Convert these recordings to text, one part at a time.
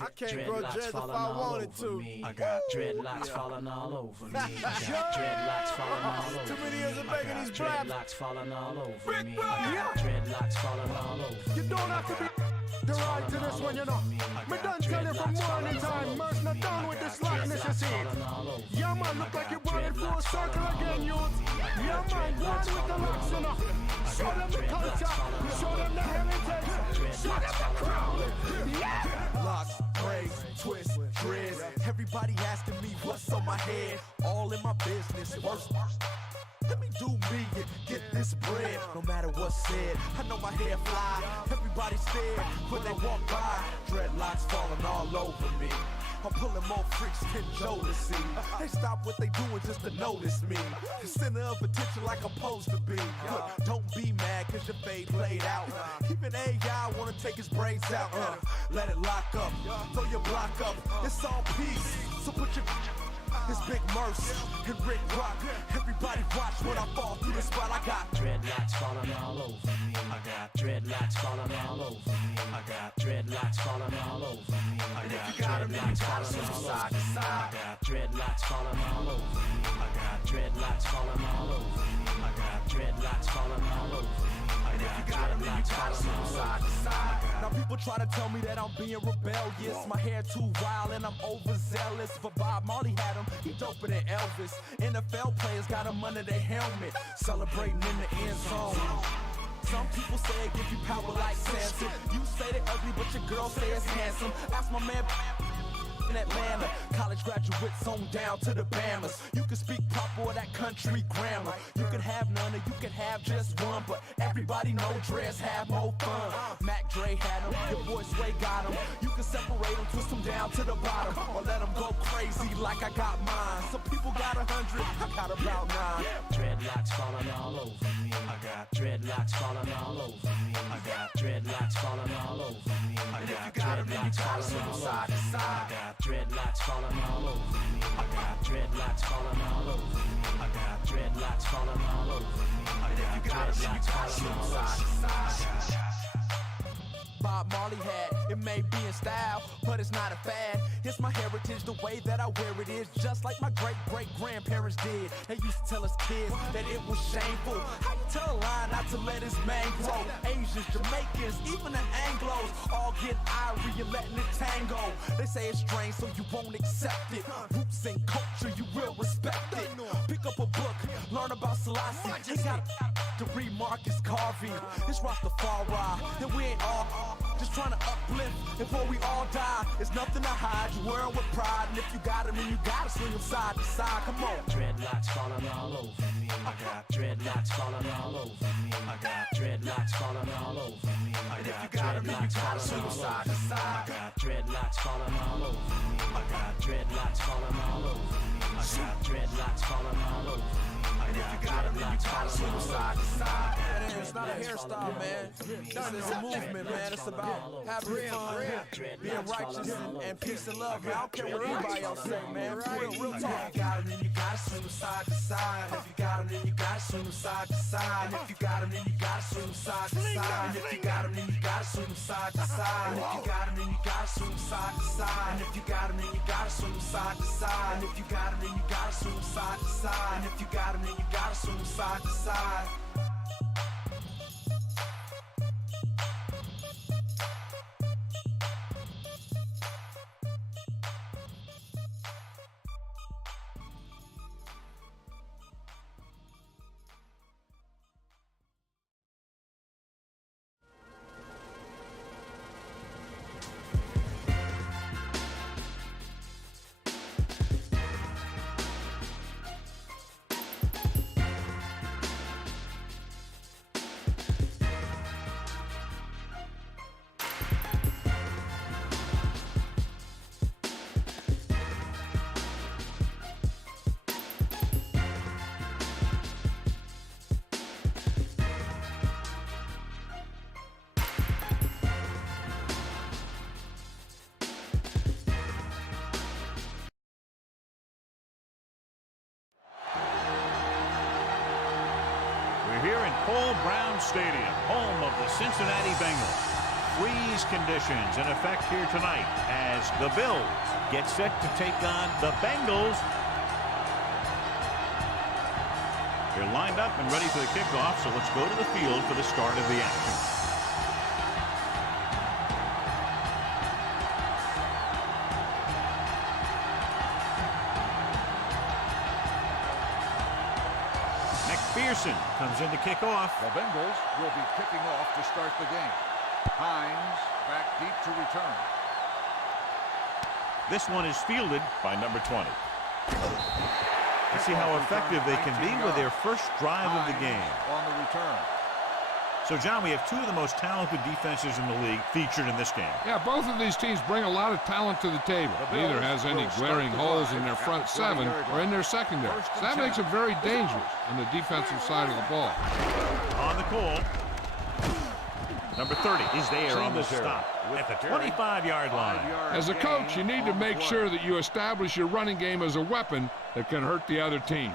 I can't grow dreads if I wanted to. I got dreadlocks falling all over me. I got dreadlocks falling all over me. Too many years of making these blaps. Dreadlocks falling all over me. I got dreadlocks falling all over me. You don't have to be the right to this one, you know. Me done tell you from morning time, Merce not down with this slackness, you see. Yeah, man, look like you're running full circle again, youth. Yeah, man, one with the locks, you know. Show them the culture, show them the heritage, show them the crown. Yeah! Locks, braids, twists, dreads. Everybody asking me what's on my head. All in my business, worst. Let me do me and get this bread. No matter what's said, I know my hair fly. Everybody stare when they walk by. Dreadlocks falling all over me. I'm pulling more freaks than Joe to see. They stop what they doing just to notice me. The center of attention like I'm supposed to be. Look, don't be mad cause your fade played out. Even AI wanna take his braids out. Let it lock up, throw your block up. It's all peace, so put your... It's Big Merce and Rick Rock. Everybody watch when I fall through the spot. I got dreadlocks falling all over me. I got dreadlocks falling all over me. I got dreadlocks falling all over me. I got dreadlocks falling all over me. I got dreadlocks falling all over me. I got dreadlocks falling all over me. I got dreadlocks falling all over me. Now people try to tell me that I'm being rebellious. My hair too wild and I'm overzealous. But Bob Marley had him, he doper than Elvis. NFL players got him under their helmet, celebrating in the end zone. Some people say it give you power like Samson. You say they ugly, but your girl say it's handsome. Ask my man in Atlanta, college graduates on down to the Bamas. You can speak proper or that country grammar. You can have none or you can have just one, but everybody know dreads have more fun. Mac Dre had them, your boy Sway got them. You can separate them, twist them down to the bottom, or let them go crazy like I got mine. Some people got 100, I got about 9. Dreadlocks falling all over me. I got dreadlocks falling all over me. I got dreadlocks falling all over me. I got dreadlocks falling all over me. I got dreadlocks falling all over me. I got dreadlocks falling all over me. I got dreadlocks falling all over me. I got dreadlocks falling all over me. Bob Marley had, it may be in style, but it's not a fad. It's my heritage, the way that I wear it is just like my great-great-grandparents did. They used to tell us kids that it was shameful. How you tell a lion not to let his mane grow? Asians, Jamaicans, even the Anglos all get irie and letting it tango. They say it's strange, so you won't accept it. Roots and culture, you will respect it. Pick up a book, learn about Selassie. He got to read Marcus Garvey. It's Rastafari, and we ain't all just trying to uplift before we all die. It's nothing to hide, you wear 'em with pride. And if you got 'em, then you gotta swing 'em side to side. Come on. Dreadlocks falling all over me. I got dreadlocks falling all over me. I got dreadlocks falling all over me. I got dreadlocks falling all over me. I got dreadlocks falling all over me. I got dreadlocks falling all over me. I got dreadlocks falling all over me. It's not a hairstyle, man. It's a movement, man. It's about having fun, being righteous, and peace and love, man. I don't care what anybody else say, man. Real talk. If you got them, then you gotta swing them side to side. If you got them, then you gotta swing them side to side. If you got them, then you gotta swing them side to side. If you got them, then you gotta swing them side to side. If you got them, then you gotta swing them side to side. If you got them, then you gotta swing them side to side. If you got them, then you gotta swing them side to side. If you got them, then you gotta swing them side to side. Here in Paul Brown Stadium, home of the Cincinnati Bengals. freeze conditions in effect here tonight as the Bills get set to take on the Bengals. They're lined up and ready for the kickoff, so let's go to the field for the start of the action. McPherson comes in to kick off. The Bengals will be kicking off to start the game. Hines back deep to return. This one is fielded by number 20. Let's see how effective they can be with their first drive of the game. On the return. So, John, we have two of the most talented defenses in the league featured in this game. Yeah, both of these teams bring a lot of talent to the table. Neither has any glaring holes in their front seven or in their secondary. So that makes it very dangerous on the defensive side of the ball. On the call, number 30 is there on the stop at the 25-yard line. As a coach, you need to make sure that you establish your running game as a weapon that can hurt the other team.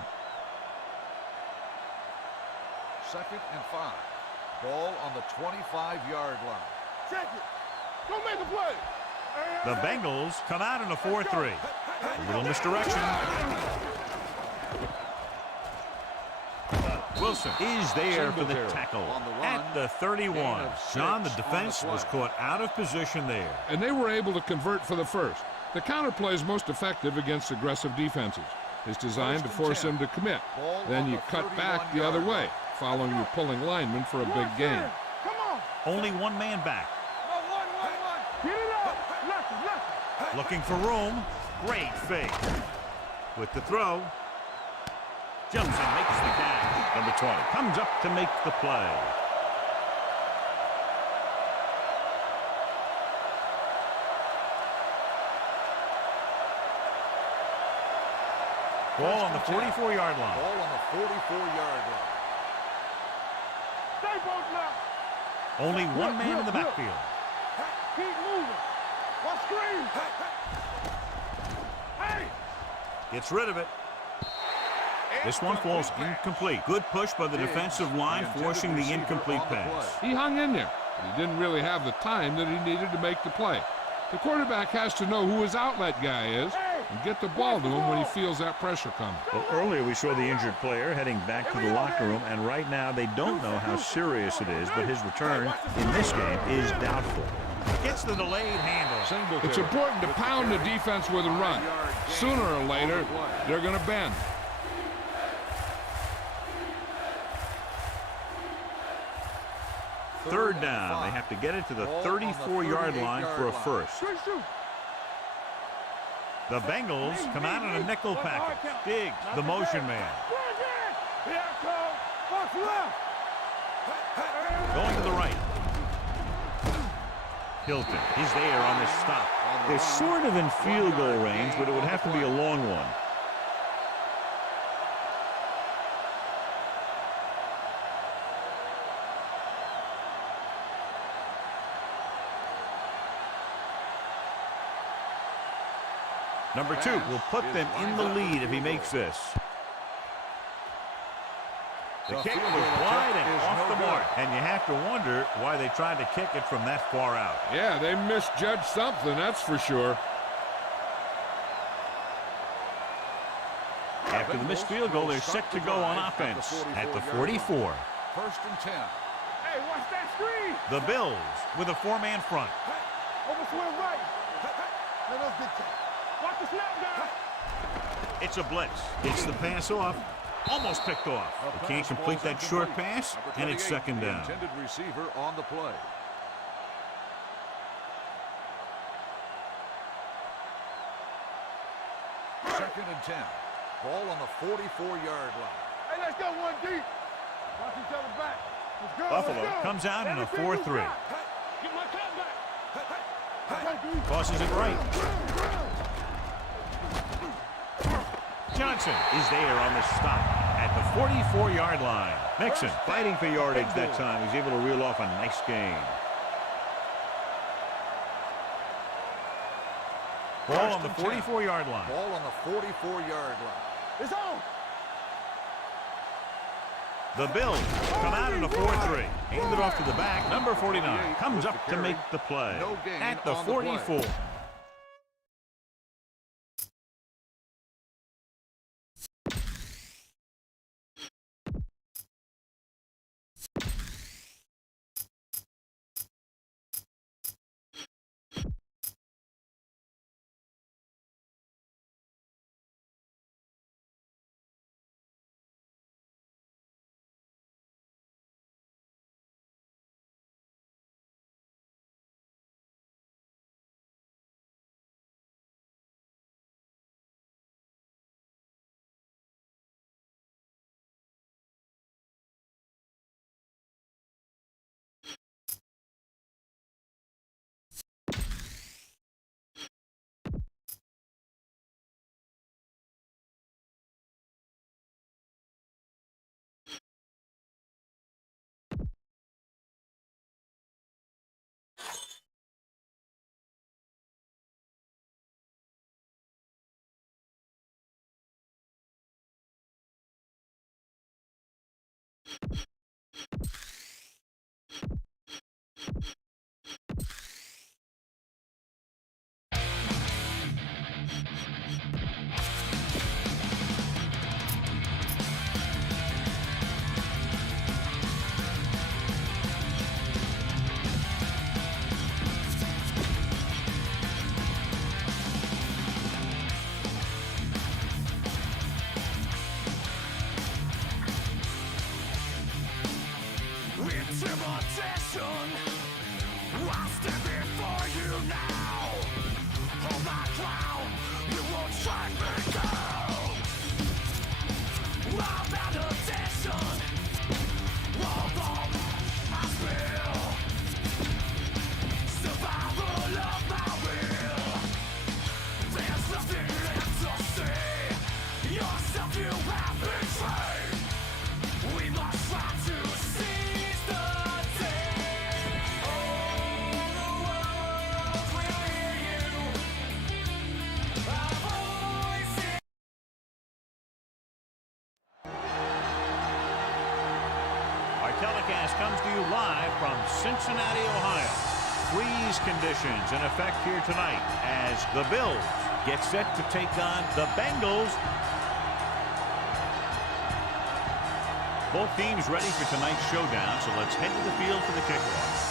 2nd and 5. Ball on the 25-yard line. Check it. Go make a play. The Bengals come out in a 4-3. A little misdirection. Wilson is there for the tackle at the 31. John, the defense was caught out of position there. And they were able to convert for the first. The counterplay is most effective against aggressive defenses. It's designed to force them to commit. Then you cut back the other way, following your pulling lineman for a big gain. Come on. Only one man back. Get it up. Left. Looking for room. Great fake. With the throw. Jumps and makes the catch. Number 20 comes up to make the play. Ball on the 44-yard line. Ball on the 44-yard line. Stay both now. Only one man in the backfield. Keep moving. One screen. Hey. Gets rid of it. This one falls incomplete. Good push by the defensive line, forcing the incomplete pass. He hung in there, but he didn't really have the time that he needed to make the play. The quarterback has to know who his outlet guy is and get the ball to him when he feels that pressure coming. Well, earlier we saw the injured player heading back to the locker room, and right now they don't know how serious it is, but his return in this game is doubtful. Gets the delayed handle. It's important to pound the defense with a run. Sooner or later, they're going to bend. Third down. They have to get it to the 34-yard line for a first. The Bengals come out in a nickel package. Diggs, the motion man. Going to the right. Hilton is there on this stop. They're sort of in field goal range, but it would have to be a long one. Number 2 will put them in the lead if he makes this. The kick was wide and off the mark, and you have to wonder why they tried to kick it from that far out. Yeah, they misjudged something, that's for sure. After the missed field goal, they're set to go on offense at the 44. 1st and 10. Hey, watch that screen. The Bills with a 4-man front. Over swing right. Let us get that. Watch the snap down. It's a blitz. It's the pass off. Almost picked off. They can't complete that short pass, and it's 2nd down. Intended receiver on the play. Second and 10. Ball on the 44-yard line. Hey, let's go one deep. Watch each other back. Let's go. Buffalo comes out in a 4-3. Get my cut back. Tosses it right. Johnson is there on the stop at the 44-yard line. Mixon fighting for yardage that time. He's able to reel off a nice gain. Ball on the 44-yard line. Ball on the 44-yard line. It's on. The Bills come out in a 4-3. Handed off to the back. Number 49 comes up to make the play at the 44. Telecast comes to you live from Cincinnati, Ohio. Freeze conditions in effect here tonight as the Bills get set to take on the Bengals. Both teams ready for tonight's showdown, so let's head to the field for the kickoff.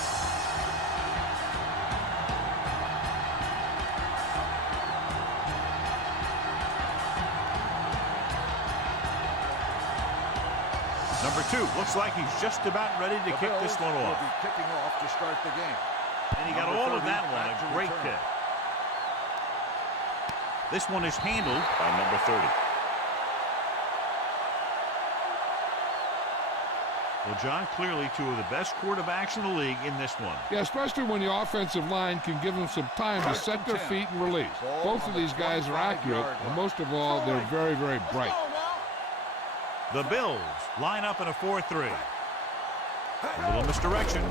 Number 2 looks like he's just about ready to kick this one off. Will be kicking off to start the game. And he got all of that one, a great kick. This one is handled by number 30. Well, John, clearly two of the best quarterbacks in the league in this one. Yeah, especially when the offensive line can give them some time to set their feet and release. Both of these guys are accurate, and most of all, they're very, very bright. The Bills line up in a 4-3. A little misdirection.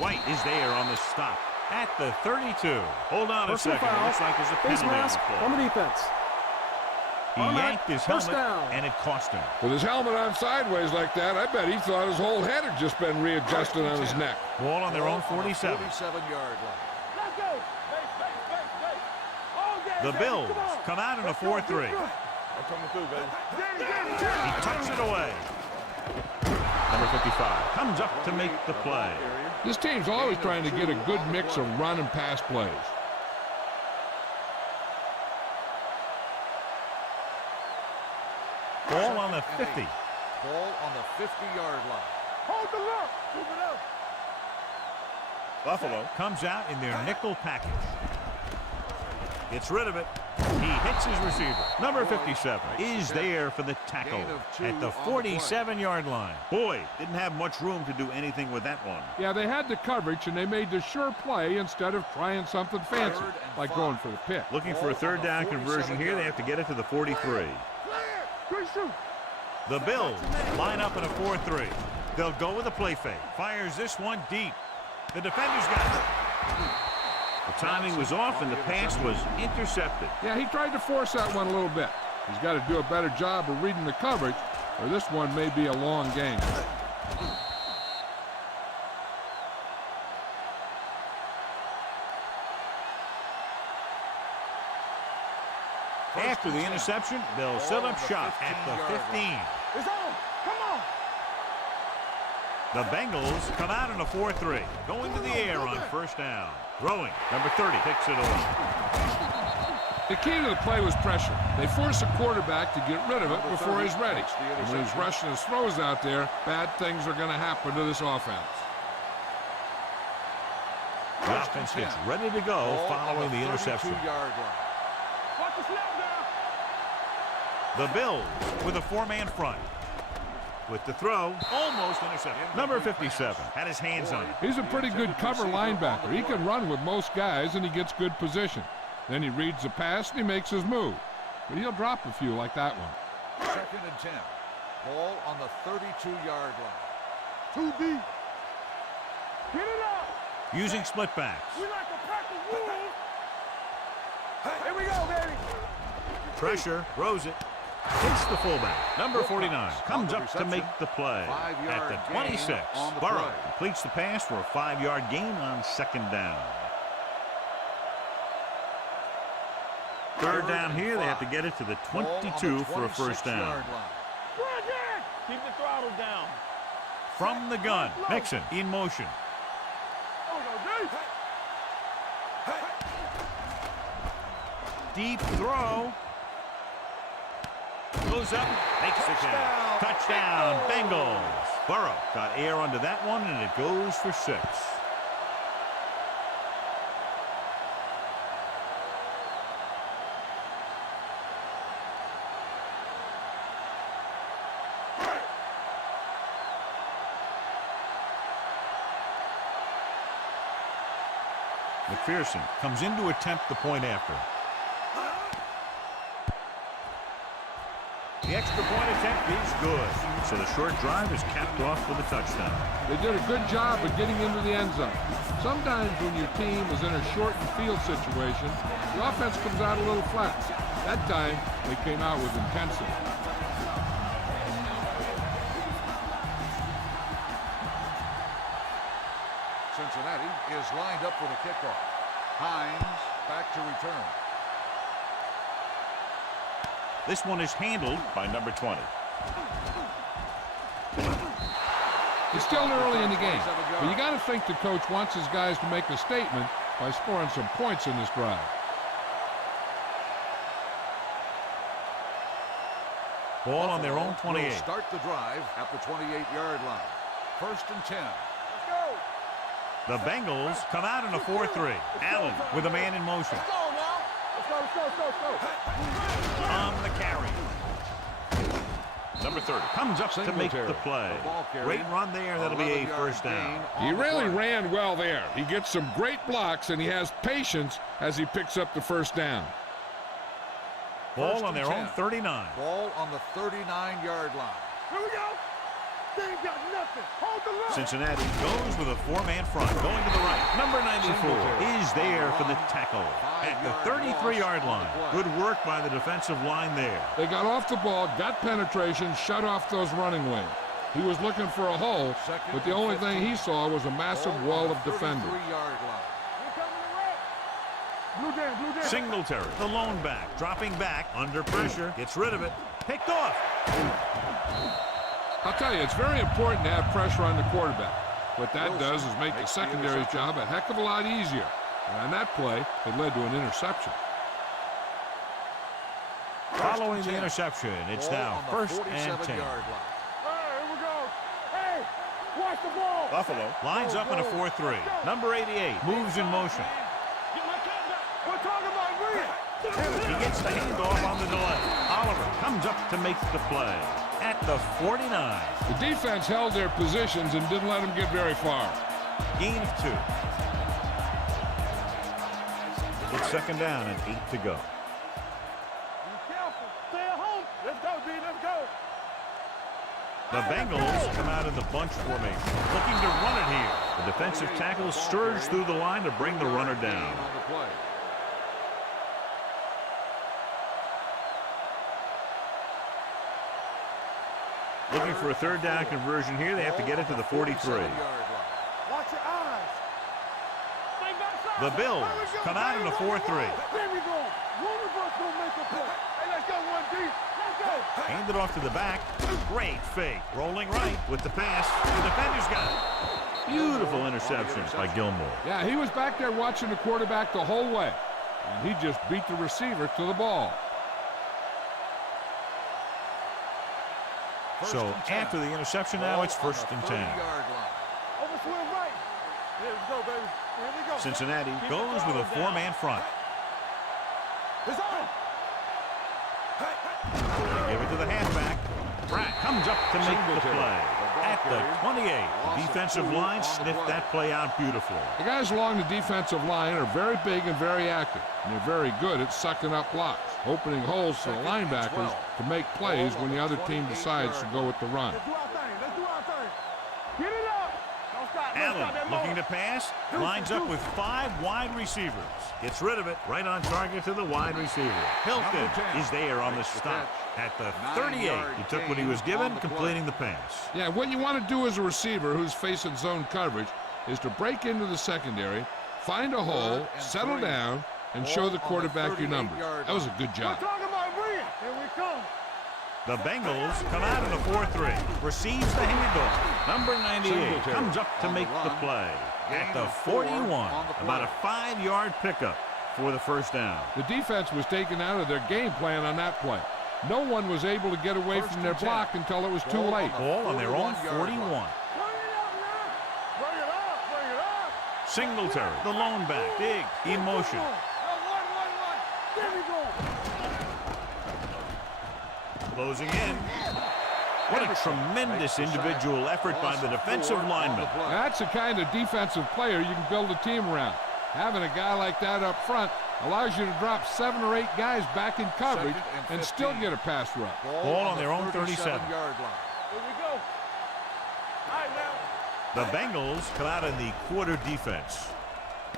White is there on the stop at the 32. Hold on a second. It looks like there's a penalty on the defense. He yanked his helmet, and it cost him. With his helmet on sideways like that, I bet he thought his whole head had just been readjusted on his neck. Ball on their own 47. 47-yard line. The Bills come out in a 4-3. He tucks it away. Number 55 comes up to make the play. This team's always trying to get a good mix of run and pass plays. Ball on the 50. Ball on the 50-yard line. Hold the look. Move it up. Buffalo comes out in their nickel package. Gets rid of it. He hits his receiver. Number 57 is there for the tackle at the 47-yard line. Boy, didn't have much room to do anything with that one. Yeah, they had the coverage, and they made the sure play instead of trying something fancy, like going for the pick. Looking for a third down conversion here. They have to get it to the 43. The Bills line up in a 4-3. They'll go with a play fake. Fires this one deep. The defender's got it. The timing was off, and the pass was intercepted. Yeah, he tried to force that one a little bit. He's got to do a better job of reading the coverage or this one may be a long game. After the interception, they'll set up shop at the 15. It's on. Come on. The Bengals come out in a 4-3. Going to the air on first down. Throwing. Number 30 picks it off. The key to the play was pressure. They force the quarterback to get rid of it before he's ready. And when he's rushing his throws out there, bad things are going to happen to this offense. The offense gets ready to go following the interception. The Bills with a 4-man front. With the throw, almost intercepted. Number 57 had his hands on it. He's a pretty good cover linebacker. He can run with most guys, and he gets good position. Then he reads the pass, and he makes his move. But he'll drop a few like that one. 2nd and 10. Ball on the 32-yard line. 2 deep. Get it up. Using split backs. We like a pack of wolves. Here we go, baby. Pressure, throws it. Hits the fullback. Number 49 comes up to make the play. At the 26, Burrow completes the pass for a 5-yard gain on 2nd down. 3rd down here, they have to get it to the 22 for a first down. Keep the throttle down. From the gun, Mixon in motion. Deep throw. Goes up, makes the catch. Touchdown, Bengals. Burrow got air under that one, and it goes for 6. McPherson comes in to attempt the point after. The extra point attempt is good. So the short drive is capped off with a touchdown. They did a good job of getting into the end zone. Sometimes when your team is in a shortened field situation, the offense comes out a little flat. That time, they came out with intensity. Cincinnati is lined up for the kickoff. Hines back to return. This one is handled by number 20. It's still early in the game, but you got to think the coach wants his guys to make a statement by scoring some points in this drive. Ball on their own 28. Start the drive at the 28-yard line. 1st and 10. The Bengals come out in a 4-3. Allen with a man in motion. Let's go. On the carry. Number 30 comes up to make the play. Great run there. That'll be a first down. He really ran well there. He gets some great blocks, and he has patience as he picks up the first down. Ball on their own 39. Ball on the 39-yard line. Here we go. They ain't got nothing. Hold the line. Cincinnati goes with a 4-man front. Going to the right. Number 94 is there for the tackle at the 33-yard line. Good work by the defensive line there. They got off the ball, got penetration, shut off those running lanes. He was looking for a hole, but the only thing he saw was a massive wall of defenders. Singletary, the lone back, dropping back under pressure, gets rid of it, picked off. I'll tell you, it's very important to have pressure on the quarterback. What that does is make the secondary's job a heck of a lot easier. And on that play, it led to an interception. Following the interception, it's now 1st and 10. Here we go. Hey, watch the ball. Buffalo lines up in a 4-3. Number 88 moves in motion. We're talking about me. He gets the handoff on the delay. Oliver comes up to make the play at the 49. The defense held their positions and didn't let them get very far. Gain of 2. It's 2nd down and 8 to go. Be careful. Stay at home. Let's go, D. Let's go. The Bengals come out in the bunch formation, looking to run it here. The defensive tackles surge through the line to bring the runner down. Looking for a third down conversion here. They have to get it to the 43. Watch your eyes. The Bills come out in a 4-3. There we go. One of us gonna make a play. Hey, let's go, 1D. Let's go. Hand it off to the back. Great fake. Rolling right with the pass. The defender's got it. Beautiful interception by Gilmore. Yeah, he was back there watching the quarterback the whole way. And he just beat the receiver to the ball. So after the interception now, it's 1st and 10. Over swing right. Here we go, baby. Here we go. Cincinnati goes with a 4-man front. It's on. They give it to the halfback. Pratt comes up to make the play. At the 28, the defensive line sniffed that play out beautifully. The guys along the defensive line are very big and very active. And they're very good at sucking up blocks, opening holes for the linebackers to make plays when the other team decides to go with the run. Let's do our thing. Let's do our thing. Get it up. Don't stop. Don't stop Allen that looking motor. to pass, lines up with 5 wide receivers. Gets rid of it, right on target to the wide receiver. Hilton is there on the stop. At the 38, he took what he was given, completing the pass. Yeah, what you want to do as a receiver who's facing zone coverage is to break into the secondary, find a hole, settle down, and show the quarterback your numbers. That was a good job. We're talking about bringing. Here we come. The Bengals come out in a 4-3. Receives the handoff. Number 98 comes up to make the play. At the 41, about a 5-yard pickup for the 1st down. The defense was taken out of their game plan on that play. No one was able to get away from their block until it was too late. Ball on their own 41. Bring it up, man. Bring it up. Bring it up. Singletary, the lone back. Big emotion. There we go. Closing in. What a tremendous individual effort by the defensive lineman. That's the kind of defensive player you can build a team around. Having a guy like that up front allows you to drop 7 or 8 guys back in coverage and still get a pass rush. Ball on their own 37. Here we go. All right, now. The Bengals come out in the quarter defense.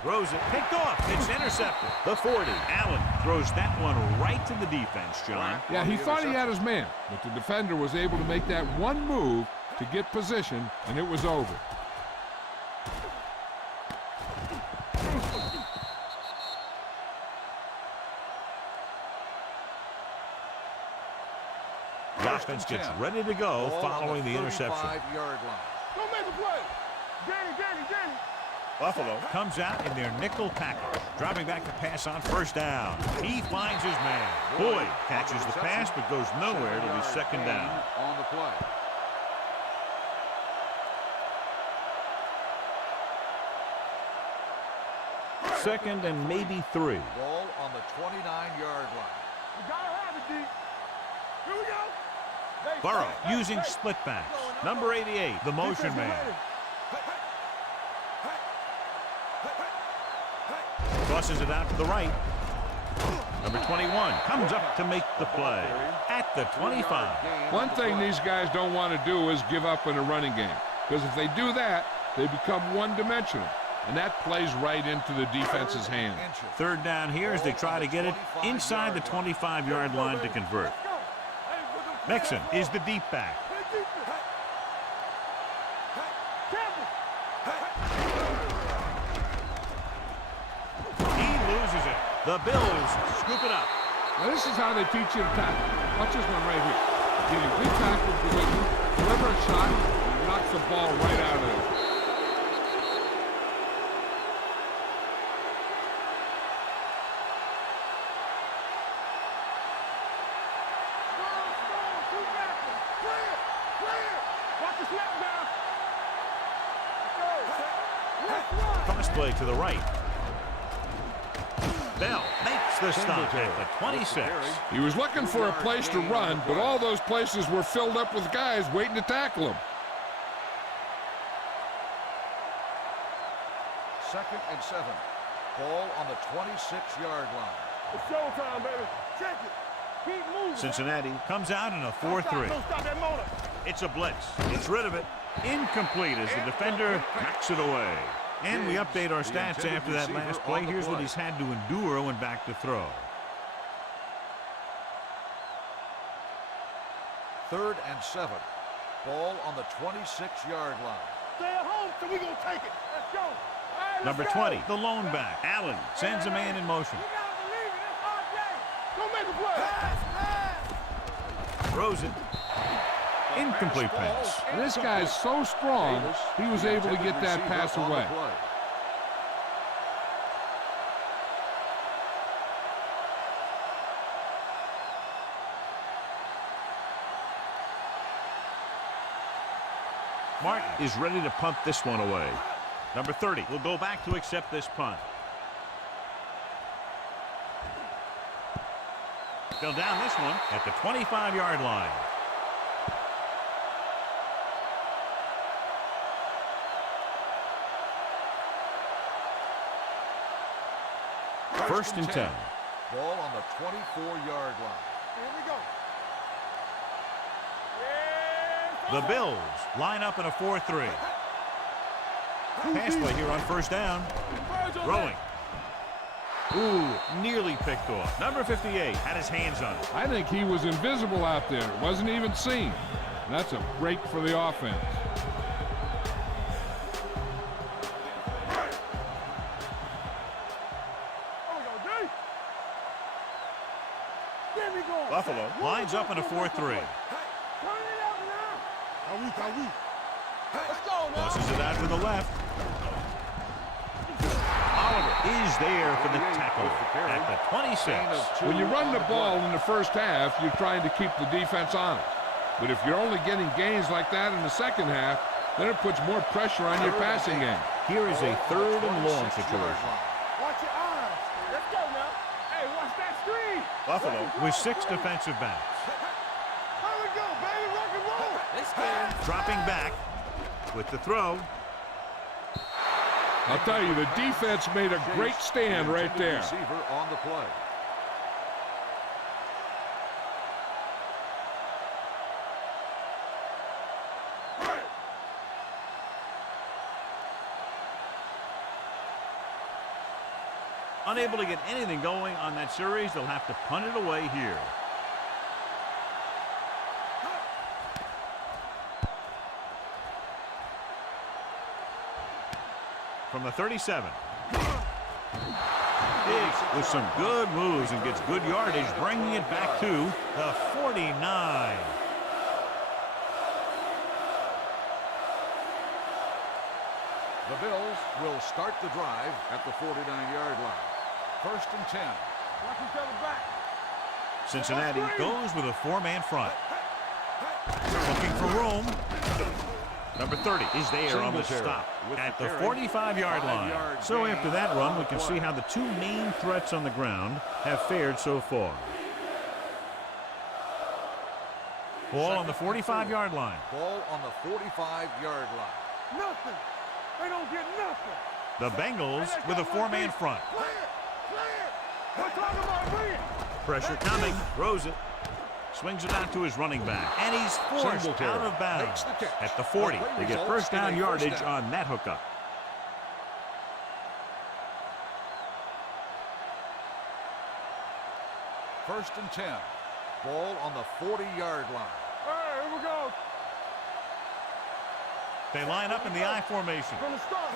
Throws it, picked off. It's intercepted. The 40. Allen throws that one right to the defense, John. Yeah, he thought he had his man, but the defender was able to make that one move to get position, and it was over. The offense gets ready to go following the interception. Don't make a play. Danny. Buffalo comes out in their nickel package, dropping back to pass on 1st down. He finds his man. Boyd catches the pass but goes nowhere. It'll be 2nd down. On the play. Second and maybe 3. Ball on the 29-yard line. You gotta have it, D. Here we go. Burrow using split backs. Number 88, the motion man. Crosses it out to the right. Number 21 comes up to make the play at the 25. One thing these guys don't want to do is give up in a running game, because if they do that, they become one-dimensional, and that plays right into the defense's hand. 3rd down here as they try to get it inside the 25-yard line to convert. Mixon is the deep back. He loses it. The Bills scoop it up. Now this is how they teach you to tackle. Watch this one right here. Get a good tackle position, deliver a shot, and knocks the ball right out of there. Cross play to the right. Bell makes the stop at the 26. He was looking for a place to run, but all those places were filled up with guys waiting to tackle him. 2nd and 7. Ball on the 26-yard line. It's showtime, baby. Check it. Keep moving. Cincinnati comes out in a 4-3. Don't stop that motor. It's a blitz. It's rid of it. Incomplete as the defender knocks it away. And we update our stats after that last play. Here's what he's had to endure when back to throw. 3rd and 7. Ball on the 26-yard line. Stay at home, so we gonna take it. Let's go. All right, Number let's go. 20, the lone back. Allen sends a man in motion. You gotta believe it. It's our day. Go make a play. Throws it. Incomplete pass. And this guy's so strong, he was able to get that pass away. Martin is ready to punt this one away. Number 30 will go back to accept this punt. They'll down this one at the 25-yard line. First and 10. Ball on the 24-yard line. Here we go. The Bills line up in a 4-3. Pass play here on first down. Throwing. Ooh, nearly picked off. Number 58 had his hands on it. I think he was invisible out there. Wasn't even seen. And that's a break for the offense. Buffalo lines up in a 4-3. Tosses it out to the left. Oliver is there for the tackle at the 26. When you run the ball in the first half, you're trying to keep the defense honest. But if you're only getting gains like that in the second half, then it puts more pressure on your passing game. Here is a 3rd and long situation. Watch your eyes. Let's go now. Hey, watch that screen. Buffalo with 6 defensive backs. How we go, baby? Rock and roll. Dropping back with the throw. I'll tell you, the defense made a great stand right there. Receiver on the play. Unable to get anything going on that series, they'll have to punt it away here. From the 37. Diggs with some good moves and gets good yardage, bringing it back to the 49. The Bills will start the drive at the 49-yard line. First and 10. Watch each other back. Cincinnati goes with a 4-man front. Looking for room. Number 30 is there on the stop at the 45-yard line. So after that run, we can see how the 2 main threats on the ground have fared so far. Ball on the 45-yard line. Ball on the 45-yard line. Nothing. They don't get nothing. The Bengals with a 4-man front. Clear. Clear. We're talking about clear. Pressure coming. Throws it. Swings it out to his running back. And he's forced out of bounds at the 40. They get first down yardage on that hookup. First and 10. Ball on the 40-yard line. All right, here we go. They line up in the I formation. From the start.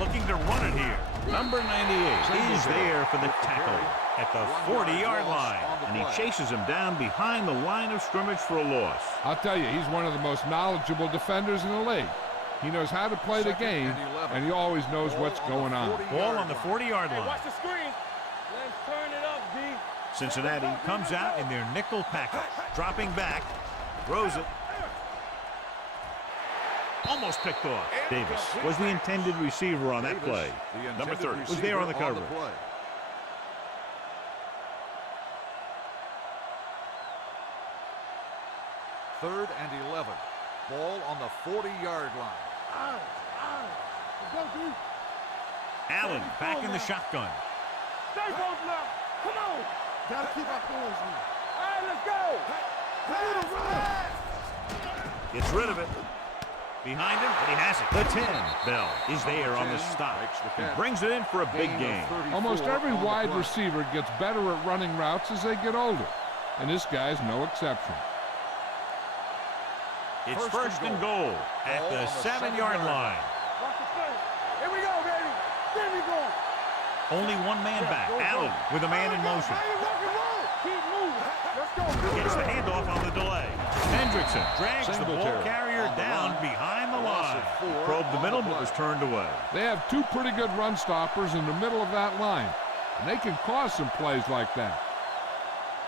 Looking to run it here. Number 98 is there for the tackle at the 40-yard line. And he chases him down behind the line of scrimmage for a loss. I'll tell you, he's one of the most knowledgeable defenders in the league. He knows how to play the game, and he always knows what's going on. Ball on the 40-yard line. Watch the screen. Let's turn it up, D. Cincinnati comes out in their nickel package. Dropping back. Throws it. Almost picked off. Davis was the intended receiver on that play. Number 30 was there on the coverage. Third and 11. Ball on the 40-yard line. Go, D. Allen back in the shotgun. Stay both now. Come on. Gotta keep our points in. All right, let's go. Gets rid of it. Behind him, but he has it. The 10. Bell is there on the stop. He brings it in for a big gain. Almost every wide receiver gets better at running routes as they get older, and this guy's no exception. It's first and goal at the 7-yard line. Watch the play. Here we go, baby. There we go. Only one man back. Allen with a man in motion. Keep moving. Let's go. Gets the handoff on the delay. Hendrickson drags the ball Singletary carrier on the down run. behind the Loss line. of 4 Probed the on middle, the but play. was turned away. They have two pretty good run stoppers in the middle of that line, and they can cause some plays like that.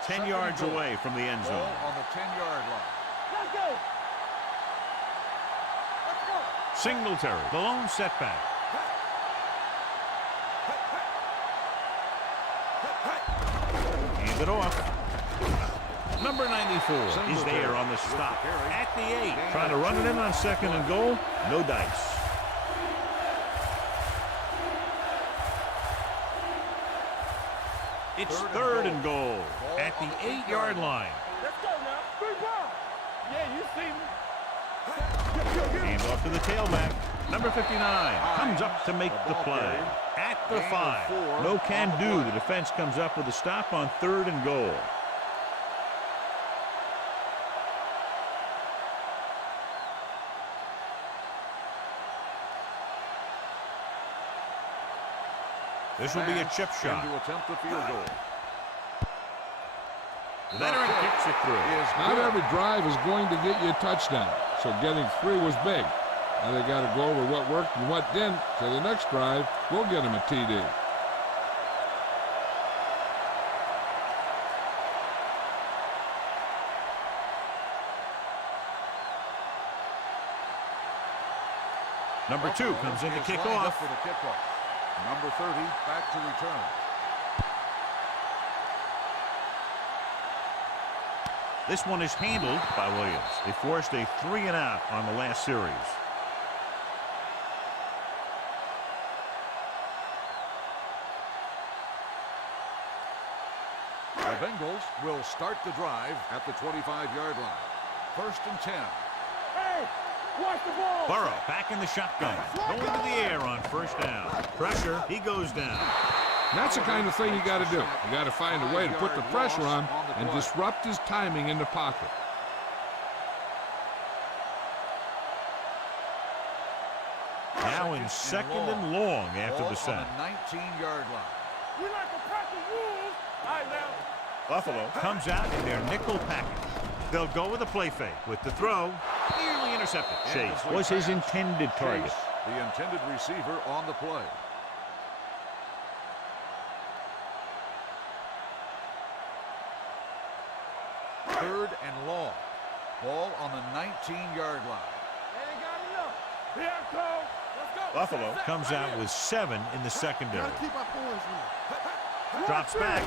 10 yards away from the end zone. Ball on the 10-yard line. Let's go. Let's go. Singletary, the lone setback. Hand it off. Number 94 is there on the stop at the 8. Trying to run it in on second and goal. No dice. It's third and goal at the 8-yard line. Let's go now. Big ball. Yeah, you see me. Hand off to the tailback. Number 59 comes up to make the play. At the 5. No can do. The defense comes up with a stop on third and goal. This will be a chip shot. To attempt the field goal. The veteran kicks it through. Not every drive is going to get you a touchdown, so getting 3 was big. Now they got to go over what worked and what didn't, so the next drive will get them a TD. Number 2 comes in to Is kick lined up off. for the kickoff. Number 30 back to return. This one is handled by Williams. They forced a 3-and-out on the last series. The Bengals will start the drive at the 25-yard line. First and 10. Hey, watch the ball. Burrow back in the shotgun. Going to the air on first down. Pressure. He goes down. That's the kind of thing you got to do. You got to find a way to put the pressure on and disrupt his timing in the pocket. Now in second and long after Ball the sack. on the 19-yard line. We like to practice rules. All right, now. Buffalo comes out in their nickel package. They'll go with a play fake with the throw. Nearly intercepted. Chase was his intended target. Chase, the intended receiver on the play. Third and long. Ball on the 19-yard line. They ain't got enough. Here it goes. Let's go. Buffalo comes out with 7 in the secondary. Gotta keep our boys in. Drops back.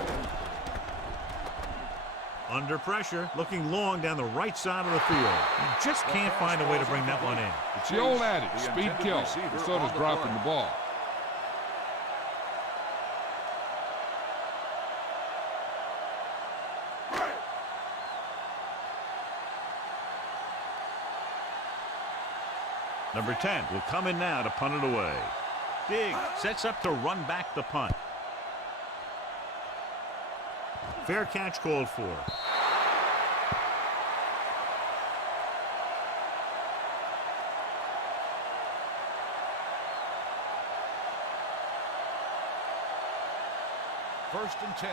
Under pressure, looking long down the right side of the field. You just can't find a way to bring that one in. It's the old adage, The speed intended kills. receiver So does on the dropping play. the ball. Number 10 will come in now to punt it away. Diggs sets up to run back the punt. Fair catch called for. First and 10.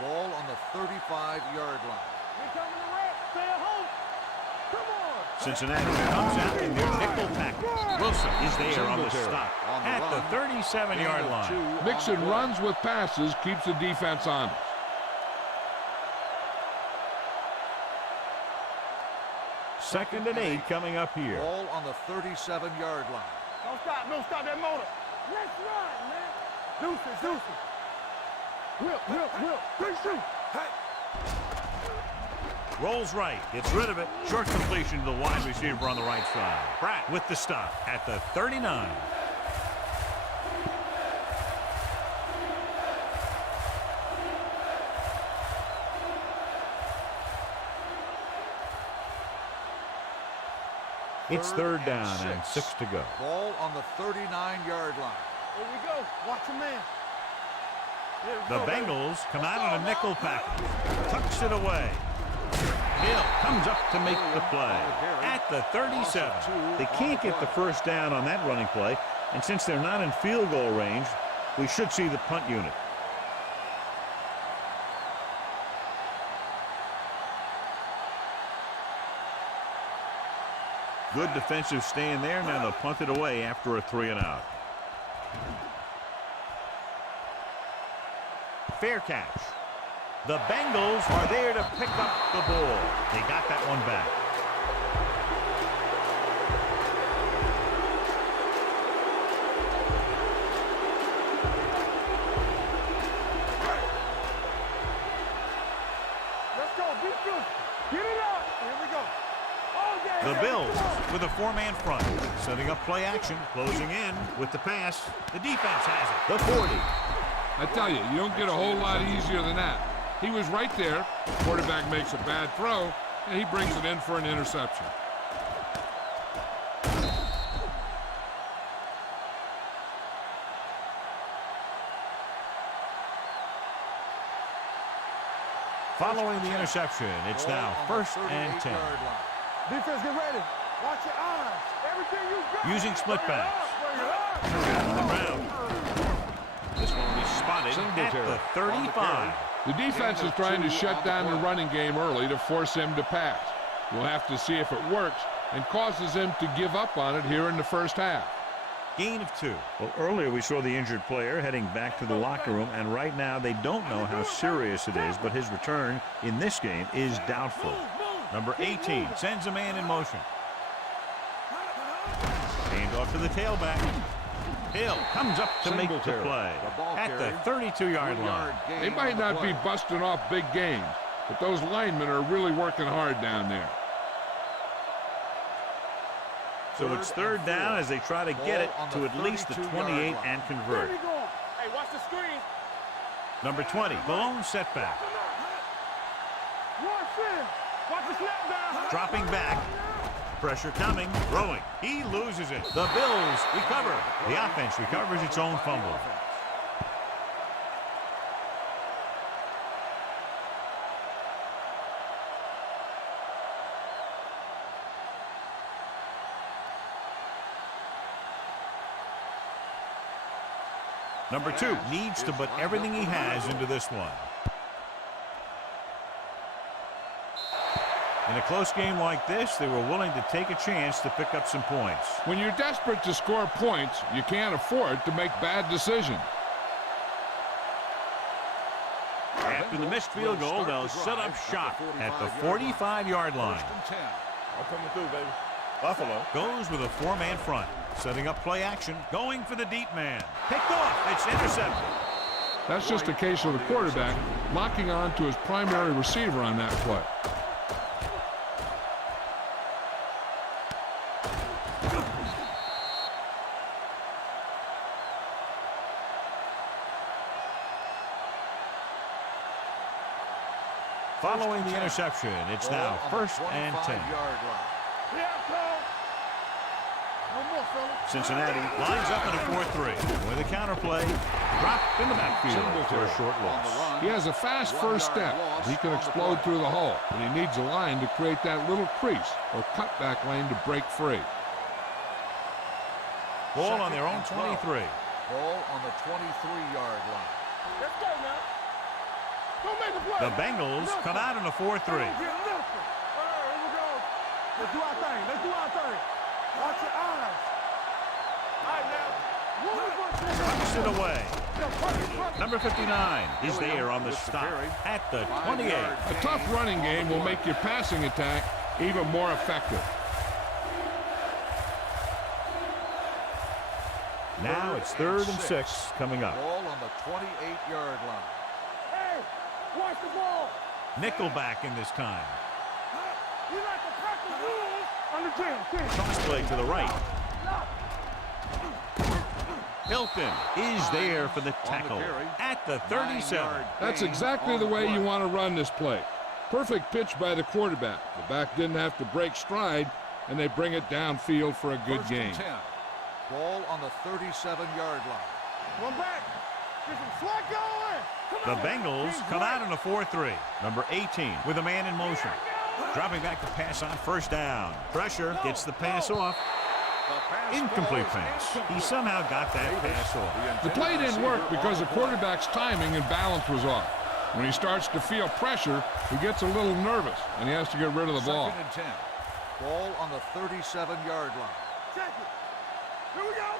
Ball on the 35-yard line. We coming to rap. Stay at home. Come on. Cincinnati comes out in their nickel package. Wilson is there on the Singletary stop on the at run. the 37-yard line. Mixon runs with passes, keeps the defense honest. Second and 8 coming up here. Ball on the 37-yard line. Don't stop that motor. Let's run, man. Deuces. Will. Big shoot. Rolls right, gets rid of it. Short completion to the wide receiver on the right side. Pratt with the stop at the 39. It's third down and 6 to go. Ball on the 39-yard line. Here we go. Watch him, man. The Bengals come out in a nickel package. Tucks it away. Hill comes up to make the play at the 37. They can't get the first down on that running play, and since they're not in field goal range, we should see the punt unit. Good defensive stand there. Now they'll punt it away after a 3-and-out. Fair catch. The Bengals are there to pick up the ball. They got that one back. Let's go. Be good. Get it up. Here we go. Oh, yeah. The Bills with a four-man front. Setting up play action. Closing in with the pass. The defense has it. The 40. I tell you, you don't get a whole lot easier than that. He was right there. Quarterback makes a bad throw, and he brings it in for an interception. Following the interception, it's now 1st and 10. Defense, get ready. Watch your eyes. Everything you got. Using split backs. This one will be spotted at the 35. The defense is trying to shut down the running game early to force him to pass. We'll have to see if it works and causes him to give up on it here in the first half. Gain of 2. Well, earlier we saw the injured player heading back to the locker room, and right now they don't know how serious it is, but his return in this game is doubtful. Number 18 sends a man in motion. Hand off to the tailback. Hill comes up to make the play at the 32-yard line. They might not be busting off big games, but those linemen are really working hard down there. So it's 3rd down as they try to get it to at least the 28 and convert. Hey, watch the screen. Number 20, the lone setback. Watch the snap down. Dropping back. Pressure coming. Throwing. He loses it. The Bills recover. The offense recovers its own fumble. Number 2 needs to put everything he has into this one. In a close game like this, they were willing to take a chance to pick up some points. When you're desperate to score points, you can't afford to make bad decisions. After the missed field goal, they'll set up shop at the 45-yard line. I'm coming through, baby. Buffalo goes with a 4-man front, setting up play action, going for the deep man. Picked off. It's intercepted. That's just a case of the quarterback locking on to his primary receiver on that play. Following the interception, it's now 1st and 10. Cincinnati lines up in a 4-3 with a counter play. Dropped in the backfield for a short loss. He has a fast first step. He can explode through the hole, but he needs a line to create that little crease or cutback lane to break free. Ball on their own 23. Ball on the 23-yard line. Let's go now. Don't make the play. The Bengals come out in a 4-3. All right, here we go. Let's do our thing. Let's do our thing. Watch your eyes. All right, now. Puts it away. Number 59 is there on the stop at the 28. A tough running game will make your passing attack even more effective. Now it's 3rd and 6 coming up. Ball on the 28-yard line. Hey, watch the ball. Nickelback in this time. You like to practice rules on the 10. Cross play to the right. Hilton is there for the tackle at the 37. That's exactly the way you want to run this play. Perfect pitch by the quarterback. The back didn't have to break stride, and they bring it downfield for a good gain. Ball on the 37-yard line. One back. Get some slack going. The Bengals come out in a 4-3. Number 18 with a man in motion. Dropping back to pass on first down. Pressure gets the pass off. Incomplete pass. He somehow got that pass off. The play didn't work because the quarterback's timing and balance was off. When he starts to feel pressure, he gets a little nervous, and he has to get rid of the ball. 2nd and 10. Ball on the 37-yard line. Check it. Here we go.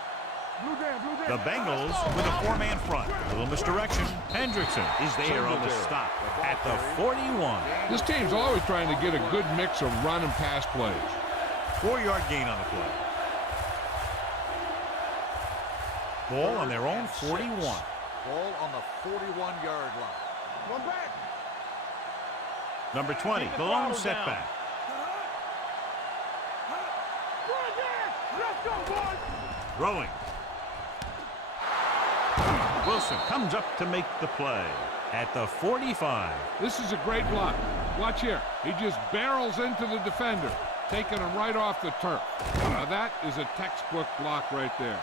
Blue down. The Bengals with a 4-man front. A little misdirection. Hendrickson is there on the stop at the 41. This team's always trying to get a good mix of run and pass plays. 4-yard gain on the play. Ball on their own 41. Ball on the 41-yard line. One back. Number 20, the lone setback. Let's go, boys. Throwing. Wilson comes up to make the play at the 45. This is a great block. Watch here. He just barrels into the defender, taking him right off the turf. Now that is a textbook block right there.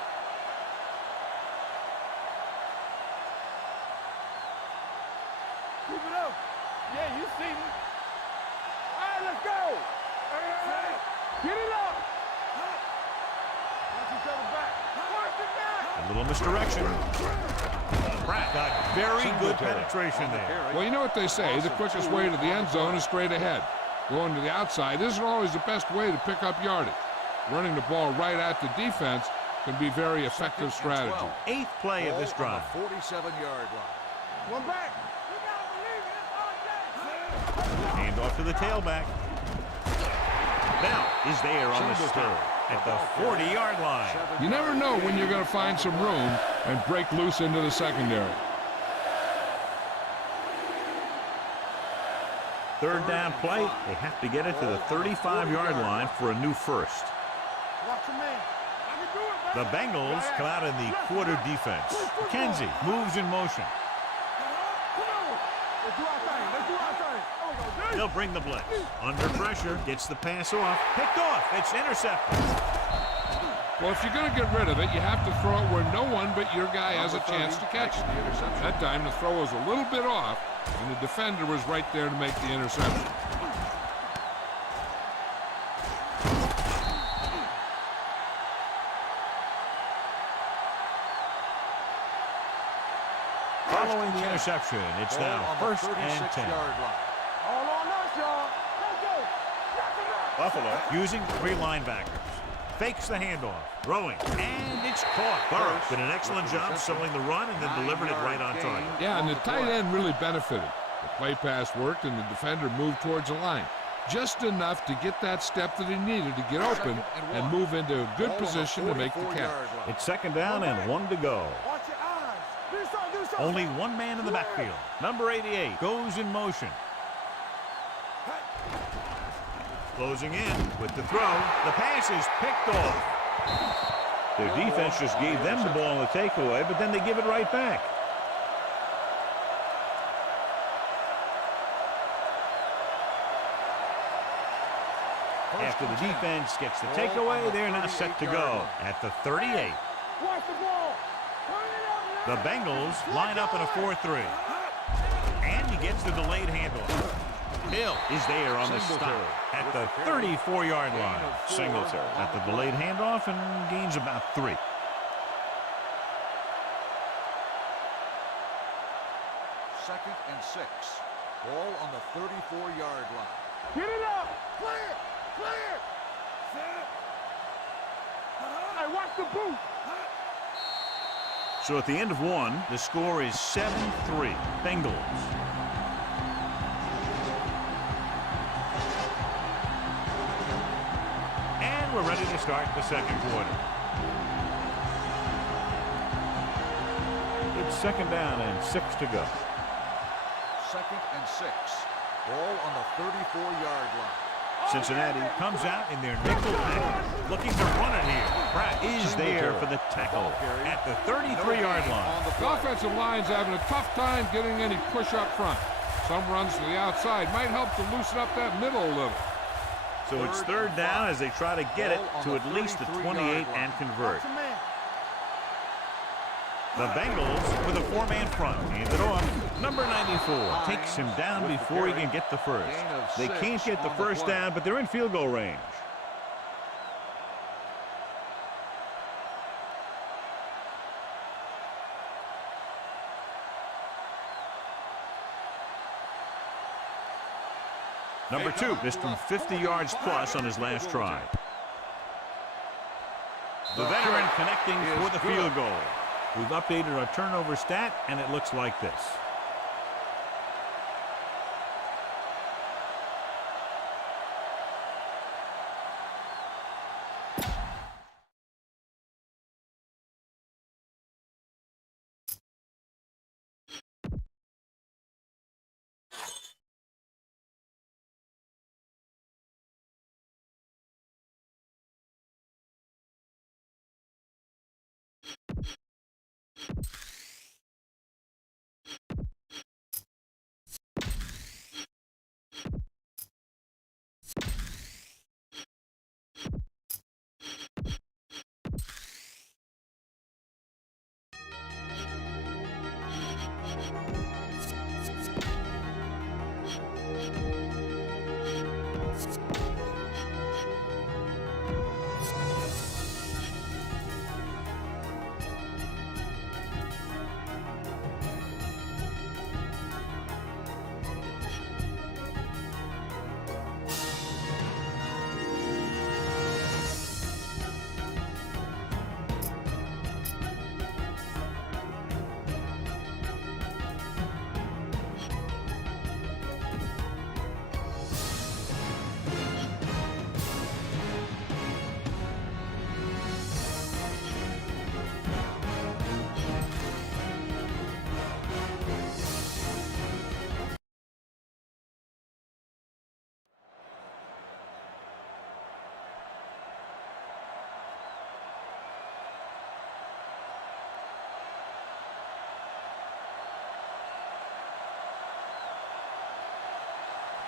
Keep it up. Yeah, you see me. All right, let's go. Get it up. Watch each other back. Watch it back. A little misdirection. Pratt got very good penetration there. Well, you know what they say, the quickest way to the end zone is straight ahead. Going to the outside isn't always the best way to pick up yardage. Running the ball right at the defense can be very effective strategy. 8th play of this drive. 47-yard line. One back. Hand off to the tailback. Bell is there on the stop at the 40-yard line. You never know when you're going to find some room and break loose into the secondary. 3rd down play. They have to get it to the 35-yard line for a new first. Watch your man. I can do it, The Bengals come out in the quarter defense. McKenzie moves in motion. Let's do our thing. Let's do our thing. They'll bring the blitz. Under pressure, gets the pass off. Picked off. It's intercepted. Well, if you're going to get rid of it, you have to throw it where no one but your guy has a chance to catch it. That time, the throw was a little bit off, and the defender was right there to make the interception. Following the interception, it's now 1st and 10. All on us, y'all. Let's go. Knock him out. Buffalo using 3 linebackers. Fakes the handoff. Throwing. And it's caught. Burrow did an excellent job selling the run and then delivered it right on target. Yeah, and the tight end really benefited. The play pass worked, and the defender moved towards the line. Just enough to get that step that he needed to get open and move into a good position to make the catch. It's 2nd down and 1 to go. Watch your eyes. Do something. Only 1 man in the backfield. Number 88 goes in motion. Closing in with the throw. The pass is picked off. Their defense just gave them the ball on the takeaway, but then they give it right back. After the defense gets the takeaway, they're now set to go at the 38. Watch the ball. The Bengals line up in a 4-3. And he gets the delayed handoff. Hill is there on the stop at the 34-yard line. Singletary at the delayed handoff and gains about 3. 2nd and 6. Ball on the 34-yard line. Get it up. Clear. Clear. Hey, watch the boot. So at the end of 1, the score is 7-3. Bengals. And we're ready to start the 2nd quarter. It's 2nd down and 6 to go. 2nd and 6. Ball on the 34-yard line. Cincinnati comes out in their nickel package, looking to run it here. Pratt is there for the tackle at the 33-yard line. The offensive line's having a tough time getting any push up front. Some runs to the outside might help to loosen up that middle a little. So it's 3rd down as they try to get it to at least the 28 and convert. The Bengals with a 4-man front. Hand it off. Number 94 takes him down before he can get the first. They can't get the first down, but they're in field goal range. Number 2 missed from 50 yards plus on his last try. The veteran connecting for the field goal. We've updated our turnover stat, and it looks like this.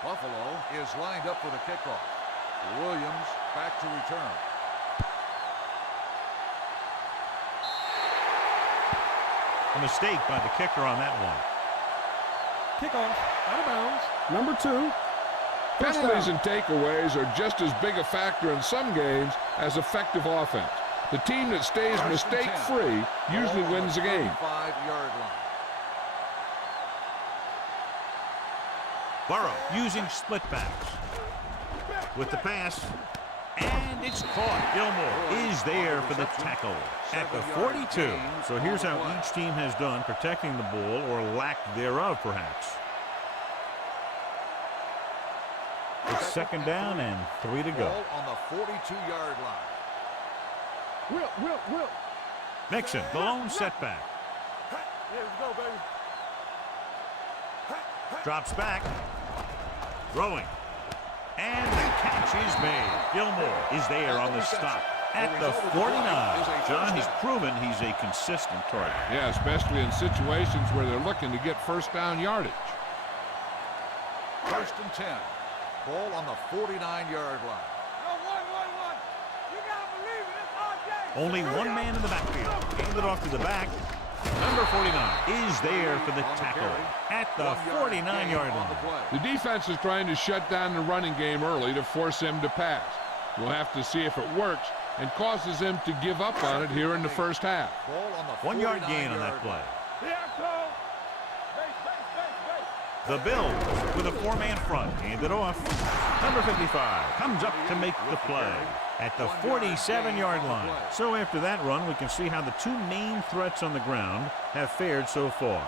Buffalo is lined up for the kickoff. Williams back to return. A mistake by the kicker on that one. Kickoff, out of bounds. Number 2. Penalties and takeaways are just as big a factor in some games as effective offense. The team that stays mistake-free usually wins the game. 5-yard line. Burrow using split backs. With the pass. And it's caught. Gilmore is there for the tackle at the 42. So here's how each team has done protecting the ball, or lack thereof, perhaps. It's second down and 3 to go. Ball on the 42-yard line. Will. Mixon, the lone setback. Here we go, baby. Drops back. Throwing. And the catch is made. Gilmore is there on the stop at the 49. John, he's proven he's a consistent target. Yeah, especially in situations where they're looking to get first down yardage. 1st and 10. Ball on the 49-yard line. You gotta believe it, it's RJ. Only one man in the backfield. Handed off to the back. Number 49 is there for the tackle at the 49-yard line. The defense is trying to shut down the running game early to force him to pass. We'll have to see if it works and causes him to give up on it here in the first half. 1 yard gain on that play. The Bills with a 4-man front. Handed off. Number 55 comes up to make the play at the 47-yard line. So after that run, we can see how the two main threats on the ground have fared so far.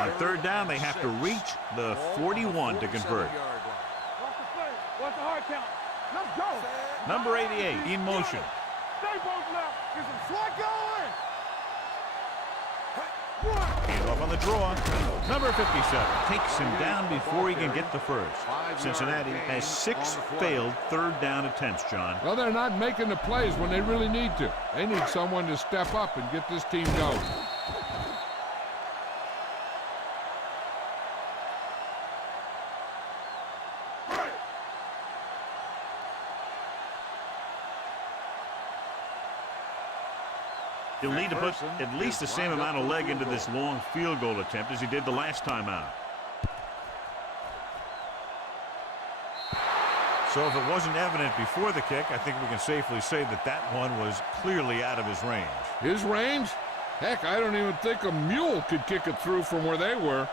On 3rd down, they have to reach the 41 to convert. What's the hard count? Let's go. Number 88 in motion. Stay both left. Get some slot going. Hand off on the draw. Number 57 takes him down before he can get the first. Cincinnati has 6 failed 3rd down attempts, John. Well, they're not making the plays when they really need to. They need someone to step up and get this team going. He'll need to put McPherson at least the is same lined up amount of for the leg field into this goal. long field goal attempt as he did the last time out. So if it wasn't evident before the kick, I think we can safely say that that one was clearly out of his range. His range? Heck, I don't even think a mule could kick it through from where they were.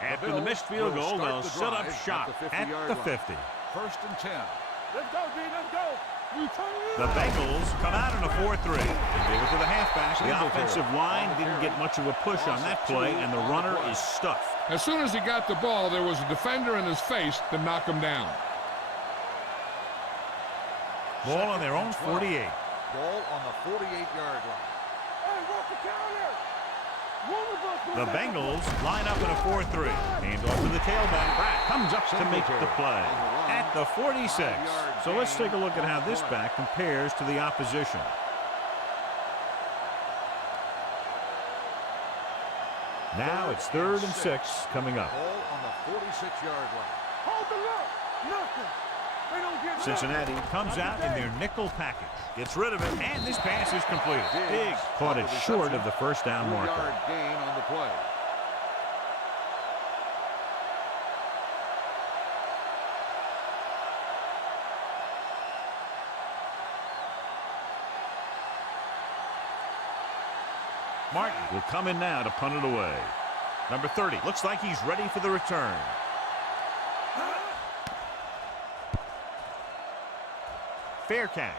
After the Bills missed field will goal, start they'll the set up drive shop at the 50. First and 10. Let's go, D. Let's go. The Bengals come out in a 4-3. They give it to the halfback. The offensive line didn't get much of a push on that play, and the runner is stuffed. As soon as he got the ball, there was a defender in his face to knock him down. Ball on their own 48. Ball on the 48-yard line. Hey, what's the counter? One of us will The make a Bengals line up in a 4-3. Hand off to the tailback. Pratt comes up to make the play at the 46. So let's take a look at how this back compares to the opposition. Now it's 3rd and 6 coming up. Ball on the 46-yard line. Hold the look. Nothing. They don't get Cincinnati comes out in their nickel package. Gets rid of it, and this pass is completed. Diggs caught it short of the first down marker. 2-yard gain on the play. Martin will come in now to punt it away. Number 30 looks like he's ready for the return. Fair catch.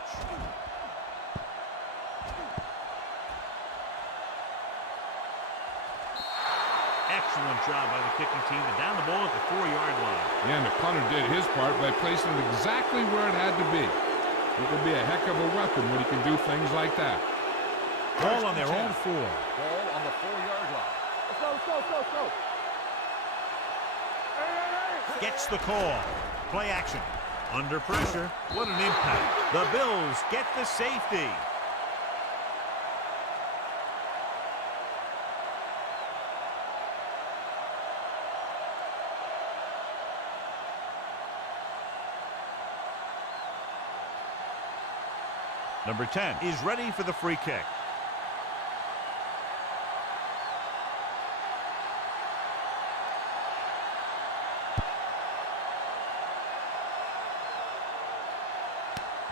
Excellent job by the kicking team to down the ball at the 4-yard line. Yeah, and the punter did his part by placing it exactly where it had to be. He can be a heck of a weapon when he can do things like that. Ball on their own 4. Ball on the 4-yard line. Let's go, let's go, let's go, let's go. Hey. Gets the call. Play action. Under pressure. What an impact. The Bills get the safety. Number 10 is ready for the free kick.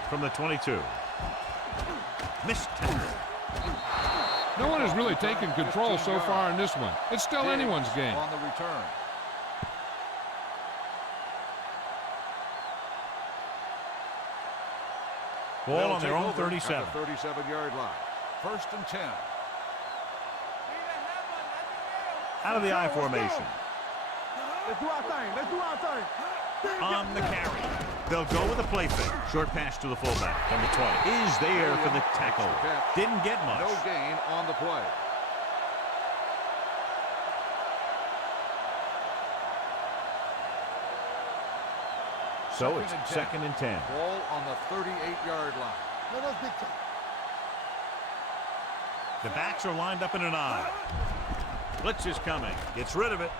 From the 22. Missed tackle. No one has really taken control so far in this one. It's still anyone's game. On the return. Ball on their own 37. 37-yard line. First and 10. Out of the I formation. Let's do our thing. Let's do our thing. On the carry. They'll go with a play fake. Short pass to the fullback. Number 20 is there for the tackle. Didn't get much. No gain on the play. So it's 2nd and 10. Ball on the 38-yard line. Let us dictate. The backs are lined up in an I. Blitz is coming. Gets rid of it.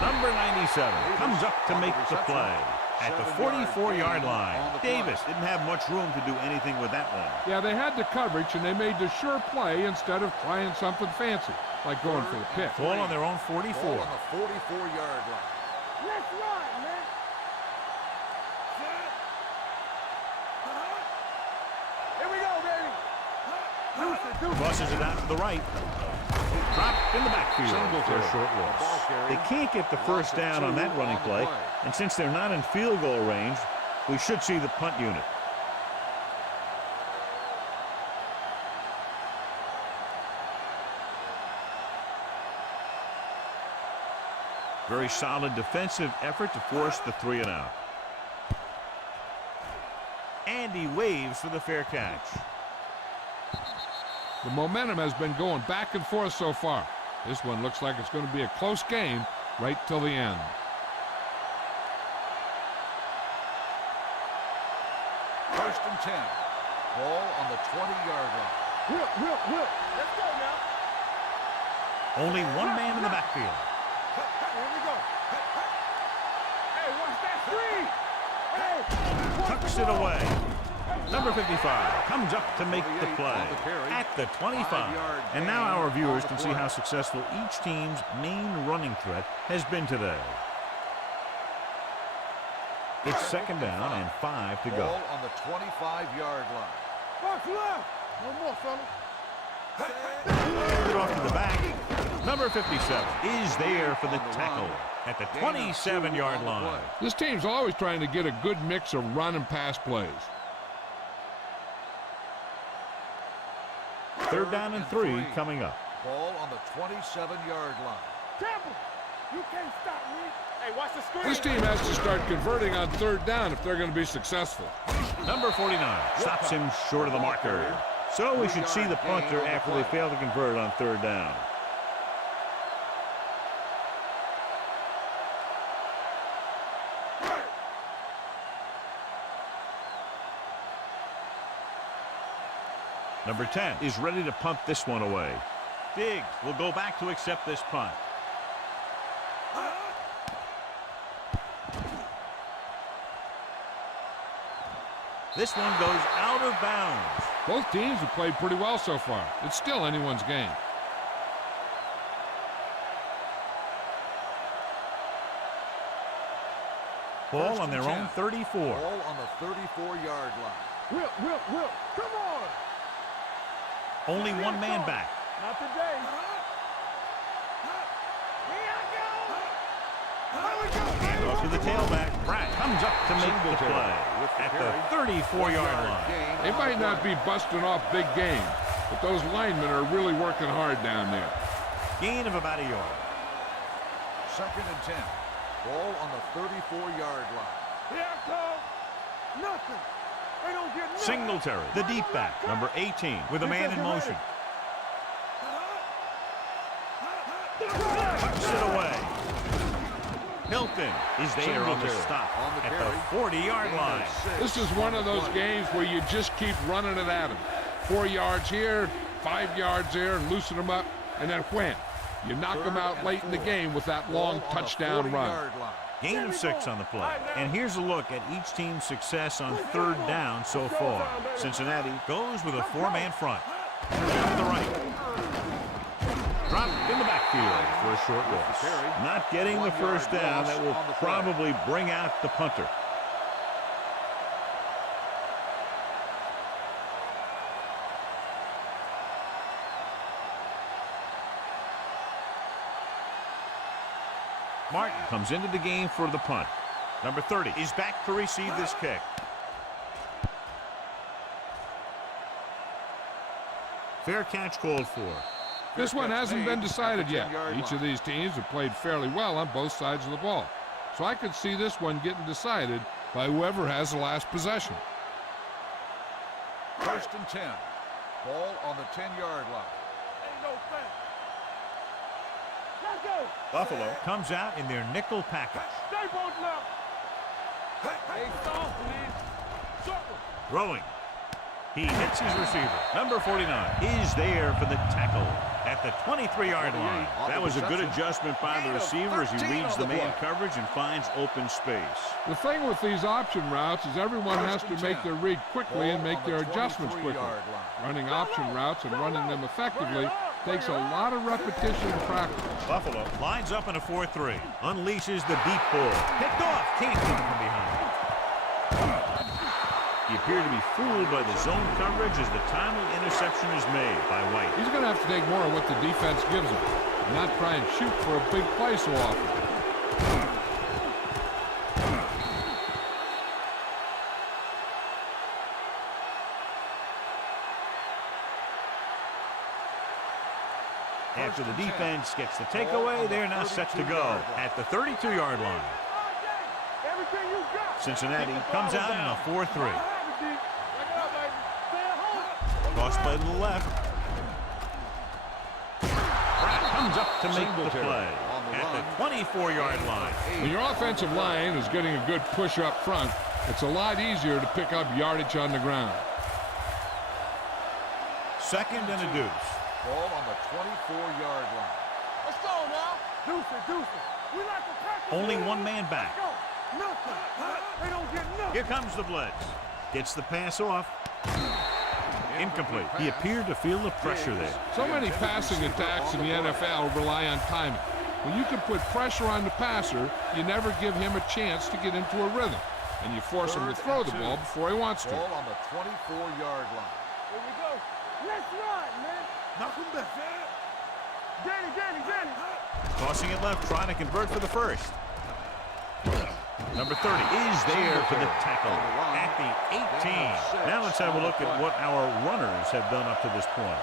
Number 97 comes up to make the play at the 44-yard line. Davis didn't have much room to do anything with that one. Yeah, they had the coverage, and they made the sure play instead of trying something fancy, like going for the pick. Ball on their own 44. Ball on the 44-yard line. Let's run, man. Here we go, baby. Crosses it out to the right. Dropped in the backfield for a short loss. They can't get the first down on that running play, and since they're not in field goal range, we should see the punt unit. Very solid defensive effort to force the 3 and out. And he waves for the fair catch. The momentum has been going back and forth so far. This one looks like it's going to be a close game right till the end. First and 10. Ball on the 20-yard line. Whip. Let's go now. Only one man in the backfield. Here we go. Hey, watch that screen. Hey. Tucks it away. Number 55 comes up to make the play at the 25. And now our viewers can see how successful each team's main running threat has been today. It's second down and 5 to go. Ball on the 25-yard line. Box left. No more, fella. It off to the back. Number 57 is there for the tackle at the 27-yard line. This team's always trying to get a good mix of run and pass plays. Third down and 3 coming up. Ball on the 27-yard line. Temple, you can't stop me. Hey, watch the screen. This team has to start converting on third down if they're going to be successful. Number 49 stops him short of the marker. So we should see the punter after they fail to convert on third down. Number 10 is ready to punt this one away. Diggs will go back to accept this punt. This one goes out of bounds. Both teams have played pretty well so far. It's still anyone's game. Ball on their own 34. Ball on the 34-yard line. Whip. Come on. Only one man back. Not today. And off to the tailback. Pratt comes up to make the play at the 34-yard line. They might not be busting off big game, but those linemen are really working hard down there. Gain of about a yard. Second and 10. Ball on the 34-yard line. Here I come. Nothing. They don't get nothing. Singletary, the deep back, number 18, with a man in motion. Puts it away. Hilton is there on the stop at the 40-yard line. This is one of those games where you just keep running it at them. 4 yards here, 5 yards there, and loosen them up, and then wham. You knock them out late in the game with that long touchdown run. Gain of 6 on the play. And here's a look at each team's success on third down so far. Cincinnati goes with a 4-man front. To the right. Dropped in the backfield for a short loss. Not getting the first down. That will probably bring out the punter. Martin comes into the game for the punt. Number 30 is back to receive this kick. Fair catch called for. This one hasn't been decided yet. Each of these teams have played fairly well on both sides of the ball. So I could see this one getting decided by whoever has the last possession. First and 10. Ball on the 10-yard line. Ain't no thing. Let's go. Buffalo comes out in their nickel package. Stay both left. Hey, soft, man. Circle. Throwing. He hits his receiver. Number 49 is there for the tackle at the 23-yard line. That was a good adjustment by the receiver as he reads the man coverage and finds open space. The thing with these option routes is everyone has to make their read quickly and make their adjustments quickly. Running option routes and running them effectively takes a lot of repetition and practice. Buffalo lines up in a 4-3. Unleashes the deep ball. Picked off. Can't get it from behind. He appeared to be fooled by the zone coverage as the timely interception is made by White. He's going to have to take more of what the defense gives him and not try and shoot for a big play so often. After the defense gets the takeaway, they're now set to go at the 32-yard line. Everything you got. Cincinnati comes out in a 4-3. Toss play to the left. Pratt comes up to make the play at the 24-yard line. When your offensive line is getting a good push up front, it's a lot easier to pick up yardage on the ground. Second and a deuce. Ball on the 24-yard line. Let's go now. Deuce it. We like to practice. Only one man back. Nothing. They don't get nothing. Here comes the blitz. Gets the pass off. Incomplete. He appeared to feel the pressure there. So many passing attacks in the NFL rely on timing. When you can put pressure on the passer, you never give him a chance to get into a rhythm, and you force him to throw the ball before he wants to. Ball on the 24-yard line. Here we go. Let's run, man. Knock him back. Danny. Tossing it left, trying to convert for the first. Number 30 is there for the tackle at the 18. Now let's have a look at what our runners have done up to this point.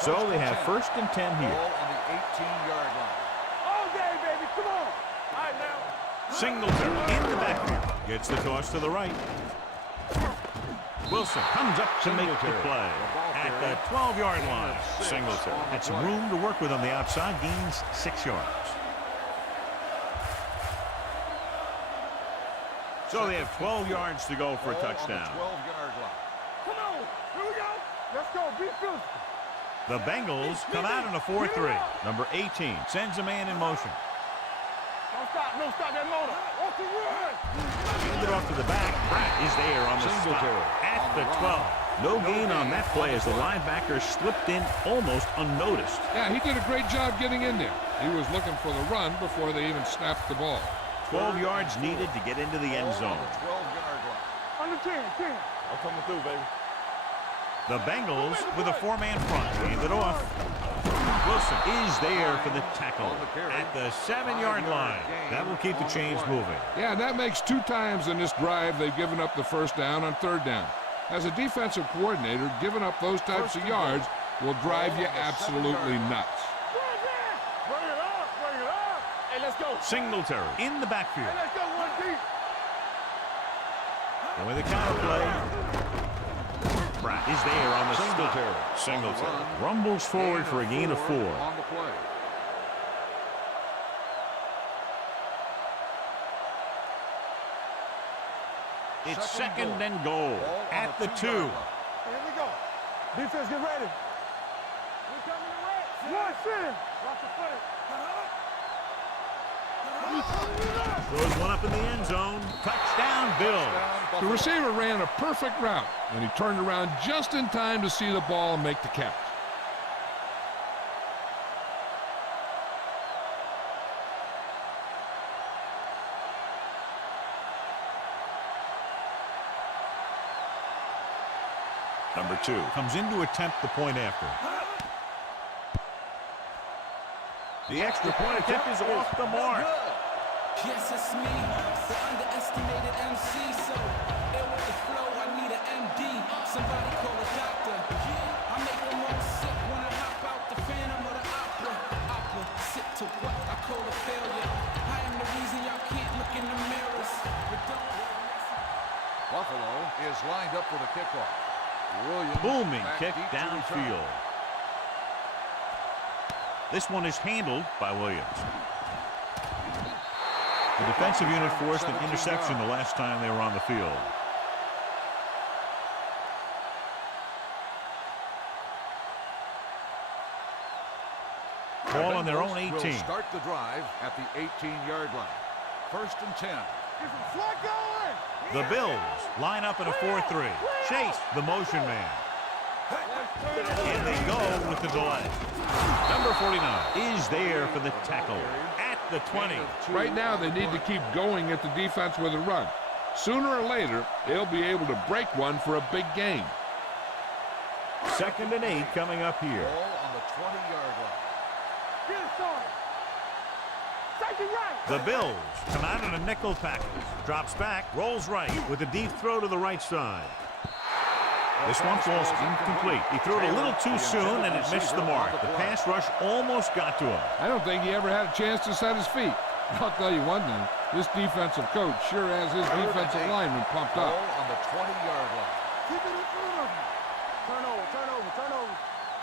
So they have 1st and 10 here. Ball on the 18-yard line. All day, baby. Come on. All right, now. Singletary in the backfield. Gets the toss to the right. Wilson comes up to make the play at the 12-yard line. Singletary had some room to work with on the outside, gains 6 yards. So they have 12 yards to go for a touchdown. 12-yard line. Come on. Here we go. Let's go. Be physical. The Bengals come out in a 4-3. Number 18 sends a man in motion. Don't stop that motor. Off the run. Hand it off to the back. Pratt is there on the stop at the 12. No gain on that play as the linebacker slipped in almost unnoticed. Yeah, he did a great job getting in there. He was looking for the run before they even snapped the ball. 12 yards needed to get into the end zone. 12-yard line. Under 10. I'm coming through, baby. The Bengals with a 4-man front. Hand it off. Wilson is there for the tackle at the 7-yard line. That will keep the chains moving. Yeah, that makes 2 times in this drive they've given up the first down on 3rd down. As a defensive coordinator, giving up those types of yards will drive you absolutely nuts. Bring it up. Hey, let's go. Singletary in the backfield. Hey, let's go one deep. And with the counter play, Pratt is there on the stop. Singletary rumbles forward for a gain of 4. On the play. It's 2nd and goal at the 2. Here we go. Defense, get ready. We're coming to red. Watch in. Watch the foot. Throws one up in the end zone. Touchdown, Bills. The receiver ran a perfect route, and he turned around just in time to see the ball and make the catch. Number 2 comes in to attempt the point after. The extra point attempt is off the mark. Yes, it's me, the underestimated MC. So, ill with the flow, I need an MD. Somebody call a doctor. I make them all sick when I hop out the Phantom or the Opera. Opposite to what I call a failure. I am the reason y'all can't look in the mirrors. But don't Buffalo is lined up for the kickoff. Williams Booming back kick deep to downfield. return. This one is handled by Williams. The defensive unit forced an interception the last time they were on the field. Ball on their own 18. Will start the drive at the 18-yard line. 1st and 10. The Bills line up in a 4-3. Chase, the motion man. And they go with the delay. Number 49 is there for the tackle at the 20. Right now, they need to keep going at the defense with a run. Sooner or later, they'll be able to break one for a big gain. 2nd and 8 coming up here. Ball on the 20-yard line. The Bills come out in a nickel package. Drops back, rolls right with a deep throw to the right side. This one falls incomplete. He threw it a little too soon and it missed the mark. The pass rush almost got to him. I don't think he ever had a chance to set his feet. I'll tell you one thing, this defensive coach sure has his defensive lineman pumped Ball up. on the 20-yard line. Keep it in front of you. Turn over.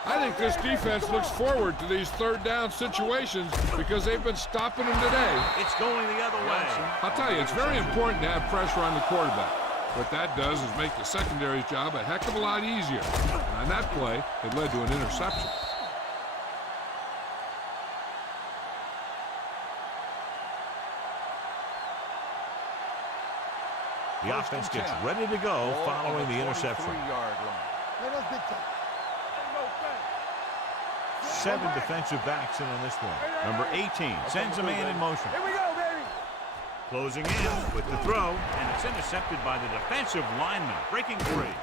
I think this defense looks forward to these 3rd down situations because they've been stopping them today. It's going the other way. I'll tell you, it's very important to have pressure on the quarterback. What that does is make the secondary's job a heck of a lot easier. And on that play, it led to an interception. The offense gets ready to go following the interception. 23-yard line. Hey, that's big time. 7 defensive backs in on this one. Number 18 sends a man in motion. Here we go, baby. Closing in with the throw, and it's intercepted by the defensive lineman, breaking free.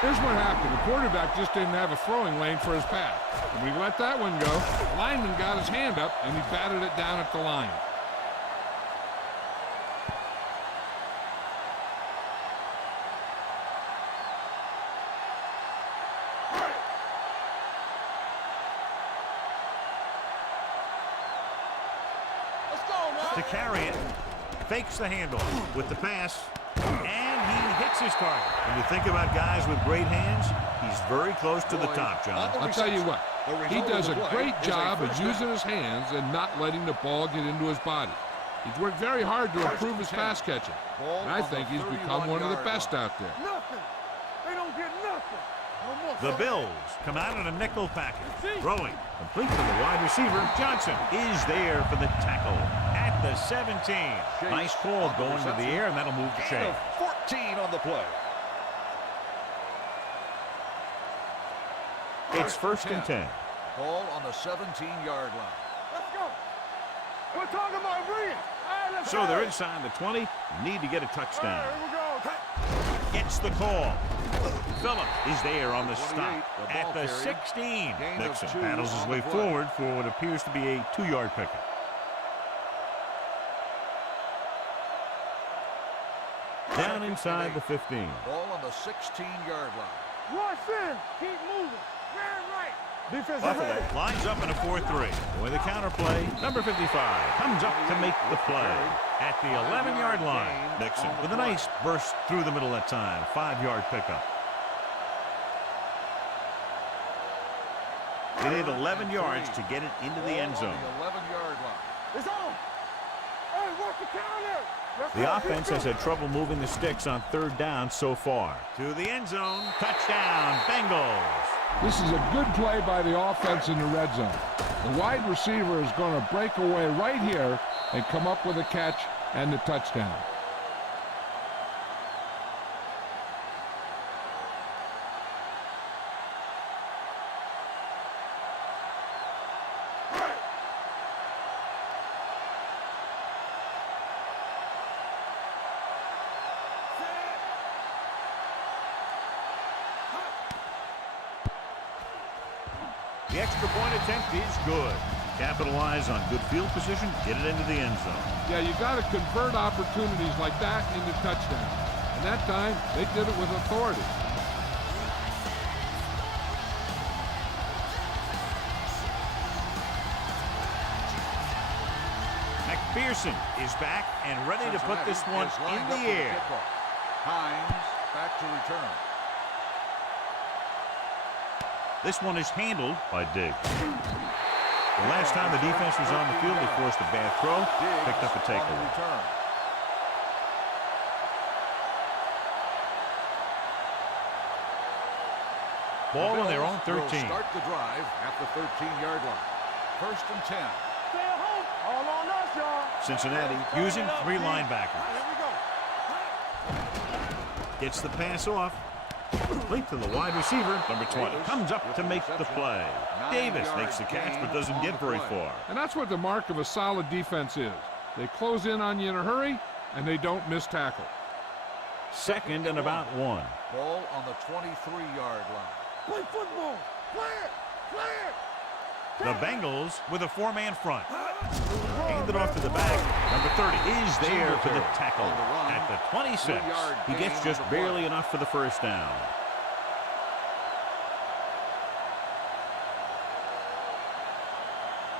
Here's what happened. The quarterback just didn't have a throwing lane for his pass. When we let that one go, the lineman got his hand up, and he batted it down at the line. To carry it, fakes the handoff with the pass, and he hits his target. When you think about guys with great hands, he's very close to the top, John. I'll tell you what, he does a great job of using his hands and not letting the ball get into his body. He's worked very hard to improve his pass catching, and I think he's become one of the best out there. Nothing. They don't get nothing. No more. The Bills come out in a nickel package. Throwing, complete to the wide receiver. Johnson is there for the tackle at the 17. Nice call going to the air, and that'll move the chain. 14 on the play. It's first and 10. Ball on the 17-yard line. Let's go. We're talking about bringing. All right, let's So go. they're inside the 20. Need to get a touchdown. Here we go. Gets the call. Phillip is there on the 28, stop the at ball the carrier. 16. Gain of Mixon 2 paddles his on way the play. forward for what appears to be a 2-yard pickup. Down inside the 15. Ball on the 16-yard line. Rush in. Keep moving. Very right. Defense is Buffalo ready. lines up in a 4-3. With a counter play, number 55 comes up to make the play at the 11-yard line. Mixon with a nice burst through the middle that time. 5-yard pickup. They need 11 yards to get it into the end zone. The 11-yard line. It's on. Hey, watch the counter. Let's The go. offense has had trouble moving the sticks on 3rd down so far. To the end zone. Touchdown, Bengals. This is a good play by the offense in the red zone. The wide receiver is going to break away right here and come up with a catch and the touchdown. The extra point attempt is good. Capitalize on good field position, get it into the end zone. Yeah, you got to convert opportunities like that into touchdowns. And that time, they did it with authority. McPherson is back and ready to put this one in the air. Hines back to return. This one is handled by Diggs. The last time the defense was on the field, they forced a bad throw, picked up a takeaway. Return. Ball on their own 13. Will start the drive at the 13-yard line. First and 10. Stay at home. All on us, y'all. Cincinnati using 3 linebackers. Here we go. Gets the pass off. Late to the wide receiver, number 20. Comes up to make the play. Davis makes the catch but doesn't get very far. And that's what the mark of a solid defense is. They close in on you in a hurry, and they don't miss tackle. Second and about 1. Ball on the 23-yard line. Play football. Play it. Play it. The Bengals with a 4-man front. Handed off to the back. Number 30 is there for the tackle at the 26. He gets just barely enough for the first down.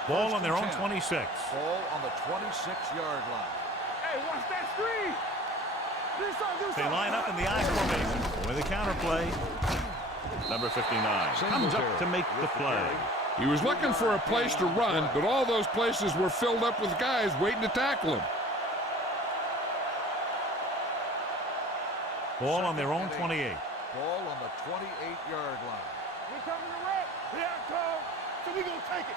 Ball on their own 26. Ball on the 26-yard line. Hey, watch that screen. Do something. They line up in the I formation with a counter play. Number 59 comes up to make the play. He was looking for a place to run, but all those places were filled up with guys waiting to tackle him. Ball on their own 28. Ball on the 28-yard line. We coming to wreck. Yeah, Cole. So we gonna take it.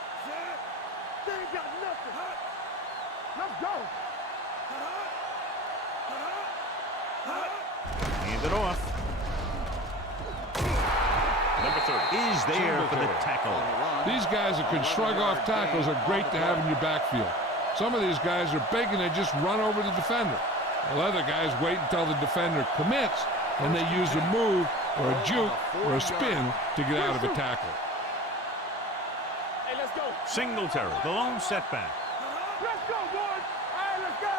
They ain't got nothing. Let's go. Hand it off. Number 30 is there for the tackle. These guys that can shrug off tackles are great to have in your backfield. Some of these guys are big and they just run over the defender. While other guys wait until the defender commits and they use a move or a juke or a spin to get out of a tackle. Hey, let's go. Singletary, the lone setback. Let's go, boys. All right, let's go.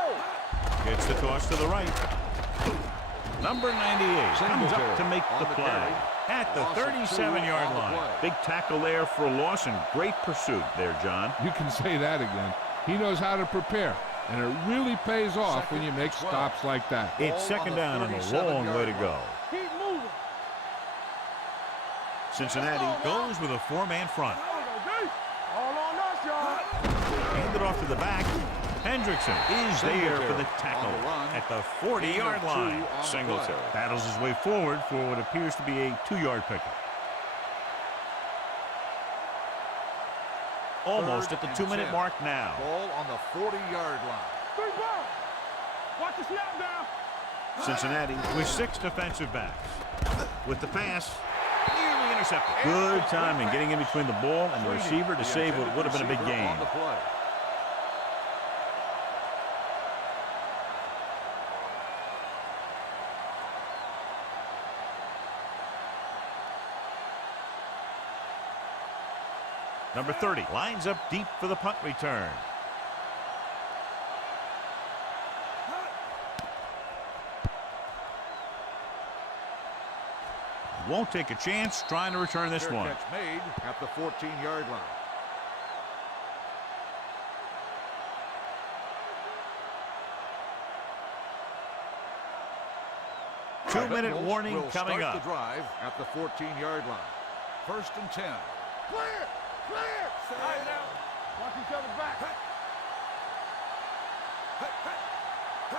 Gets the toss to the right. Number 98 comes up to make the play at the 37-yard line. Big tackle there for a loss and great pursuit there, John. You can say that again. He knows how to prepare, and it really pays off when you make stops like that. It's second down and a long way to go. Keep moving. Cincinnati goes with a four-man front. All on us, y'all. Hand it off to the back. Hendrickson is there for the tackle at the 40-yard line. Singletary battles his way forward for what appears to be a 2-yard pickup. Almost at the 2-minute mark now. Ball on the 40-yard line. 3 balls. Watch the snap down. Cincinnati with 6 defensive backs. With the pass, nearly intercepted. Good timing getting in between the ball and the receiver to save what would have been a big gain. Number 30 lines up deep for the punt return. Won't take a chance trying to return this one. Catch made at the 14-yard line. Two-minute warning coming up. The drive at the 14-yard line. 1st and 10. Clear. Clear. All right, now. Watch each other back.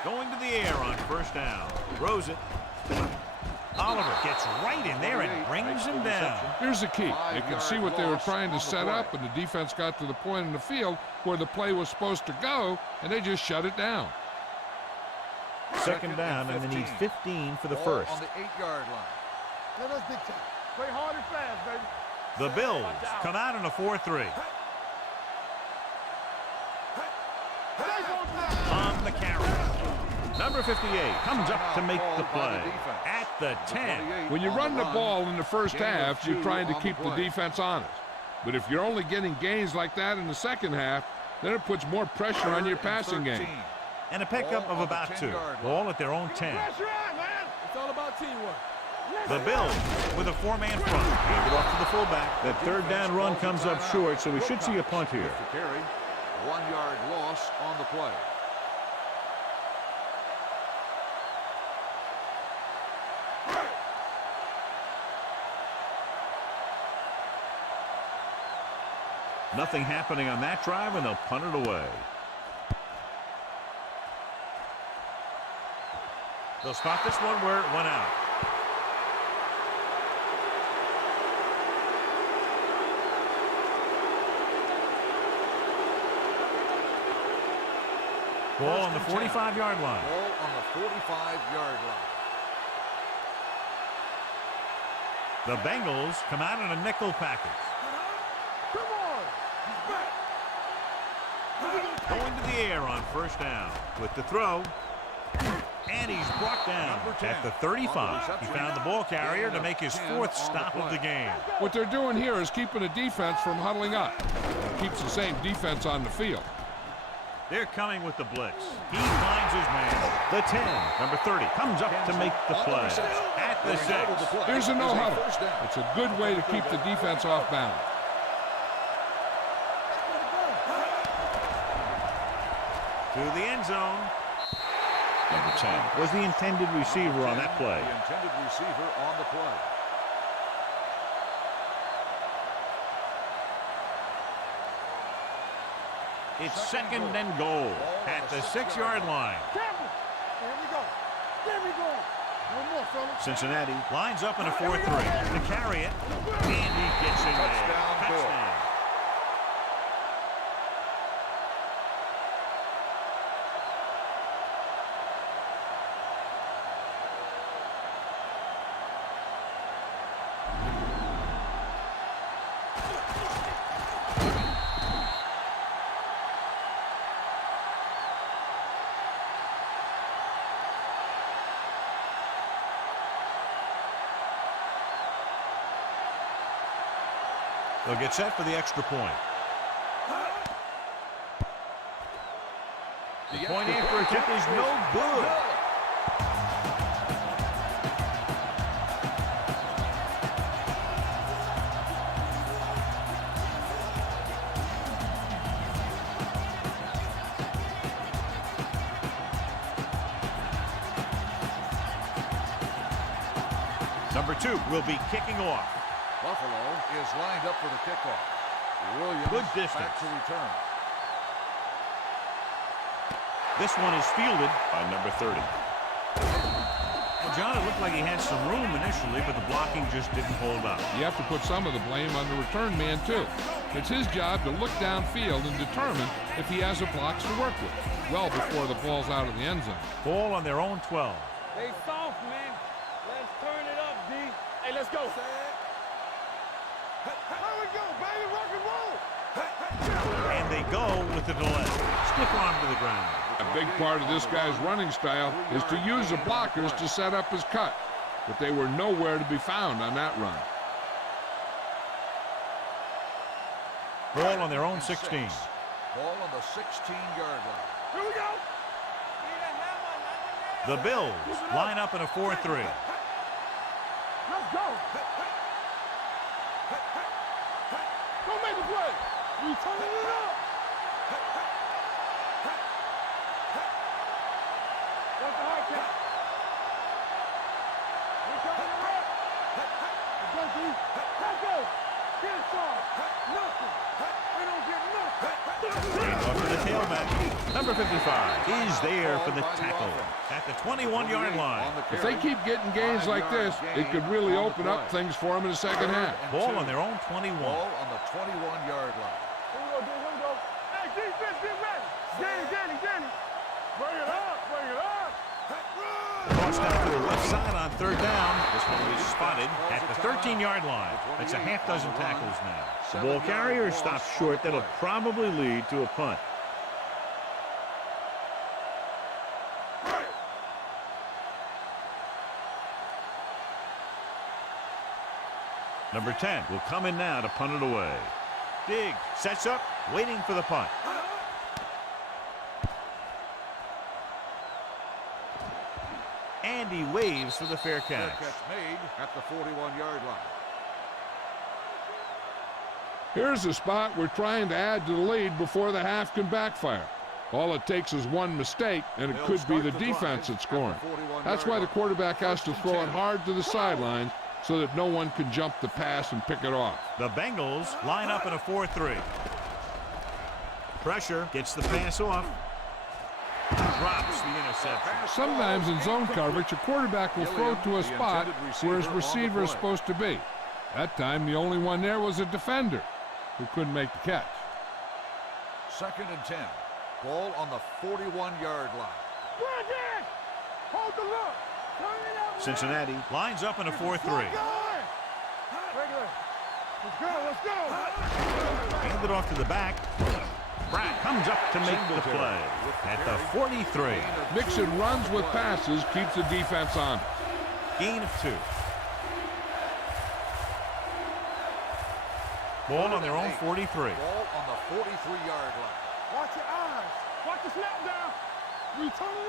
Going to the air on 1st down. Throws it. Oliver gets right in there and brings him down. Here's the key. They could see what they were trying to set up, and the defense got to the point in the field where the play was supposed to go, and they just shut it down. Second down, and they need 15 for the first. On the 8-yard line. Let us dictate. Play hard and fast, baby. The Bills come out in a 4-3. On the carry. Number 58 comes up to make the play at the 10. When you run the ball in the first half, you're trying to keep the defense honest. But if you're only getting gains like that in the second half, then it puts more pressure on your passing game. And a pickup of about 2. Ball at their own 10. It's all about teamwork. The Bills with a 4-man front. Hand it off to the fullback. That 3rd down run comes up short, so we should see a punt here. 1-yard loss on the play. Nothing happening on that drive, and they'll punt it away. They'll spot this one where it went out. Ball on the 45-yard line. Ball on the 45-yard line. The Bengals come out in a nickel package. Come on. Going to the air on 1st down with the throw. And he's brought down at the 35. He found the ball carrier to make his 4th stop of the game. What they're doing here is keeping the defense from huddling up. It keeps the same defense on the field. They're coming with the blitz. He finds his man. The 10, number 30, comes up to make the play at the 6. Here's a no-huddle. It's a good way to keep the defense off balance. To the end zone. Number 10 was the intended receiver on that play. The intended receiver on the play. It's 2nd and goal at the 6-yard line. Here we go. There we go. One more, fellas. Cincinnati lines up in a 4-3 to carry it, and he gets in there. Touchdown. They'll get set for the extra point. The point after attempt is no good. Number 2 will be kicking off. Buffalo is lined up for the kickoff. Williams Good distance. back to return. This one is fielded by number 30. Well, John, it looked like he had some room initially, but the blocking just didn't hold up. You have to put some of the blame on the return man, too. It's his job to look downfield and determine if he has a blocks to work with, well before the ball's out of the end zone. Ball on their own 12. They soft, man. Let's turn it up, D. Hey, let's go. How we go, baby? Rock and roll. And they go with the delay. Stiff arm to the ground. A big part of this guy's running style is to use the blockers to set up his cut, but they were nowhere to be found on that run. Ball on their own 16. Ball on the 16-yard line. Here we go. The Bills line up in a 4-3. Let's go. Don't make a play. We turning it up. What's the hard count? We turning it up. Let's go, D. Let's go. Get it started. Nothing. We don't get nothing. Off to the tailback. Number 55 is there for the tackle at the 21-yard line. If they keep getting gains like this, it could really open up things for them in the second half. Ball on their own 21. Ball on the 21-yard line. Here we go, D. Here we go. Hey, defense, get ready. Danny. Bring it up. Cross down to the left side on 3rd down. This one is spotted at the 13-yard line. That's a half dozen tackles now. The ball carrier stops short. That'll probably lead to a punt. Number 10 will come in now to punt it away. Diggs sets up, waiting for the punt. And he waves for the fair catch. Fair catch made at the 41-yard line. Here's a spot we're trying to add to the lead before the half can backfire. All it takes is one mistake, and it could be the defense that's scoring. That's why the quarterback has to throw it hard to the sideline so that no one can jump the pass and pick it off. The Bengals line up in a 4-3. Pressure gets the pass off. Drops the interception. Sometimes in zone coverage, a quarterback will throw to a spot where his receiver is supposed to be. That time, the only one there was a defender who couldn't make the catch. 2nd and 10. Ball on the 41-yard line. Hold the look. Turn it up. Cincinnati lines up in a 4-3. Regular. Let's go. Hand it off to the back. Pratt comes up to make the play at the 43. Mixon runs with passes, keeps the defense on. Gain of 2. Ball on their own 43. Ball on the 43-yard line. Watch your eyes. Watch the snap down.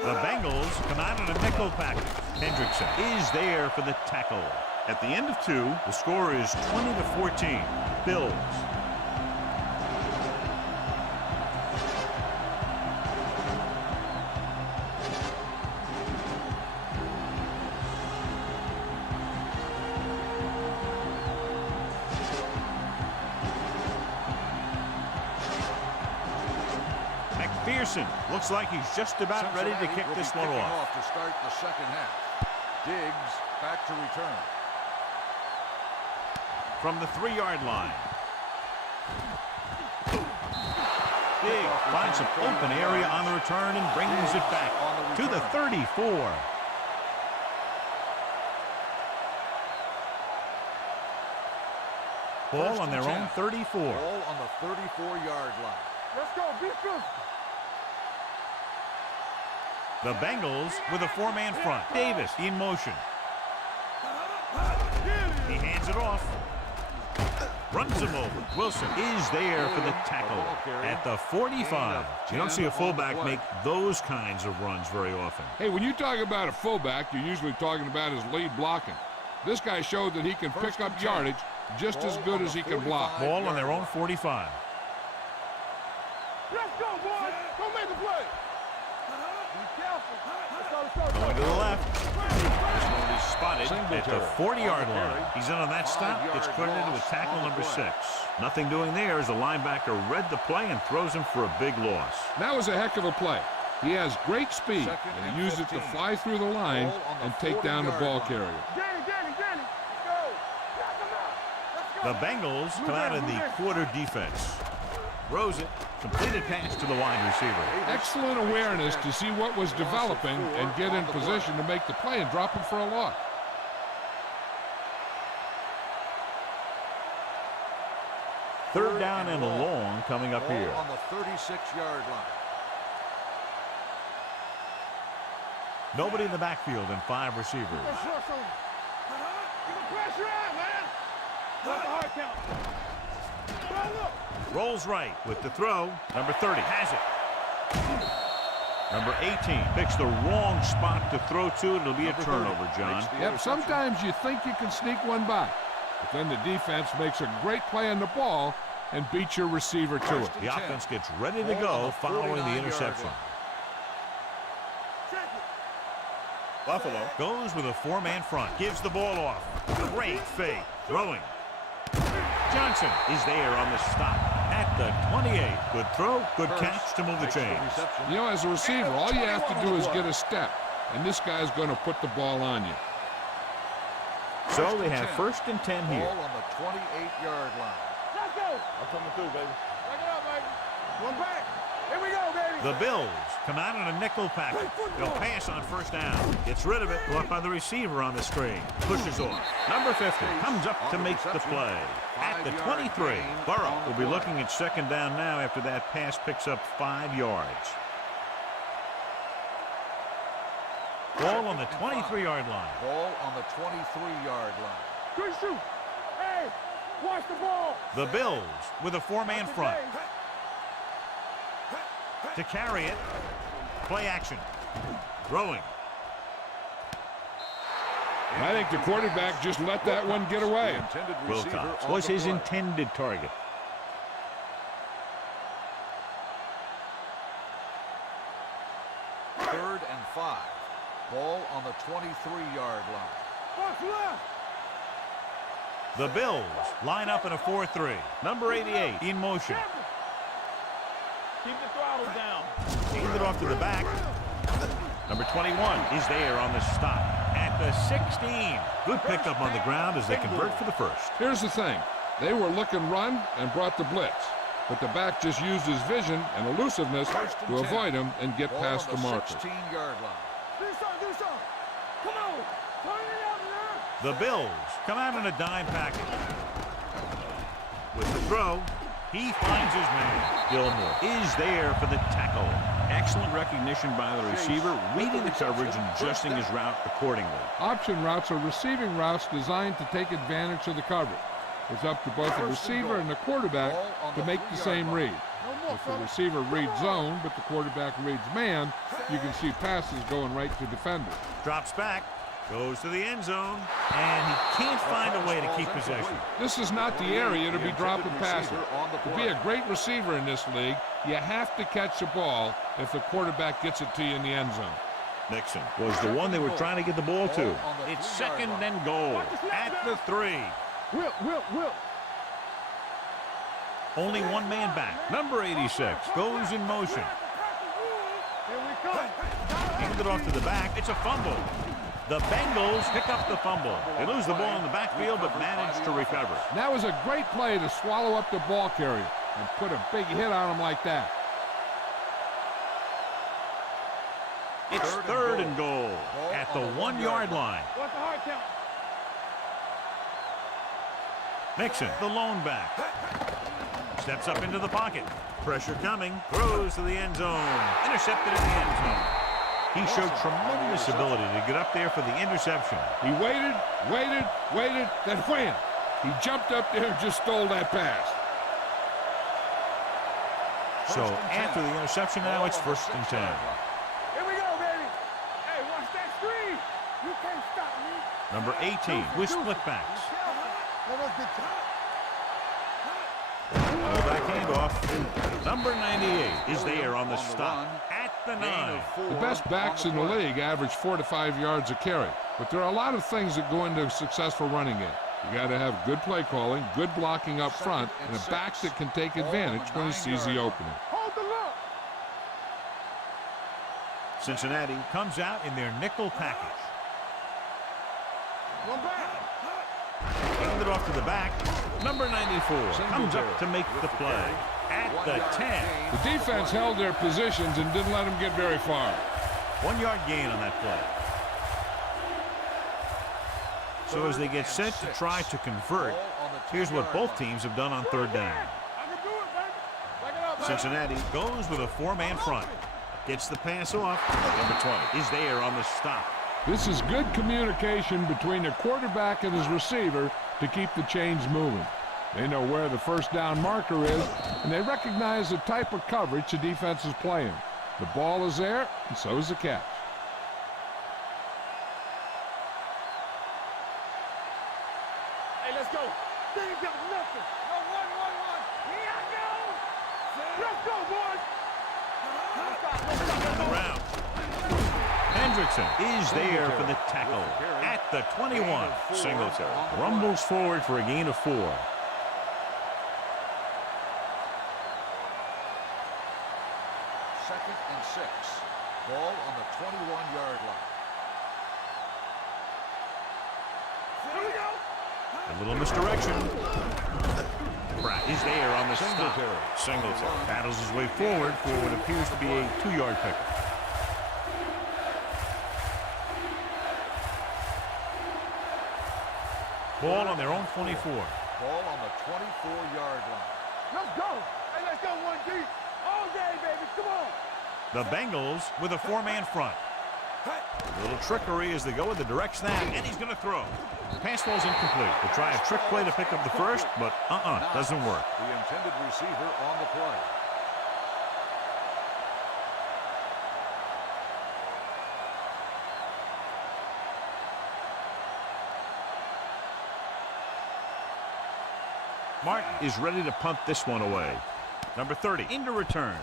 The Bengals come out in a nickel package. Hendrickson is there for the tackle. At the end of 2, the score is 20-14. Bills. McPherson looks like he's just about ready to kick this one off. To start the second half. Diggs back to return. From the 3-yard line. Diggs finds some open area on the return and brings it back to the 34. Ball on their own 34. Ball on the 34-yard line. Let's go, defense. The Bengals with a 4-man front. Davis in motion. He hands it off. Runs him over. Wilson is there for the tackle at the 45. You don't see a fullback make those kinds of runs very often. Hey, when you talk about a fullback, you're usually talking about his lead blocking. This guy showed that he can pick up yardage just as good as he can block. Ball on their own 45. Let's go, boys. Go make a play. Be careful. Let's go. Going to the left. This one is spotted at the 40-yard line. He's in on that stop. Gets credited with tackle number 6. Nothing doing there as the linebacker read the play and throws him for a big loss. That was a heck of a play. He has great speed, and he used it to fly through the line and take down the ball carrier. Danny. Go. Knock him out. Let's go. The Bengals come out in the quarter defense. Throws it. Completed pass to the wide receiver. Excellent awareness to see what was developing and get in position to make the play and drop him for a loss. Third down and long coming up here. On the 36-yard line. Nobody in the backfield and 5 receivers. Give him pressure out, man. What's the hard count? Go look. Rolls right with the throw. Number 30 has it. Number 18 picks the wrong spot to throw to. It'll be a turnover, John. Yep, sometimes you think you can sneak one by, but then the defense makes a great play on the ball and beats your receiver to it. The offense gets ready to go following the interception. Buffalo goes with a 4-man front. Gives the ball off. Great fake. Throwing. Johnson is there on the stop at the 28. Good throw, good catch to move the chains. You know, as a receiver, all you have to do is get a step, and this guy's going to put the ball on you. So they have 1st and 10 here. Ball on the 28-yard line. Let's go. I'm coming through, baby. Back it up, baby. One back. Here we go, baby. The Bills come out in a nickel package. They'll pass on 1st down. Gets rid of it. Brought by the receiver on the screen. Pushes off. Number 50 comes up to make the play. At the 23, Burrow will be looking at 2nd down now after that pass picks up 5 yards. Ball on the 23-yard line. Ball on the 23-yard line. Good shoot. Hey, watch the ball. The Bills with a 4-man front. To carry it. Play action. Throwing. I think the quarterback just let that one get away. Wilcox was his intended target. Third and 5. Ball on the 23-yard line. Watch left. The Bills line up in a 4-3. Number 88 in motion. Keep the throttle down. Hands it off to the back. Number 21 is there on the stop at the 16. Good pickup on the ground as they convert for the 1st. Here's the thing. They were looking run and brought the blitz, but the back just used his vision and elusiveness to avoid him and get past the marker. 16-yard line. Do something. Come on. Turn it out now. The Bills come out in a dime package. With the throw, he finds his man. Gilmore is there for the tackle. Excellent recognition by the receiver, reading the coverage and adjusting his route accordingly. Option routes are receiving routes designed to take advantage of the coverage. It's up to both the receiver and the quarterback to make the same read. If the receiver reads zone, but the quarterback reads man, you can see passes going right to defenders. Drops back, goes to the end zone, and he can't find a way to keep possession. This is not the area to be dropping passes. To be a great receiver in this league, you have to catch the ball if the quarterback gets it to you in the end zone. Mixon was the one they were trying to get the ball to. It's 2nd and goal at the 3. Will. Only 1 man back. Number 86 goes in motion. Here we come. Handed it off to the back. It's a fumble. The Bengals pick up the fumble. They lose the ball in the backfield but manage to recover. That was a great play to swallow up the ball carrier and put a big hit on him like that. It's 3rd and goal at the 1-yard line. What's the hard count? Mixon, the lone back. Steps up into the pocket. Pressure coming. Throws to the end zone. Intercepted in the end zone. He showed tremendous ability to get up there for the interception. He waited, then wham! He jumped up there and just stole that pass. So after the interception now, it's 1st and 10. Here we go, baby. Hey, watch that screen. You can't stop me. Number 18 with split backs. Let us get Back handoff. Number 98 is there on the stop at the 9. The best backs in the league average 4 to 5 yards a carry. But there are a lot of things that go into a successful running game. You got to have good play calling, good blocking up front, and a back that can take advantage when he sees the opening. Hold the look. Cincinnati comes out in their nickel package. One back. Hand it off to the back. Number 94 comes up to make the play at the 10. The defense held their positions and didn't let them get very far. 1 yard gain on that play. So as they get set to try to convert, here's what both teams have done on 3rd down. I can do it, baby. Back it up, baby. Cincinnati goes with a 4-man front. Gets the pass off. Number 20 is there on the stop. This is good communication between the quarterback and his receiver to keep the chains moving. They know where the 1st down marker is, and they recognize the type of coverage the defense is playing. The ball is there, and so is the catch. Hey, let's go. They ain't got nothing. No, one. Here I go. Let's go, boys. Around. Hendrickson is there for the tackle at the 21. Singletary rumbles forward for a gain of 4. Second and 6. Ball on the 21-yard line. Here we go. A little misdirection. Pratt is there on the stop. Singletary battles his way forward for what appears to be a 2-yard pickup. Ball on their own 24. Ball on the 24-yard line. Let's go. Hey, let's go, 1 deep. All day, baby. Come on. The Bengals with a 4-man front. A little trickery as they go with the direct snap, and he's going to throw. The pass falls incomplete. They try a trick play to pick up the first, but doesn't work. The intended receiver on the play. Martin is ready to punt this one away. Number 30 into return.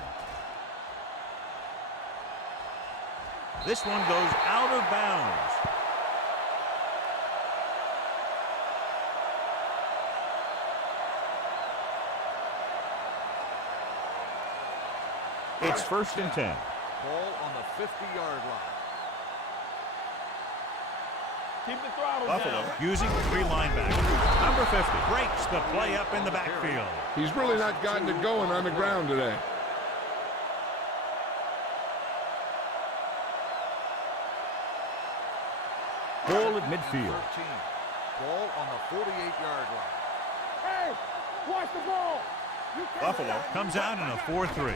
This one goes out of bounds. It's 1st and 10. Ball on the 50-yard line. Keep the throttle Buffalo down. using 3 linebackers. Number 50 breaks the play up in the backfield. He's really not gotten it going on the ground today. Ball at midfield. 13. Ball on the 48-yard line. Hey, watch the ball. You can't Buffalo stop me. comes out in a 4-3.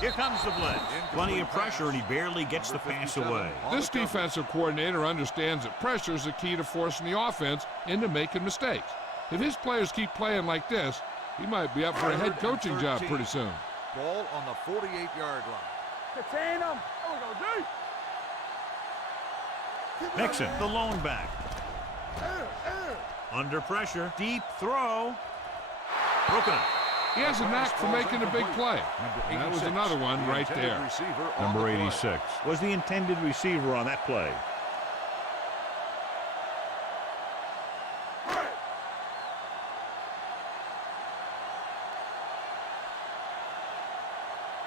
Here comes the blitz. Plenty of pressure, and he barely gets the pass away. This defensive coordinator understands that pressure is the key to forcing the offense into making mistakes. If his players keep playing like this, he might be up for a head coaching job pretty soon. Ball on the 48-yard line. Contain them. There we go, D. Mixon, the lone back. Under pressure, deep throw. Broken up. He has a knack for making a big play. That was another one right there. Number 86 was the intended receiver on that play.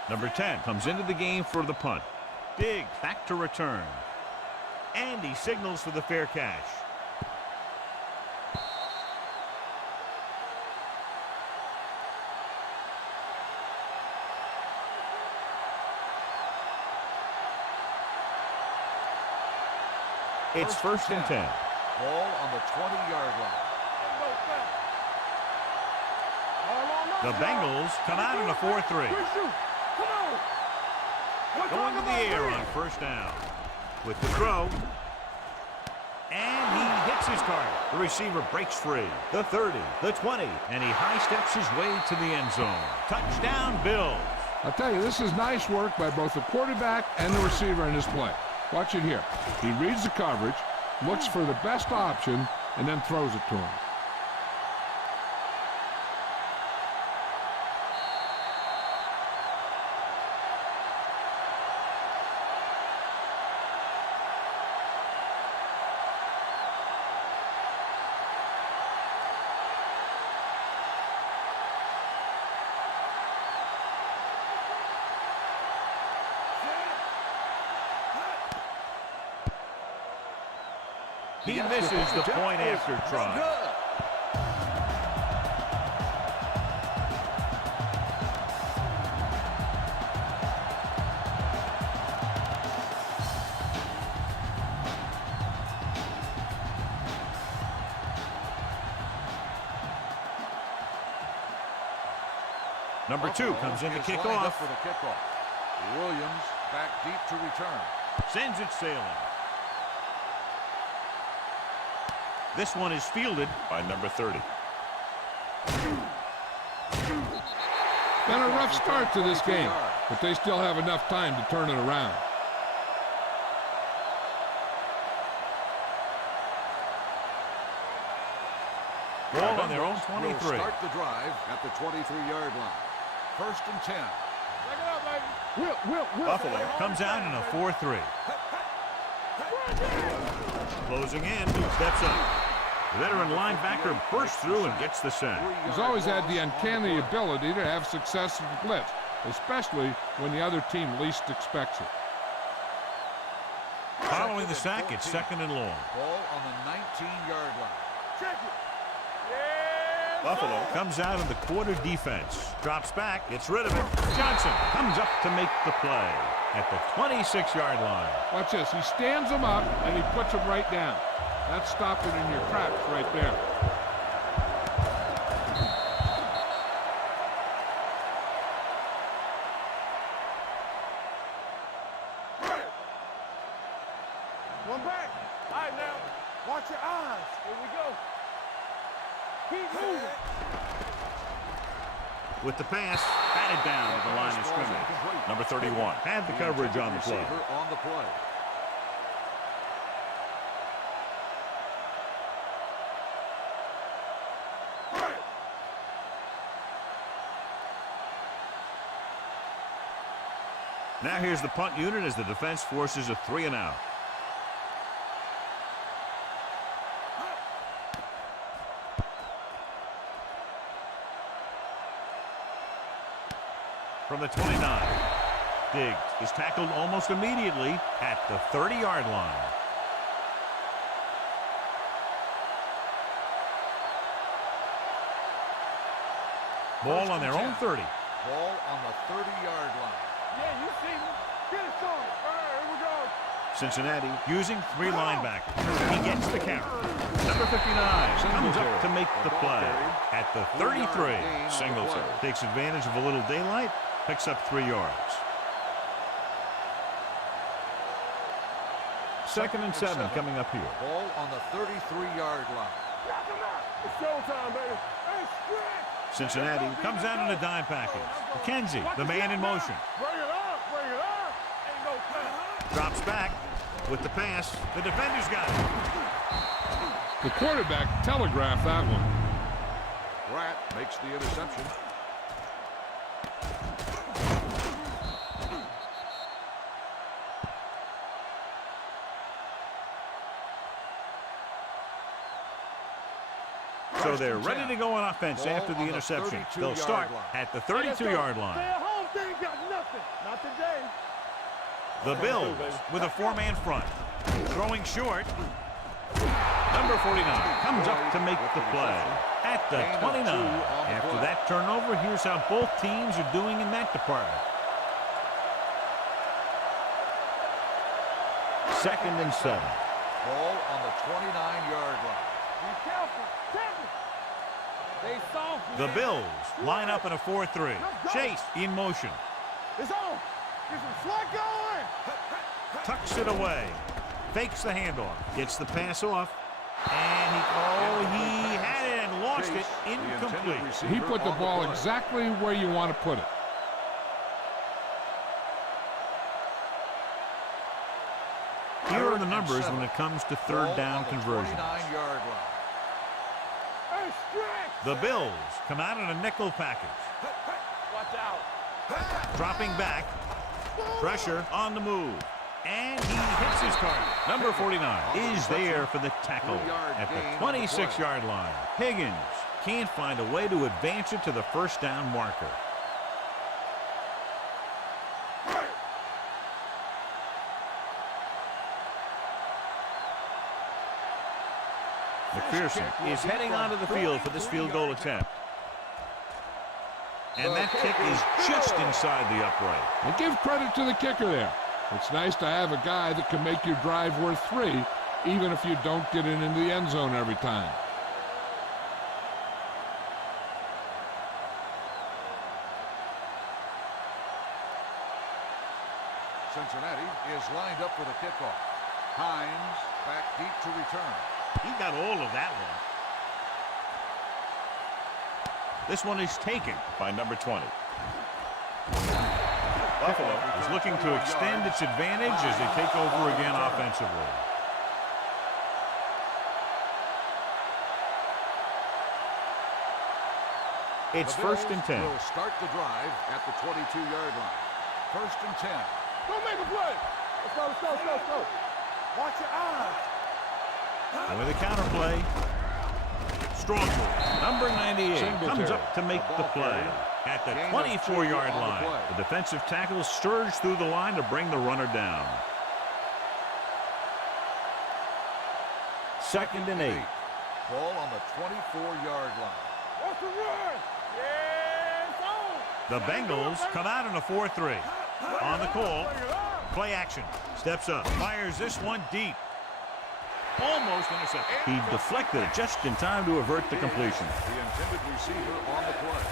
Number 10 comes into the game for the punt. Diggs back to return. And he signals for the fair catch. It's 1st and 10. Ball on the 20-yard line. The Bengals come out in a 4-3. Going to the air on 1st down. With the throw. And he hits his target. The receiver breaks free. The 30, the 20, and he high steps his way to the end zone. Touchdown, Bills. I'll tell you, this is nice work by both the quarterback and the receiver in this play. Watch it here. He reads the coverage, looks for the best option, and then throws it to him. He misses the point after try. Number 2 comes in to kick off. For the kickoff. Williams back deep to return. Sends it sailing. This one is fielded by number 30. Been a rough start to this game, but they still have enough time to turn it around. Ball on their own 23. Will start the drive at the 23-yard line. 1st and 10. Buffalo comes out in a 4-3. Closing in, steps up. The veteran linebacker bursts through and gets the sack. He's always had the uncanny ability to have success at the blitz, especially when the other team least expects it. Following the sack, it's 2nd and long. Ball on the 19-yard line. Check it. Buffalo comes out in the quarter defense. Drops back, gets rid of it. Johnson comes up to make the play at the 26-yard line. Watch this. He stands him up, and he puts him right down. That's stopping in your tracks right there. One back. All right, now. Watch your eyes. Here we go. Keep moving. With the pass, batted down at the line of scrimmage. Number 31 had the coverage on the play. On the play. Now here's the punt unit as the defense forces a 3-and-out. From the 29, Diggs is tackled almost immediately at the 30-yard line. Ball on their own 30. Ball on the 30-yard line. Yeah, you see me. Get it started. All right, here we go. Cincinnati using 3 linebackers. He gets the count. Number 59 comes up to make the play at the 33. Singleton takes advantage of a little daylight, picks up 3 yards. 2nd and 7 coming up here. Ball on the 33-yard line. Knock him out. It's showtime, baby. Hey, stretch. Cincinnati comes out in a dime package. McKenzie, the man in motion. Bring it up. Bring it up. Ain't no time. Drops back with the pass. The defender's got it. The quarterback telegraphed that one. Pratt makes the interception. So they're ready to go on offense after the interception. They'll start at the 32-yard line. Stay at home, they ain't got nothing. Not today. The Bills with a 4-man front. Throwing short. Number 49 comes up to make the play at the 29. After that turnover, here's how both teams are doing in that department. 2nd and 7. Ball on the 29-yard line. Be careful. They soft. The Bills line up in a 4-3. Chase in motion. It's on. Get some slack going. Tucks it away. Fakes the handoff. Gets the pass off. And he had it and lost it. Incomplete. He put the ball exactly where you want to put it. Here are the numbers when it comes to third down conversions. The Bills come out in a nickel package. Watch out. Dropping back. Pressure on the move. And he hits his target. Number 49 is there for the tackle at the 26-yard line. Higgins can't find a way to advance it to the first down marker. McPherson is heading onto the field for this field goal attempt. And that kick is just inside the upright. And give credit to the kicker there. It's nice to have a guy that can make your drive worth 3, even if you don't get it into the end zone every time. Cincinnati is lined up for the kickoff. Hines back deep to return. He got all of that one. This one is taken by number 20. Buffalo is looking to extend its advantage as they take over again offensively. It's first and 10. Will start the drive at the 22-yard line. First and 10. Don't make a play. Let's go. Watch your eyes. And with a counter play, strong move. Number 98 comes up to make the play at the 24-yard line. The defensive tackle surged through the line to bring the runner down. Second and 8. Ball on the 24-yard line. What's the run? The Bengals come out in a 4-3. On the call, play action. Steps up, fires this one deep. Almost intercepted. He deflected it just in time to avert the completion. The intended receiver on the play.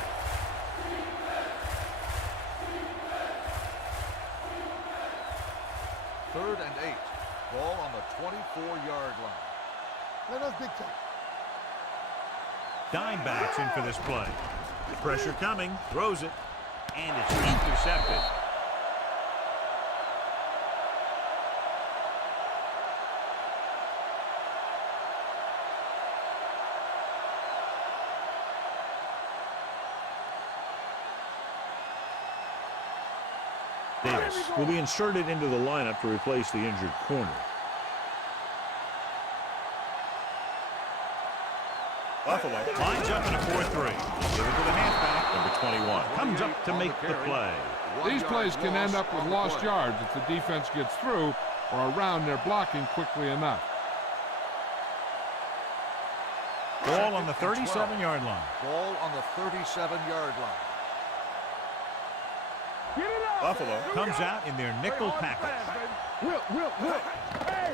Third and 8. Ball on the 24-yard line. Let us dictate. Dime backs in for this play. Pressure coming, throws it, and it's intercepted. Davis will be inserted into the lineup to replace the injured corner. Buffalo lines up in a 4-3. Give it to the halfback, number 21. Comes up to make the play. These plays can end up with lost yards if the defense gets through or around their blocking quickly enough. Ball on the 37-yard line. Ball on the 37-yard line. Buffalo comes out in their nickel package. Will. Hey,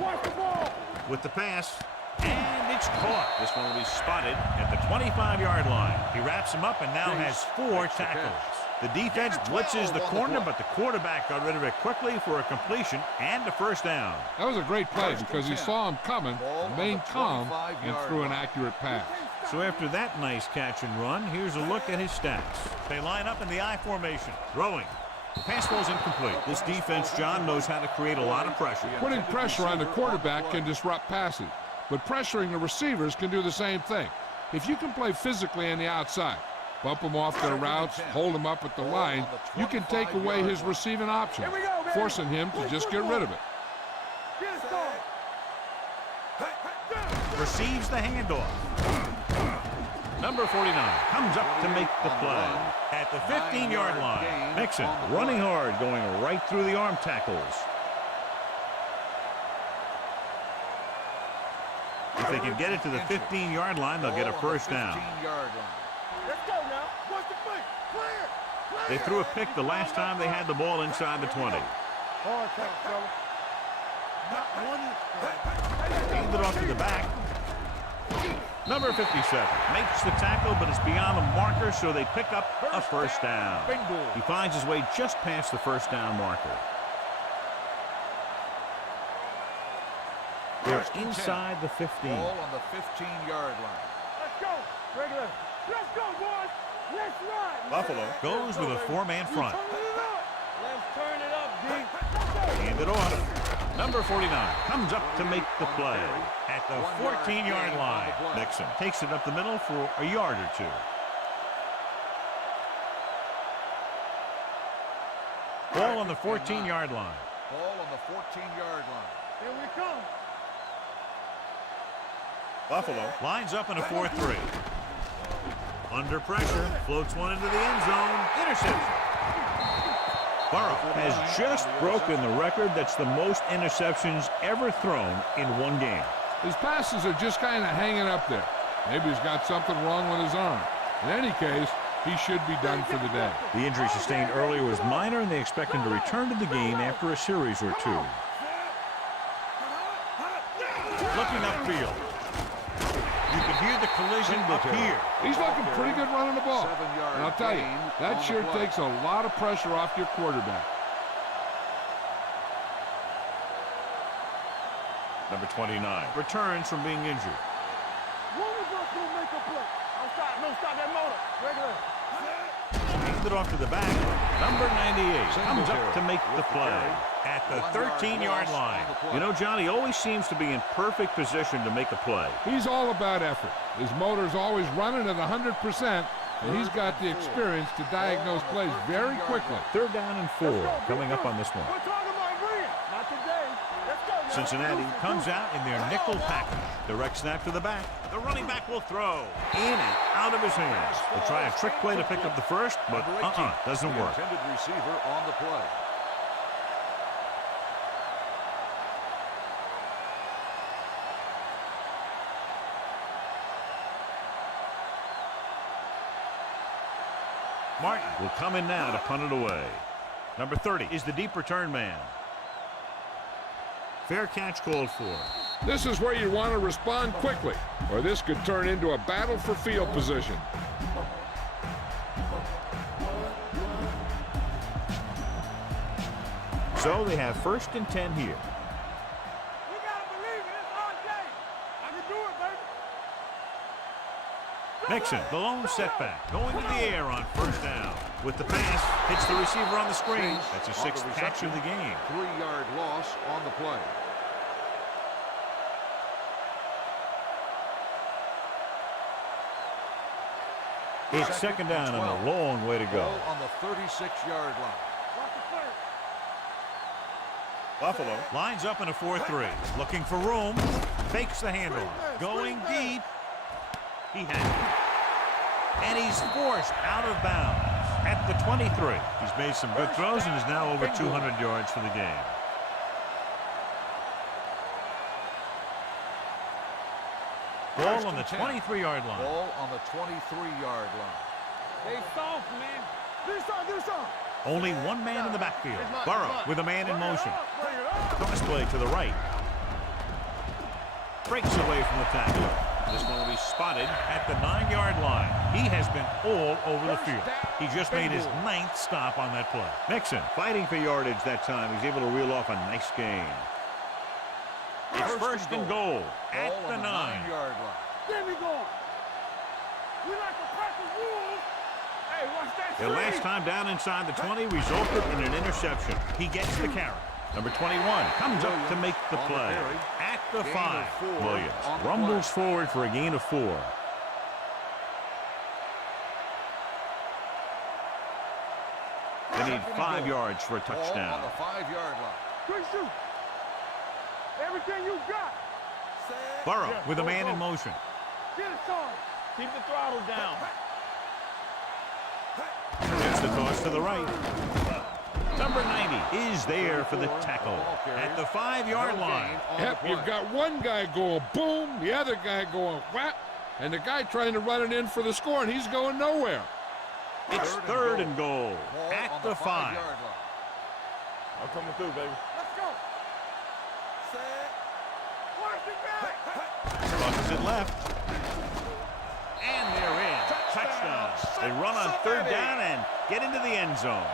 watch the ball. With the pass, and it's caught. This one will be spotted at the 25-yard line. He wraps him up and now has 4 tackles. The defense blitzes the corner, but the quarterback got rid of it quickly for a completion and a first down. That was a great play because he saw him coming, remained calm, and threw an accurate pass. So after that nice catch and run, here's a look at his stats. They line up in the I formation, throwing. The pass ball's incomplete. This defense, John, knows how to create a lot of pressure. Putting pressure on the quarterback can disrupt passing, but pressuring the receivers can do the same thing. If you can play physically on the outside, bump them off their routes, hold them up at the line, you can take away his receiving options, forcing him to just get rid of it. Receives the handoff. Number 49 comes up to make the play at the 15-yard line. Mixon running hard, going right through the arm tackles. If they can get it to the 15-yard line, they'll get a first down. Let's go now. What's the play? Clear. They threw a pick the last time they had the ball inside the 20. Hard count, fella. Not one. Handed off to the back. Number 57 makes the tackle, but it's beyond the marker, so they pick up a first down. He finds his way just past the first down marker. They're First and 10. inside the 15. Ball on the 15-yard line. Let's go. Regular. Let's go, boys. Let's ride. Buffalo goes with a four-man front. Let's turn it up, D. Hand it off. Number 49 comes up to make the play at the 14-yard line. Mixon takes it up the middle for a yard or two. Ball on the 14-yard line. Ball on the 14-yard line. Here we come. Buffalo lines up in a 4-3. Under pressure, floats one into the end zone. Interception. Burrow has just broken the record that's the most interceptions ever thrown in one game. His passes are just kind of hanging up there. Maybe he's got something wrong with his arm. In any case, he should be done for the day. The injury sustained earlier was minor, and they expect him to return to the game after a series or two. Looking upfield. You can hear the collision up here. He's looking pretty good running the ball. 7-yard And I'll tell you, gain that on sure the play. takes a lot of pressure off your quarterback. Number 29 returns from being injured. One of us gonna make a play. No, stop that motor. Regular. Hands it off to the back. Number 98 comes up to make the play at the 13-yard line. You know, Johnny always seems to be in perfect position to make a play. He's all about effort. His motor's always running at 100%, and he's got the experience to diagnose plays very quickly. 3rd down and 4 coming up on this one. We're talking about agreeing. Not today. Let's go. Cincinnati comes out in their nickel package. Direct snap to the back. The running back will throw. In and out of his hands. They'll try a trick play to pick up the first, but doesn't work. Intended receiver on the play. Martin will come in now to punt it away. Number 30 is the deep return man. Fair catch called for. This is where you want to respond quickly, or this could turn into a battle for field position. So they have 1st and 10 here. You gotta believe it. It's our day. I can do it, baby. Mixon, the lone setback, going to the air on 1st down. With the pass, hits the receiver on the screen. That's a 6th catch of the game. 3-yard loss on the play. It's 2nd down and a long way to go. Ball on the 36-yard line. Watch the first. Buffalo lines up in a 4-3. Looking for room. Fakes the handoff. Going deep. He has it. And he's forced out of bounds at the 23. He's made some good throws and is now over 200 yards for the game. Ball on the 23-yard line. Ball on the 23-yard line. They soft, man. Do something. Only one man in the backfield. Burrow with a man in motion. Cross play to the right. Breaks away from the tackle. This one will be spotted at the 9-yard line. He has been all over the field. He just made his 9th stop on that play. Mixon fighting for yardage that time. He's able to reel off a nice gain. It's 1st and goal at the 9-yard line. There we go. We like to practice rules. Hey, watch that. The last time down inside the 20 resulted in an interception. He gets the carry. Number 21 comes up to make the play at the 5. Williams rumbles forward for a gain of 4. They need 5 yards for a touchdown. On the 5-yard line. Quick shoot. Everything you got. Burrow with a man in motion. Get it started. Keep the throttle down. Gets the toss to the right. Number 90 is there for the tackle at the 5-yard line. Yep, you've got one guy going boom, the other guy going whap, and the guy trying to run it in for the score, and he's going nowhere. It's 3rd and goal at the 5. I'm coming through, baby. Let's go. Crosses it left. And they're in. Touchdown. They run on 3rd down and get into the end zone.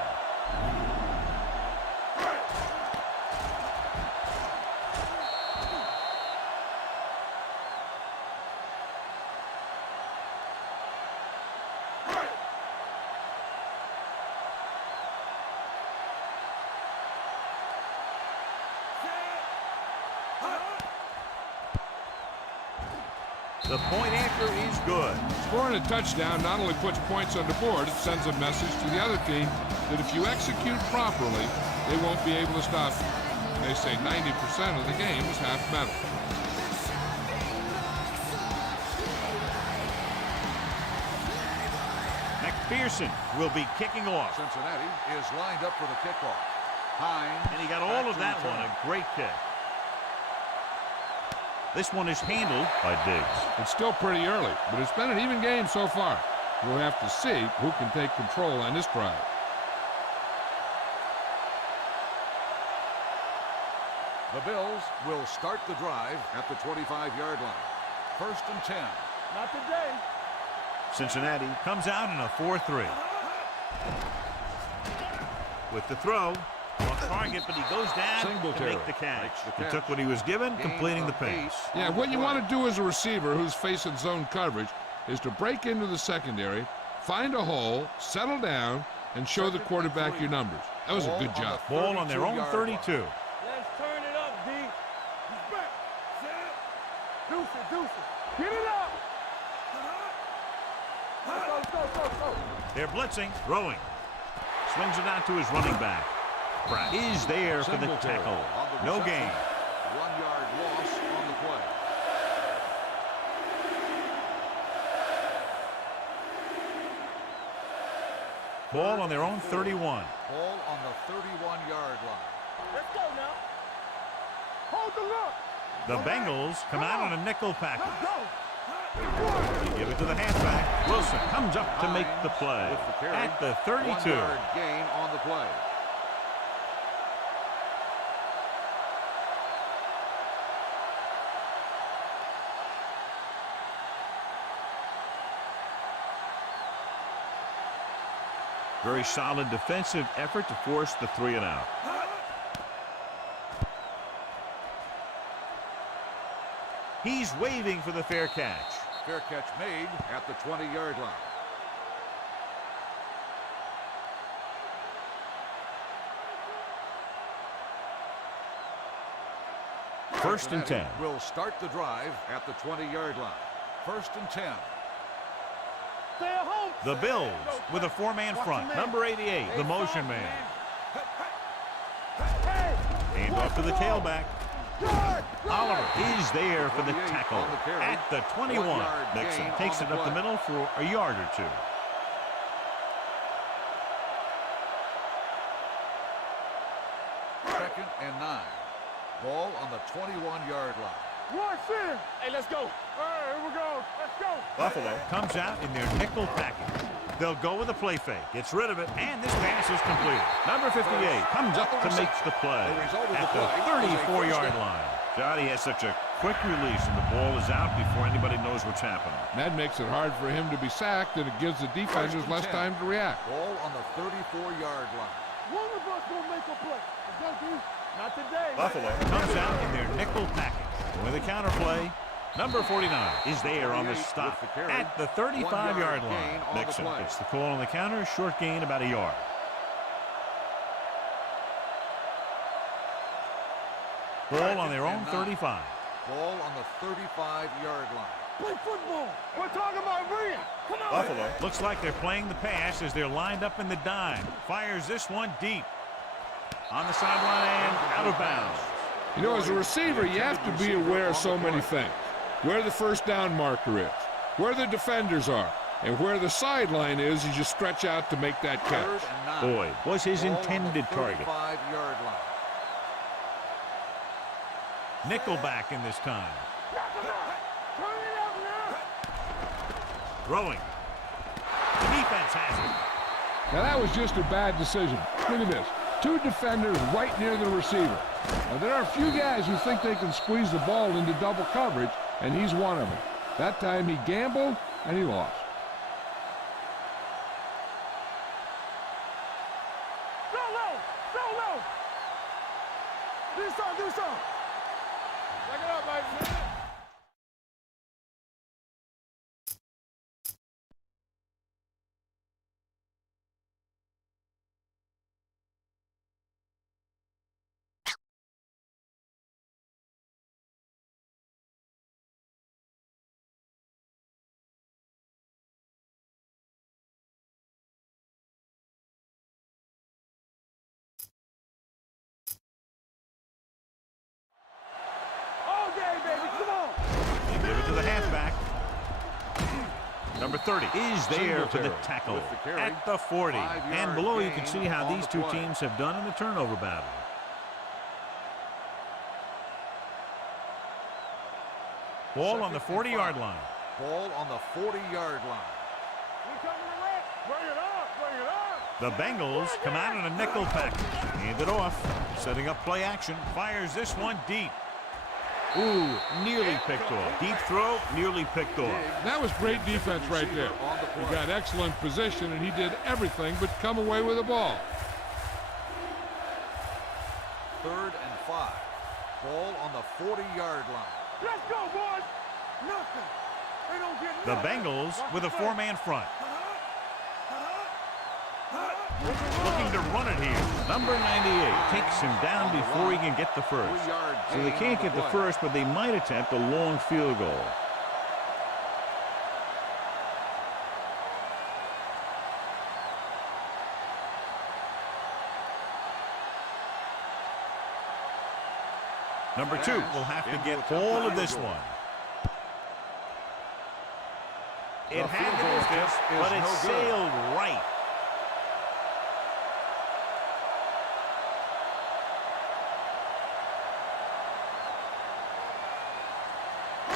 The point after is good. Scoring a touchdown not only puts points on the board, it sends a message to the other team that if you execute properly, they won't be able to stop you. They say 90% of the game is half mental. McPherson will be kicking off. Cincinnati is lined up for the kickoff. Hines. And he got all of that one. A great kick. This one is handled by Diggs. It's still pretty early, but it's been an even game so far. We'll have to see who can take control on this drive. The Bills will start the drive at the 25-yard line. 1st and 10. Not today. Cincinnati comes out in a 4-3. With the throw, on target, but he goes down to make the catch. He took what he was given, completing the pass. Yeah, what you want to do as a receiver who's facing zone coverage is to break into the secondary, find a hole, settle down, and show the quarterback your numbers. That was a good job. Ball on their own 32. Let's turn it up, D. He's back. Set. Deuce it, deuce it. Get it up. Go. They're blitzing, throwing. Swings it out to his running back. Pratt is there for the tackle. No gain. 1-yard loss on the play. Ball on their own 31. Ball on the 31-yard line. Let's go now. Hold the look. The Bengals come out on a nickel package. Let's go. They give it to the halfback. Wilson comes up to make the play With the carry. at the 32. 1-yard gain on the play. Very solid defensive effort to force the 3-and-out. He's waving for the fair catch. Fair catch made at the 20-yard line. First and 10. Will start the drive at the 20-yard line. 1st and 10. Stay at home. The Bills with a 4-man front. Number 88, the motion man. Hand off to the tailback. Oliver is there for the tackle at the 21. Mixon takes it up the middle for a yard or two. Second and 9. Ball on the 21-yard line. Watch in. Hey, let's go. All right, here we go. Let's go. Buffalo comes out in their nickel package. They'll go with a play fake. Gets rid of it, and this pass is completed. Number 58 comes up to make the play at the 34-yard line. Johnny has such a quick release, and the ball is out before anybody knows what's happening. That makes it hard for him to be sacked, and it gives the defenders less time to react. Ball on the 34-yard line. One of us will make a play. Let's go, D. Not today. Buffalo comes out in their nickel package. With a counter play, number 49 is there on the stop at the 35-yard line. Mixon gets the call on the counter, short gain about a yard. Ball on their own 35. Ball on the 35-yard line. Play football. We're talking about Rhea. Come on. Buffalo looks like they're playing the pass as they're lined up in the dime. Fires this one deep. On the sideline and out of bounds. You know, as a receiver, you have to be aware of so many things. Where the first down marker is, where the defenders are, and where the sideline is as you stretch out to make that catch. Boyd was his intended target. 35-yard line. Nickelback in this time. Turn it up now. Throwing. The defense has it. Now, that was just a bad decision. Look at this. Two defenders right near the receiver. Now, there are a few guys who think they can squeeze the ball into double coverage, and he's one of them. That time he gambled, and he lost. Go low. Go low. Do something. Check it out, baby. Number 30 is there for the tackle with the carry. at the 40. 5-yard And below you can gain see how on these the two play. teams have done in the turnover battle. Ball on the 40-yard line. Ball on the 40-yard line. We coming to wreck. Bring it up. Bring it up. The Bengals come out in a nickel package. Hand it off. Setting up play action. Fires this one deep. Ooh, nearly picked off. Deep throw, nearly picked off. That was great defense right there. He got excellent position, and he did everything but come away with the ball. 3rd and 5. Ball on the 40-yard line. Let's go, boys. Nothing. They don't get The nothing. Bengals with a 4-man front. Looking to run it here. Number 98 takes him down before he can get the first. 3-yard So they gain can't on get the play. first, but they might attempt a long field goal. Number 2 will have to get all of this one. It had the distance, but it sailed right.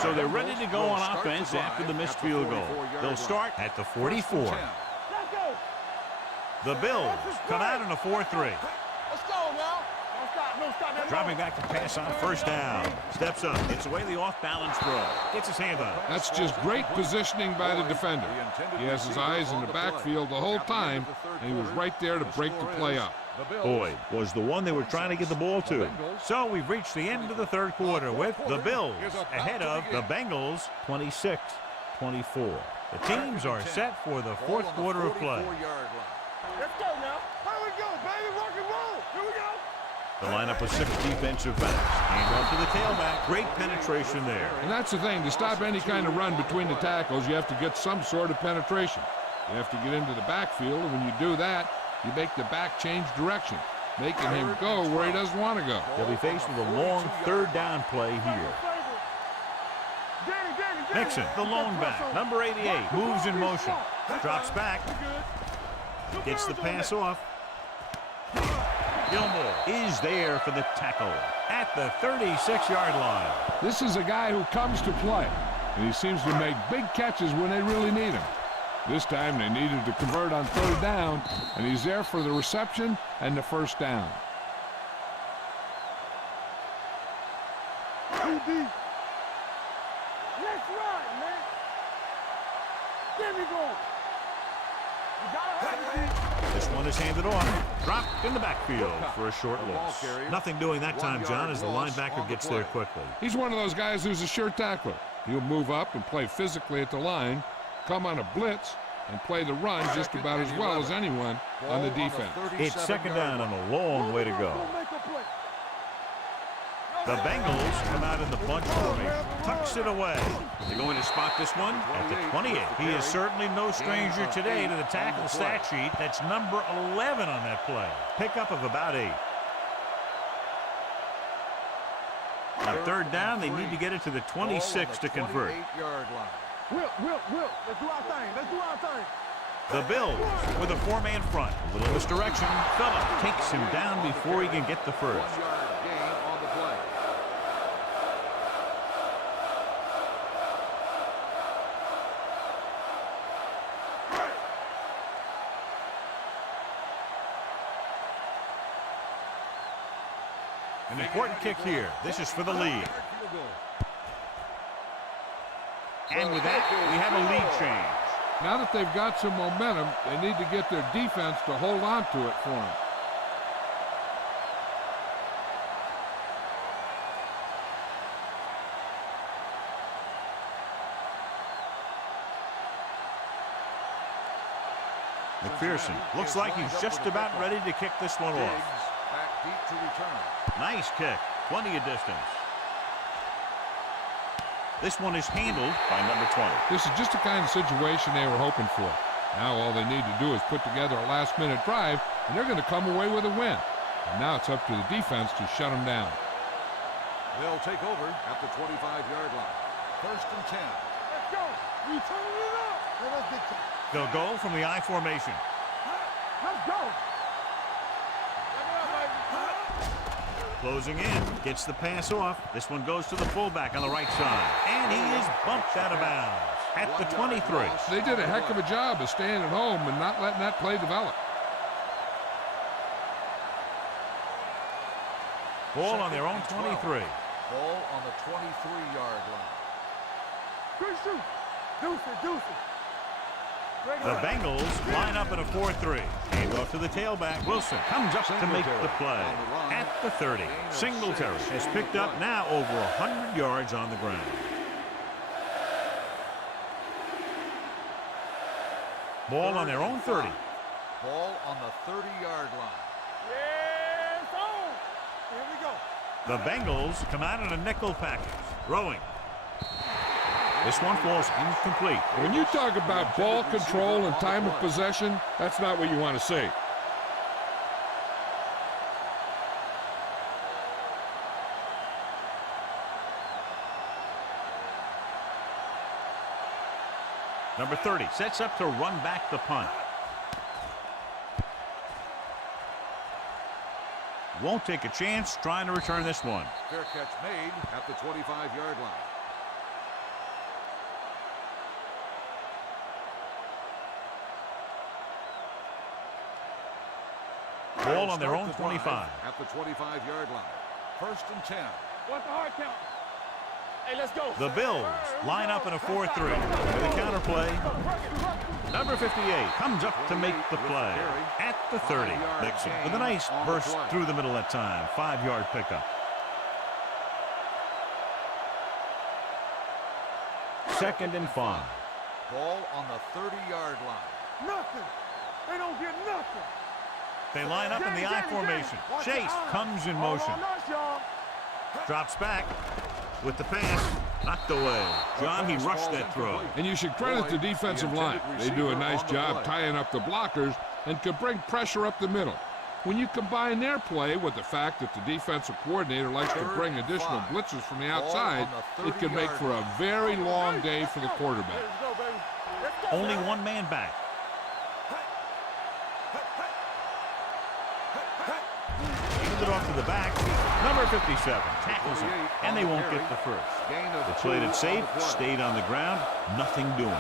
So they're ready to go on offense after the missed field goal. They'll start at the 44. Let's go. The Bills come out in a 4-3. Let's go now. Don't stop. Don't stop. That Dropping back to pass on first down. Steps up. Gets away the off-balance throw. Gets his hand on it. That's just great positioning by the defender. He has his eyes in the backfield the whole time, and he was right there to break the play up. Boyd was the one they were trying to get the ball to. So we've reached the end of the third quarter with the Bills ahead of the Bengals 26-24. The teams are set for the fourth quarter of play. Let's go now. Here we go, baby. Rock and roll. Here we go. The lineup with 6 defensive backs. Hand off to the tailback. Great penetration there. And that's the thing. To stop any kind of run between the tackles, you have to get some sort of penetration. You have to get into the backfield, and when you do that, you make the back change direction, making him go where he doesn't want to go. They'll be faced with a long third down play here. Mixon, the lone back, number 88, moves in motion, drops back, gets the pass off. Gilmore is there for the tackle at the 36-yard line. This is a guy who comes to play, and he seems to make big catches when they really need him. This time they needed to convert on third down, and he's there for the reception and the first down. Let's run, man. Give me going. You gotta have it. This one is handed off. Dropped in the backfield for a short loss. Nothing doing that time, John, as the linebacker gets there quickly. He's one of those guys who's a sure tackler. He'll move up and play physically at the line, come on a blitz, and play the run just about as well as anyone on the defense. It's second down and a long way to go. The Bengals come out in the bunch formation, tucks it away. They're going to spot this one at the 28. He is certainly no stranger today to the tackle stat sheet. That's number 11 on that play. Pickup of about 8. On third down, they need to get it to the 26 to convert. Will, let's do our thing. Let's do our thing. The Bills with a 4-man front. A little misdirection. Phillip takes him down before he can get the first. An important kick here. This is for the lead. And with that, we have a lead change. Now that they've got some momentum, they need to get their defense to hold on to it for them. McPherson looks like he's just about ready to kick this one off. Back deep to return. Nice kick. Plenty of distance. This one is handled by number 20. This is just the kind of situation they were hoping for. Now all they need to do is put together a last-minute drive, and they're going to come away with a win. And now it's up to the defense to shut them down. They'll take over at the 25-yard line. 1st and 10. Let's go. We turn it up. They'll go from the I formation. Let's go. Closing in, gets the pass off. This one goes to the fullback on the right side. And he is bumped out of bounds at the 23. They did a heck of a job of staying at home and not letting that play develop. Ball on their own 23. Ball on the 23-yard line. Good shoot. Deuce it. The Bengals line up in a 4-3. Hand off to the tailback. Wilson comes up to make the play at the 30. Singletary has picked up now over 100 yards on the ground. Ball on their own 30. Ball on the 30-yard line. Yes, on. Here we go. The Bengals come out in a nickel package. Throwing. This one falls incomplete. When you talk about ball control and time of possession, that's not what you want to see. Number 30 sets up to run back the punt. Won't take a chance trying to return this one. Fair catch made at the 25-yard line. Ball on their own 25. At the 25-yard line. 1st and 10. What's the hard count? Hey, let's go. The Bills line up in a 4-3 with a counter play. Number 58 comes up to make the play at the 30. Mixon with a nice burst through the middle that time. 5-yard pickup. 2nd and 5. Ball on the 30-yard line. Nothing. They don't get nothing. They line up in the I formation. Chase comes in motion. Drops back with the pass. Knocked away. John, he rushed that throw. And you should credit the defensive line. They do a nice job tying up the blockers and can bring pressure up the middle. When you combine their play with the fact that the defensive coordinator likes to bring additional blitzes from the outside, it can make for a very long day for the quarterback. Only one man back. Handed off to the back. Number 57 tackles him, and they won't get the first. They played it safe, stayed on the ground, nothing doing.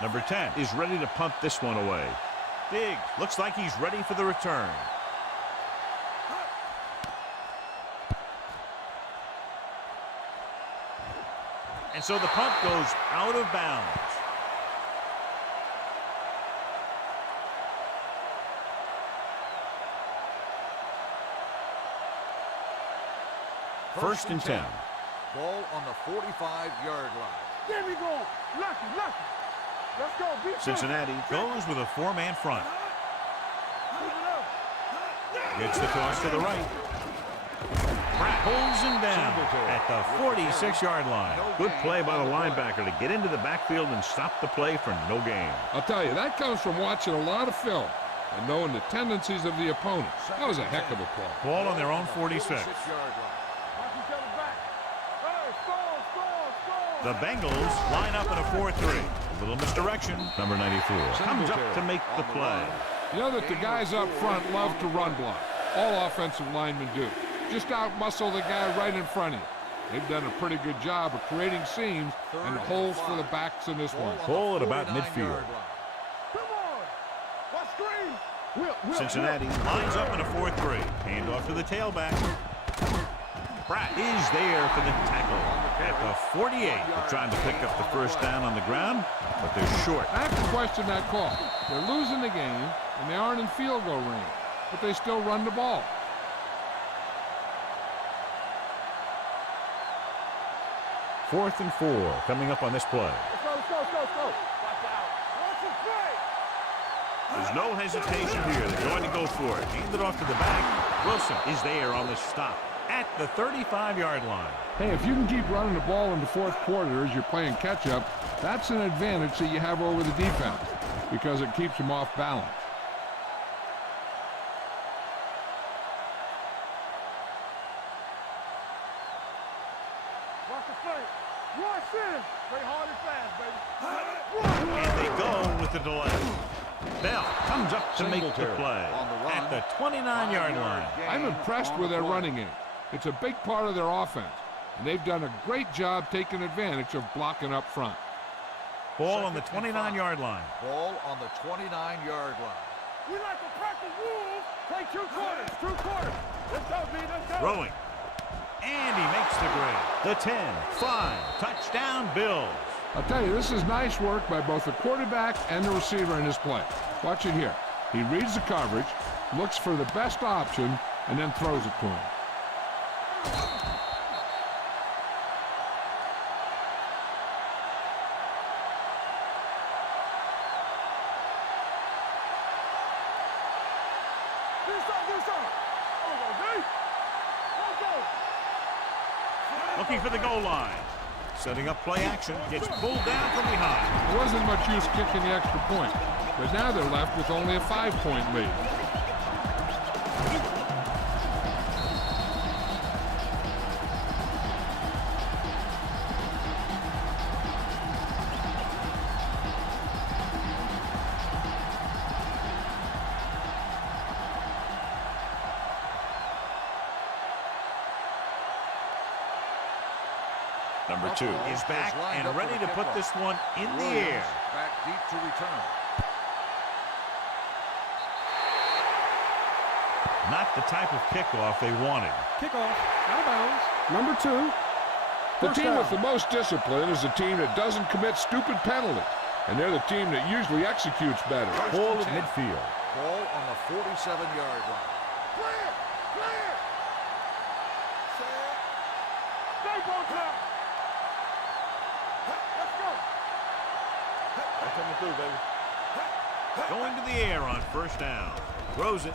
Number 10 is ready to punt this one away. Diggs looks like he's ready for the return. And so the punt goes out of bounds. First and 10. Ball on the 45-yard line. There we go. Lucky. Let's go. Cincinnati goes with a 4-man front. Gets the toss to the right. Pratt holds him down at the 46-yard line. Good play by the linebacker to get into the backfield and stop the play for no gain. I'll tell you, that comes from watching a lot of film and knowing the tendencies of the opponent. That was a heck of a play. Ball on their own 46. The Bengals line up in a 4-3. A little misdirection. Number 94 comes up to make the play. You know that the guys up front love to run block. All offensive linemen do. Just out-muscle the guy right in front of you. They've done a pretty good job of creating seams and holes for the backs in this one. Ball at about midfield. Cincinnati lines up in a 4-3. Hand off to the tailback. Pratt is there for the tackle at the 48. They're trying to pick up the first down on the ground, but they're short. I have to question that call. They're losing the game, and they aren't in field goal range, but they still run the ball. Fourth and 4 coming up on this play. Let's go. Watch out. There's no hesitation here. They're going to go for it. Hand it off to the back. Wilson is there on the stop at the 35-yard line. Hey, if you can keep running the ball in the fourth quarter as you're playing catch-up, that's an advantage that you have over the defense because it keeps them off balance. Watch the flank. Rush in. Play hard and fast, baby. And they go with the delay. Bell comes up to make the play at the 29-yard line. I'm impressed with their running game. It's a big part of their offense, and they've done a great job taking advantage of blocking up front. Ball on the 29-yard line. Ball on the 29-yard line. We like to practice rules. Play 2 quarters. 2 quarters. Let's go, B. Let's go. Throwing. And he makes the grade. The 10-5. Touchdown, Bills. I'll tell you, this is nice work by both the quarterback and the receiver in his play. Watch it here. He reads the coverage, looks for the best option, and then throws it to him. Looking for the goal line. Setting up play action. Gets pulled down from behind. There wasn't much use kicking the extra point, but now they're left with only a 5-point lead. Number 2 is back and ready to put this one in the air. Back deep to return. Not the type of kickoff they wanted. Kickoff, out of bounds. Number 2. The team with the most discipline is the team that doesn't commit stupid penalties, and they're the team that usually executes better. Ball at midfield. Ball on the 47-yard line. Clear. Clear. Set. Stay ball time. Let's go. They're coming through, baby. Going to the air on first down. Throws it.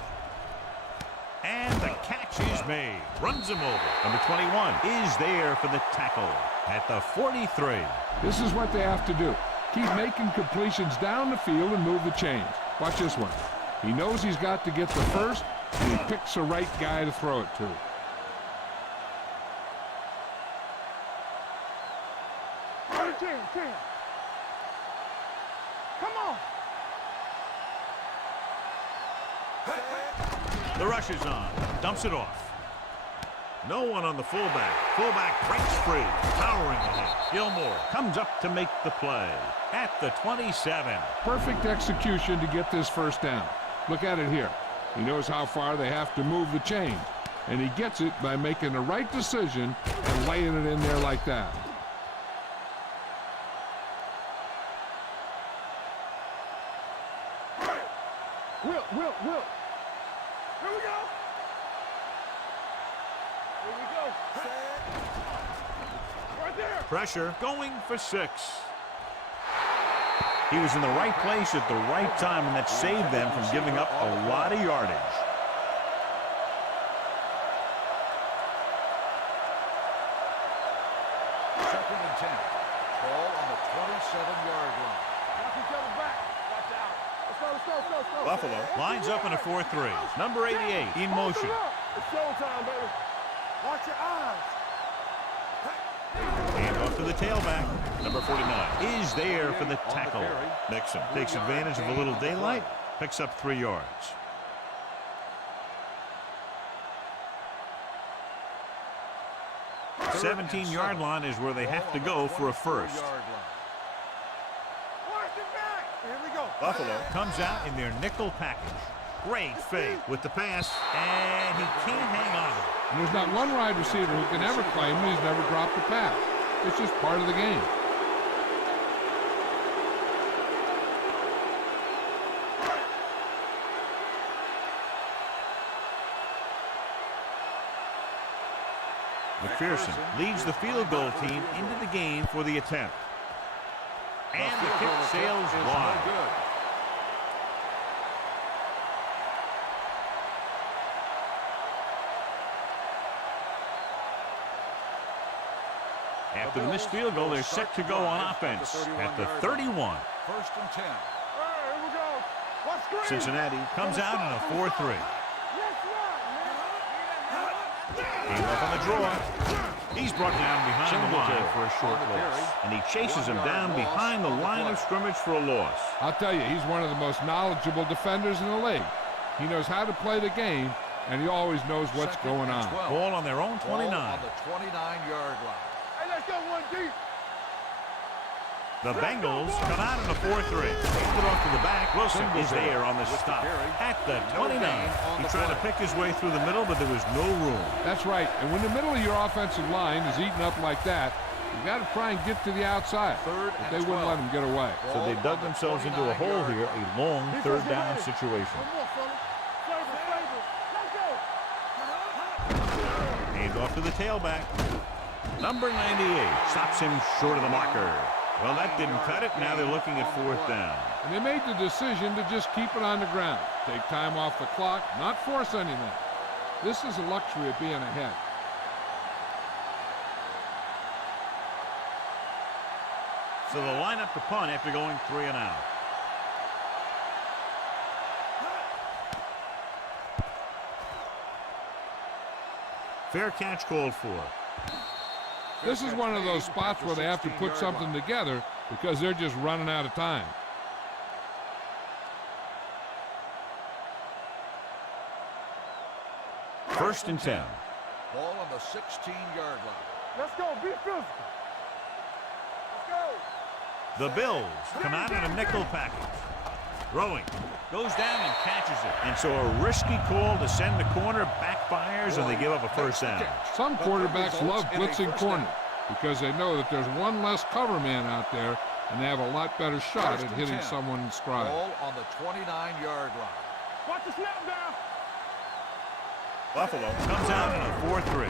And the catch is made. Runs him over. Number 21 is there for the tackle at the 43. This is what they have to do. Keep making completions down the field and move the chains. Watch this one. He knows he's got to get the first, and he picks the right guy to throw it to. Ten. Come on. The rush is on. Dumps it off. No one on the fullback. Fullback breaks free. Powering ahead. Gilmore comes up to make the play at the 27. Perfect execution to get this first down. Look at it here. He knows how far they have to move the chain, and he gets it by making the right decision and laying it in there like that. Will. Here we go. Right there. Pressure going for 6. He was in the right place at the right time, and that saved them from giving up a lot of yardage. Second and 10. Ball on the 27-yard line. Watch each other back. Watch out. Let's go. Buffalo lines up in a 4-3. Number 88 in motion. It's showtime, baby. Watch your eyes. And off to the tailback. Number 49 is there for the tackle. Mixon takes advantage of a little daylight. Picks up 3 yards. The 17-yard line is where they have to go for a first. Watch it back. Here we go. Buffalo comes out in their nickel package. Great fake with the pass, and he can't hang on to it. And there's not one wide receiver who can ever claim he's never dropped a pass. It's just part of the game. McPherson leads the field goal team into the game for the attempt. And the kick sails wide. After the missed field goal, they're set to go on offense at the 31. First and 10. Here we go. Watch screen. Cincinnati comes out in a 4-3. Yes, He off on the draw. He's brought down behind the line for a short loss. And he chases him down behind the line of scrimmage for a loss. I'll tell you, he's one of the most knowledgeable defenders in the league. He knows how to play the game, and he always knows what's going on. Ball on their own 29. On the 29-yard line. Hey, let's go one deep. The Bengals come out in a 4-3. Handed off to the back. Wilson is there on the stop at the 29. He tried to pick his way through the middle, but there was no room. That's right. And when the middle of your offensive line is eaten up like that, you got to try and get to the outside. But they wouldn't let him get away. So they dug themselves into a hole here, a long third down situation. Hand off to the tailback. Number 98 stops him short of the marker. Well, that didn't cut it. Now they're looking at fourth down. And they made the decision to just keep it on the ground. Take time off the clock, not force anything. This is a luxury of being ahead. So they'll line up to punt after going 3 and out. Fair catch called for. This is one of those spots where they have to put something together because they're just running out of time. First and 10. Ball on the 16-yard line. Let's go. Be physical. Let's go. The Bills come out in a nickel package. Throwing. Goes down and catches it. And so a risky call to send the corner backfires, and they give up a first down. Some quarterbacks love blitzing corner because they know that there's one less cover man out there, and they have a lot better shot at hitting someone in stride. Ball on the 29-yard line. Watch the snap down. Buffalo comes out in a 4-3.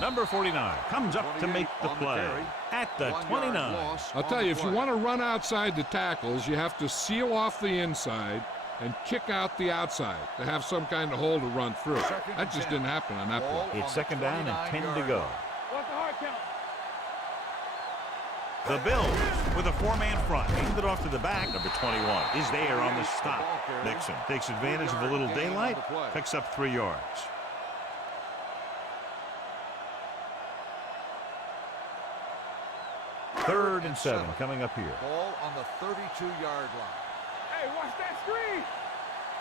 Number 49 comes up to make the play at the 29. I'll tell you, if you want to run outside the tackles, you have to seal off the inside and kick out the outside to have some kind of hole to run through. That just didn't happen on that play. It's second down and 10 to go. Watch the hard count. The Bills with a 4-man front. Handed off to the back. Number 21 is there on the stop. Mixon takes advantage of a little daylight, picks up 3 yards. Third and 7 coming up here. Ball on the 32-yard line. Hey, watch that screen.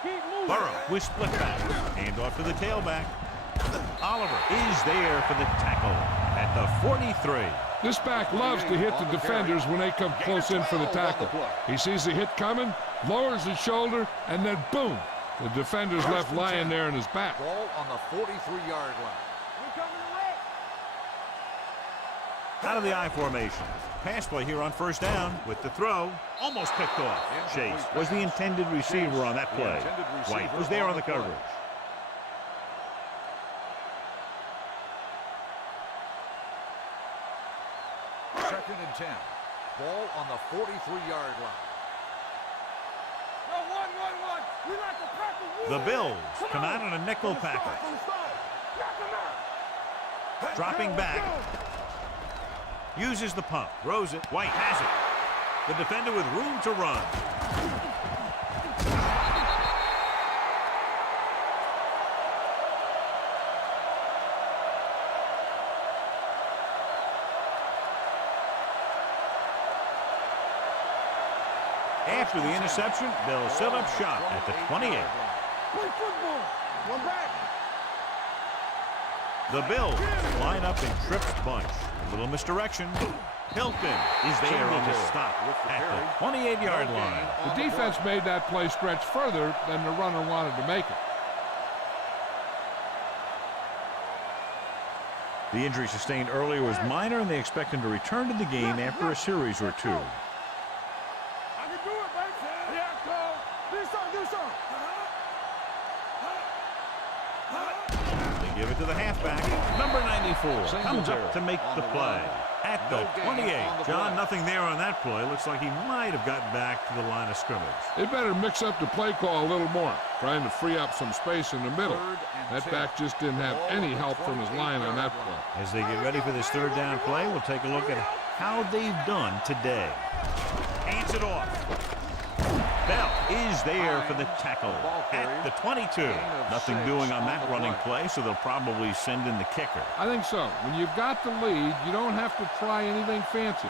Keep moving. Burrow with split back. Hand off to the tailback. Oliver is there for the tackle at the 43. This back loves to hit the defenders when they come close in for the tackle. He sees the hit coming, lowers his shoulder, and then boom, the defender's left lying there in his back. Ball on the 43-yard line. Out of the I formation. Pass play here on first down with the throw. Almost picked off. Chase was the intended receiver on that play. White was there on the coverage. Second and 10. Ball on the 43-yard line. No, one. We like to practice. The Bills come out in a nickel package. Dropping back. Uses the pump. Throws it. White has it. The defender with room to run. After the interception, they'll set up shop at the 28. Play football. One back. The Bills line up in trips bunch. A little misdirection. Hilton is there on the stop at the 28-yard line. The defense made that play stretch further than the runner wanted to make it. The injury sustained earlier was minor, and they expect him to return to the game after a series or 2. I can do it, baby. Yeah, Cole. Do something. They give it to the halfback. Number 94 comes up to make the play at the 28. John, nothing there on that play. Looks like he might have gotten back to the line of scrimmage. They better mix up the play call a little more, trying to free up some space in the middle. That back just didn't have any help from his line on that play. As they get ready for this third down play, we'll take a look at how they've done today. Hands it off. Bell is there for the tackle at the 22. Nothing doing on that running play, so they'll probably send in the kicker. I think so. When you've got the lead, you don't have to try anything fancy.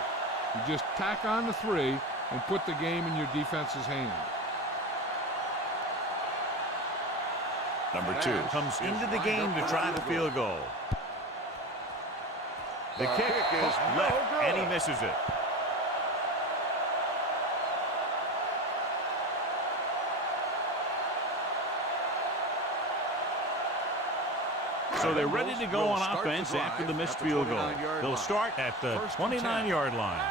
You just tack on the 3 and put the game in your defense's hands. Number 2 comes into the game to try the field goal. The kick is left, and he misses it. So they're ready to go on offense after the missed field goal. They'll start at the 29-yard line.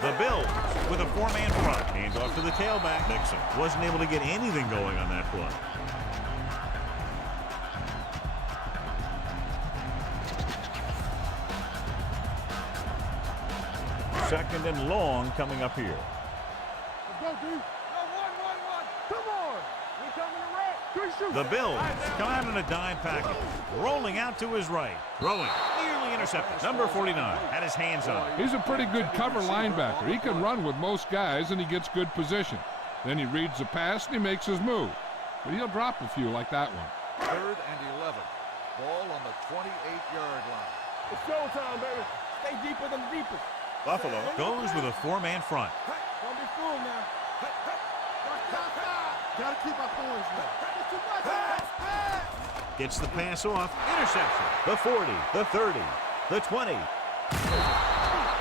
The Bills with a 4-man front. Hands off to the tailback. Mixon wasn't able to get anything going on that play. Second and long coming up here. Let's go, D. 1-1-1. Come on. We coming to wreck. The Bills come out in a dime package. Rolling out to his right. Throwing. Nearly intercepted. Number 49 had his hands on it. He's a pretty good cover linebacker. He can run with most guys, and he gets good position. Then he reads the pass, and he makes his move. But he'll drop a few like that one. 3rd and 11. Ball on the 28-yard line. It's showtime, baby. Stay deeper than the deepest. Buffalo goes with a 4-man front. Don't be fooled now. Gotta keep our points now. It's too much. Gets the pass off. Interception. The 40, the 30, the 20.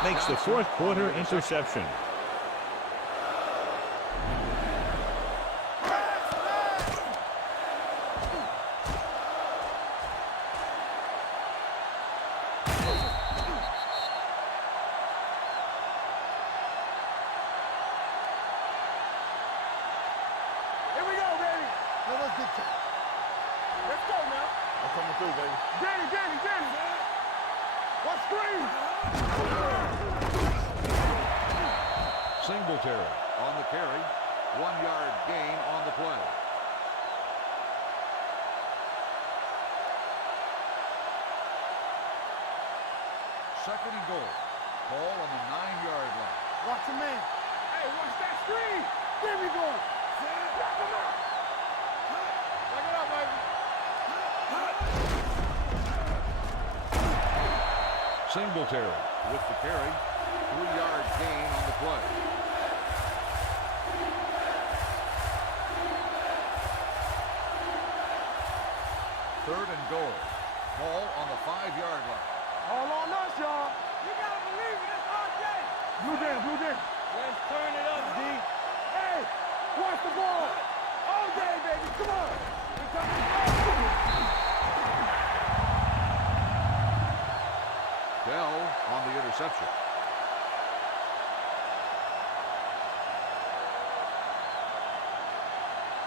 Makes the 4th quarter interception. Here we go, baby. Let's go now. I'm coming through, baby. Danny. What screen? Singletary on the carry. 1-yard gain on the play. Second and goal. Ball on the 9-yard line. Watch the man. Hey, watch that screen. There we go. Back him up. Back it up, baby. Singletary with the carry. 3-yard gain on the play. Third and goal. Ball on the 5-yard line. All on us, y'all. You gotta believe it. It's RJ. Blue down. Let's turn it up, D. Hey, watch the ball. All day, baby. Come on. We coming Bell on the interception.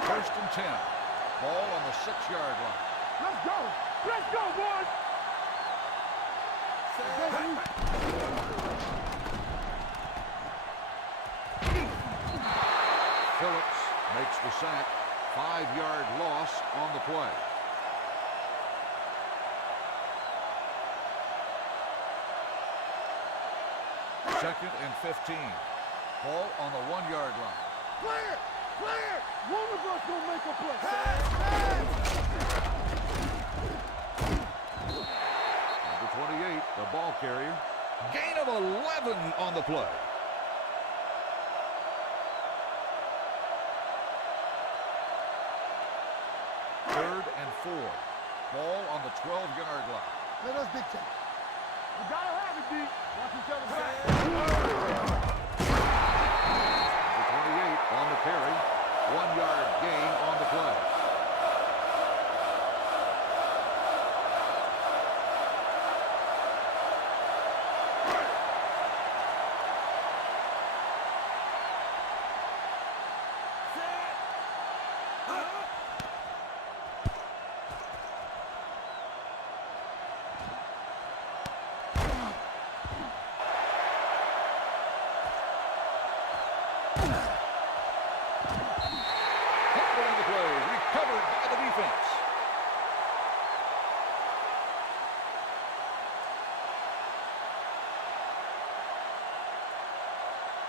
First and 10. Ball on the 6-yard line. Let's go, boys. Phillips makes the sack. 5-yard loss on the play. Second and 15. Ball on the 1-yard line. Clear. One of us gonna make a play. Number 28, the ball carrier. Gain of 11 on the play. Third and 4. Ball on the 12-yard line. Let us dictate. We gotta have it, D. Watch each other's back. Number 28 on the carry. 1-yard gain on the play.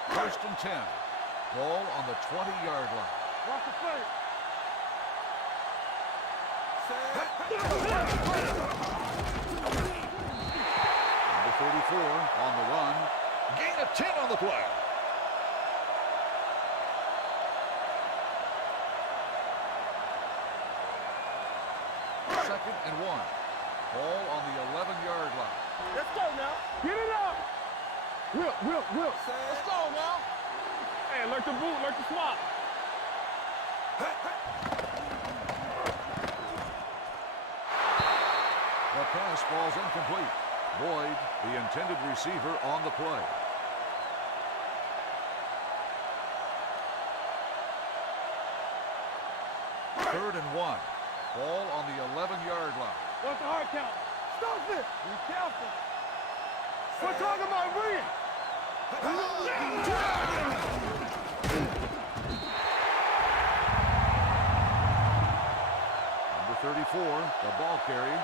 First and 10. Ball on the 20-yard line. Watch the play. Number 34 on the run. Gain of 10 on the play. Second and 1. Ball on the 11-yard line. Let's go now. Get it up. Will. Let's go now. Hey, alert the boot, alert the swap. The pass falls incomplete. Boyd, the intended receiver, on the play. Third and 1. Ball on the 11-yard line. What's the hard count? Stop it. Be careful. We're talking about bringing. Number 34, the ball carrier.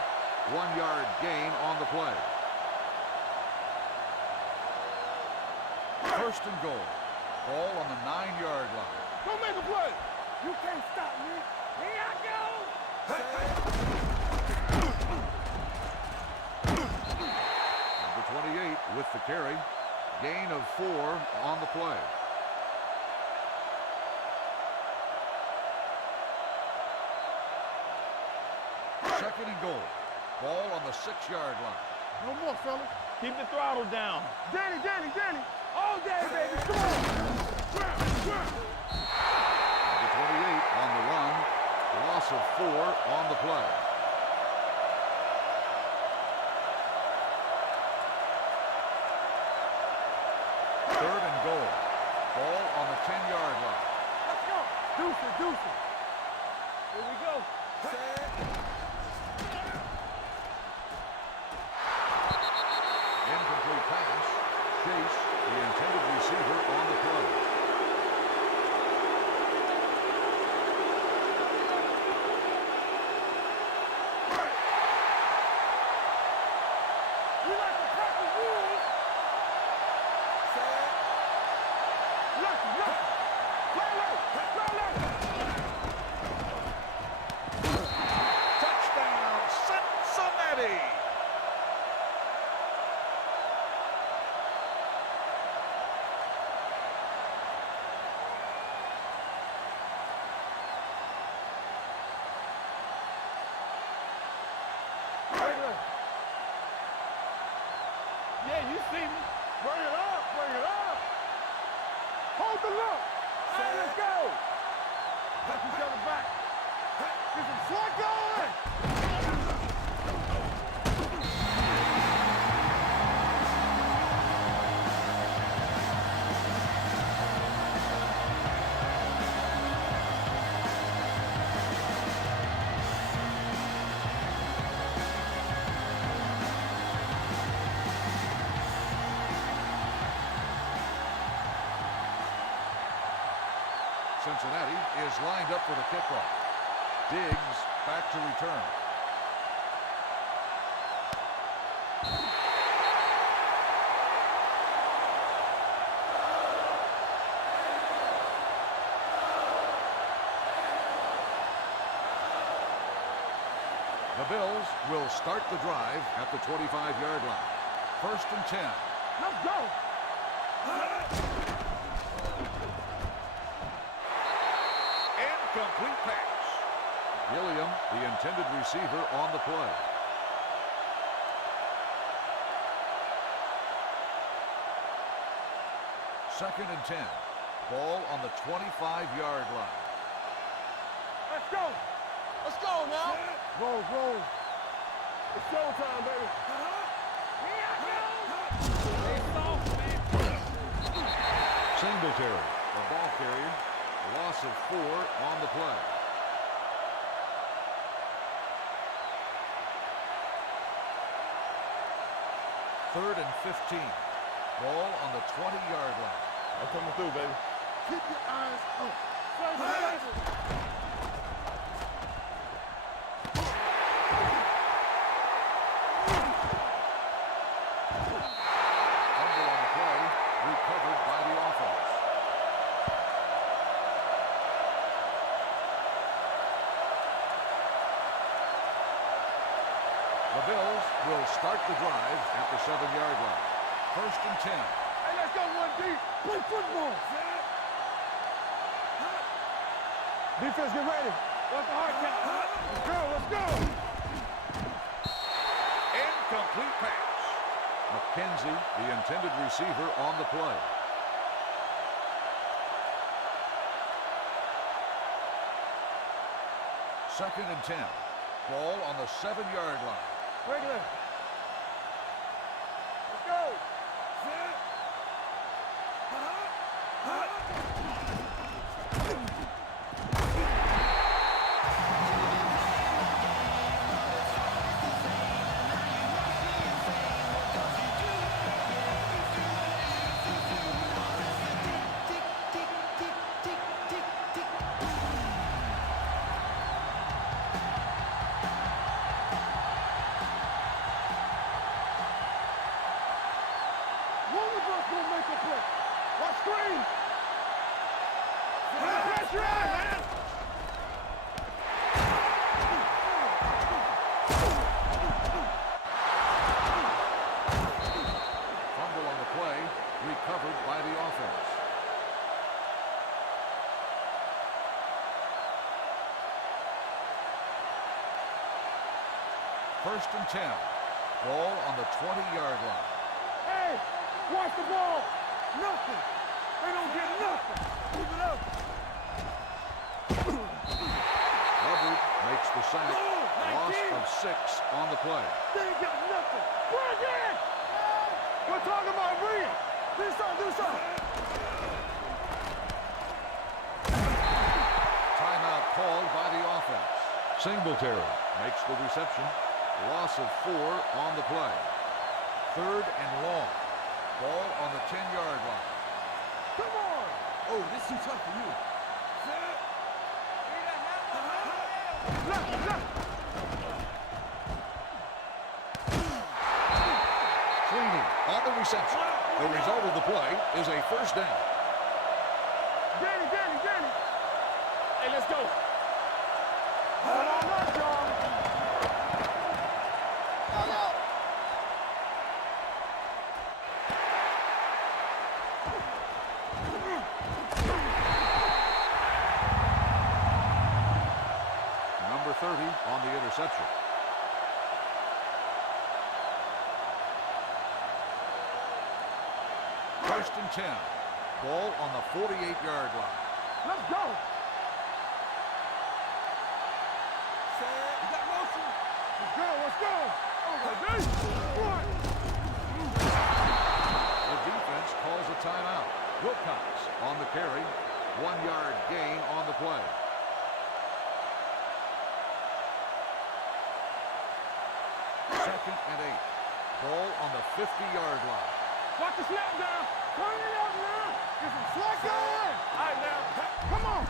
1-yard gain on the play. First and goal. Ball on the 9-yard line. Go make a play. You can't stop me. Here I go. Number 28 with the carry. Gain of 4 on the play. Second and goal. Ball on the 6-yard line. No more, fellas. Keep the throttle down. Danny. All day, baby. Come on. Number 28 on the run. Loss of 4 on the play. Third and goal. Ball on the 10-yard line. Let's go. Deuce it. Here we go. Incomplete pass. Chase, the intended receiver, on the play. We like the proper rules. Lucky. Play low. Touchdown, Cincinnati! Yeah, you see me. Bring it up. Hold the look. Hey, let's go. Touch each other back. Get some sweat going. Cincinnati is lined up for the kickoff. Diggs back to return. The Bills will start the drive at the 25-yard line. First and 10. Let's go. Incomplete pass. Gilliam, the intended receiver, on the play. Second and 10. Ball on the 25-yard line. Let's go. Let's go now. Roll. It's showtime, baby. Here I go. Hey, soft, man. Singletary, the ball carrier. Loss of 4 on the play. Third and 15. Ball on the 20-yard line. I'm coming through, baby. Keep your eyes up. Fumble on the play, recovered by the offense. The Bills will start the drive at the 7-yard line. First and 10. Hey, let's go one deep. Play football. Defense, get ready. What's the hard count? Let's go, let's go. Incomplete pass. McKenzie, the intended receiver, on the play. Second and 10. Ball on the 7-yard line. Regular. Let's go. Set. Recovered by the offense. First and 10. Ball on the 20-yard line. Hey, watch the ball. Nothing. They don't get nothing. Keep it up. Hubbard makes the sack. Loss of 6 on the play. They ain't got nothing. Bring it! We're talking about bring it. Do something, do something. Timeout called by the offense. Singletary makes the reception. Loss of 4 on the play. Third and long. Ball on the 10-yard line. Come on. Oh, this is too tough for you. Left, left. Sweeney on the reception. The result of the play is a first down. Danny. Hey, let's go. Hold on up, y'all. Number 30 on the interception. First and 10. Ball on the 48-yard line. Let's go. You got motion. Let's go. One. The defense calls a timeout. Wilcox on the carry. 1-yard gain on the play. Second and 8. Ball on the 50-yard line. Watch the snap down. Turn it up now. Get some slack on. All right, now. Come on.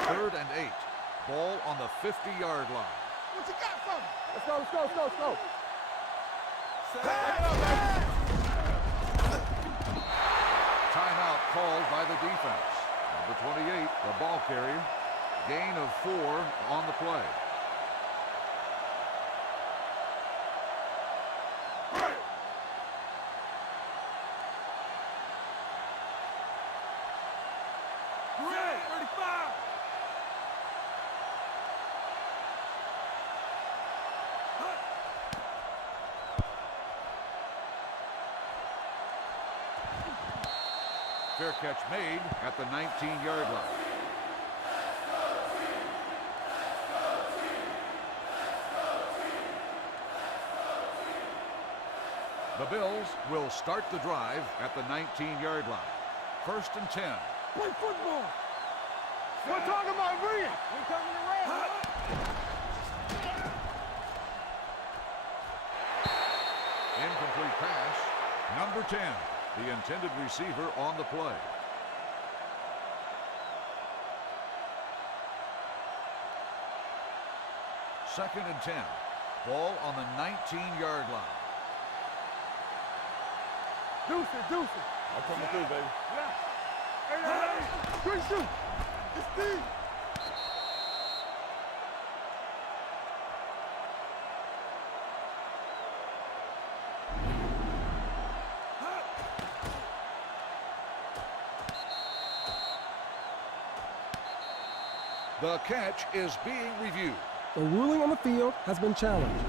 Third and 8. Ball on the 50-yard line. What you got for me? Let's go. Timeout called by the defense. Number 28, the ball carrier. Gain of 4 on the play. Fair catch made at the 19-yard line. The Bills will start the drive at the 19-yard line. First and 10. Play football. We're talking about bring it. We're coming around. Incomplete pass. Number 10, the intended receiver on the play. Second and 10. Ball on the 19-yard line. Deuce it. I'm coming through, baby. Yeah. Hey. Great shoot. It's Steve. The catch is being reviewed. The ruling on the field has been challenged.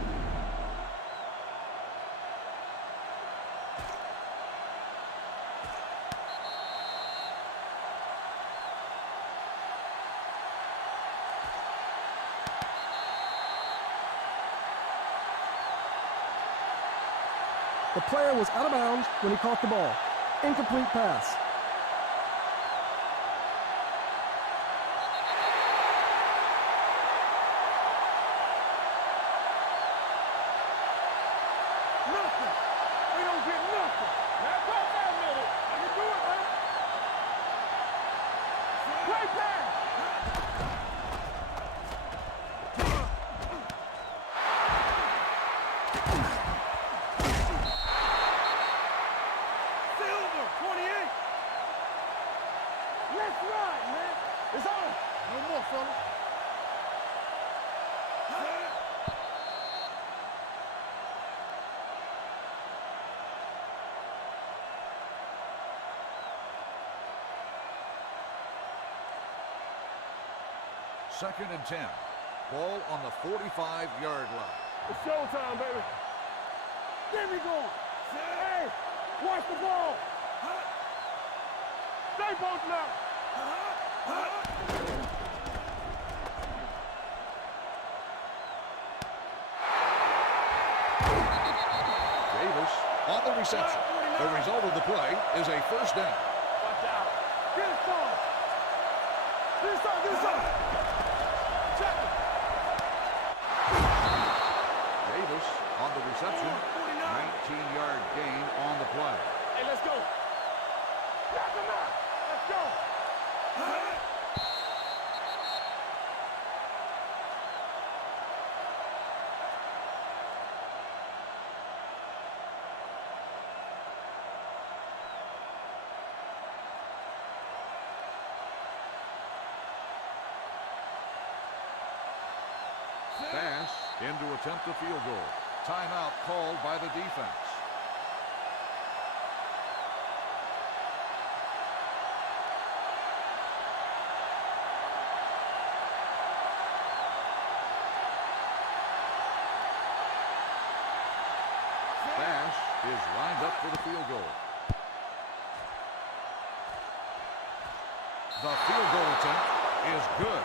The player was out of bounds when he caught the ball. Incomplete pass. Nothing. We don't get nothing. Now come that minute. I can do it, man. Great pass. Silver, 28. Let's ride, man. It's on. No more, fellas. Second and 10. Ball on the 45-yard line. It's showtime, baby. There we go. Hey, watch the ball. Stay posted up. Davis on the reception. The result of the play is a first down. Watch out. Get it started. Get it started. Get it started. Check it. Davis on the reception. 19-yard gain on the play. Hey, let's go. Knock him out. Let's go. Pass in to attempt a field goal. Timeout called by the defense. Pass is lined up for the field goal. The field goal attempt is good.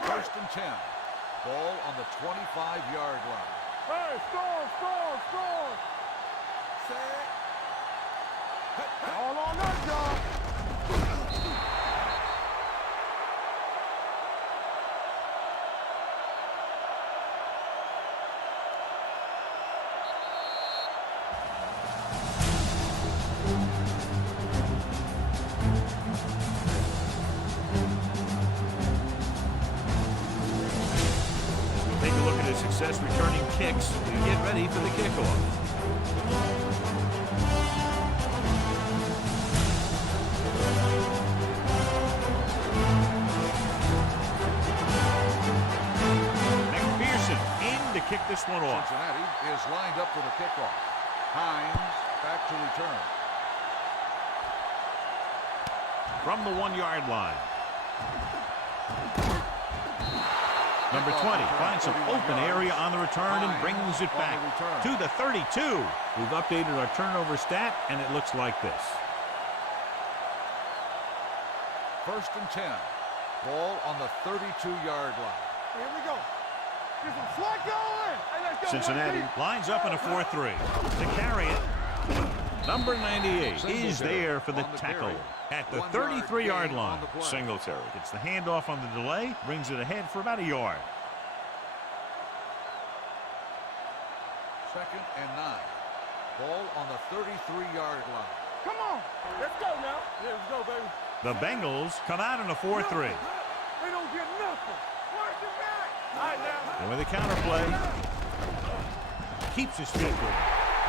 First and 10. Ball on the 25-yard line. Hey, score. Set. All on that, John. Take a look at his success returning kicks. We get ready for the kickoff. McPherson in to kick this one off. Cincinnati is lined up for the kickoff. Hines back to return. From the 1-yard line. Number 20 finds some open area on the return and brings it back to the 32. We've updated our turnover stat, and it looks like this. 1st and 10. Ball on the 32-yard line. Here we go. Get some slack going. Hey, let's go. Cincinnati lines up in a 4-3. To carry it, number 98 is there for the tackle at the 33-yard line. Singletary gets the handoff on the delay, brings it ahead for about a yard. 2nd and 9. Ball on the 33-yard line. Come on. Let's go now. Yeah, let's go, baby. The Bengals come out in a 4-3. They don't get nothing. Where's the back? All right, now. And with a counterplay, keeps his feet moving.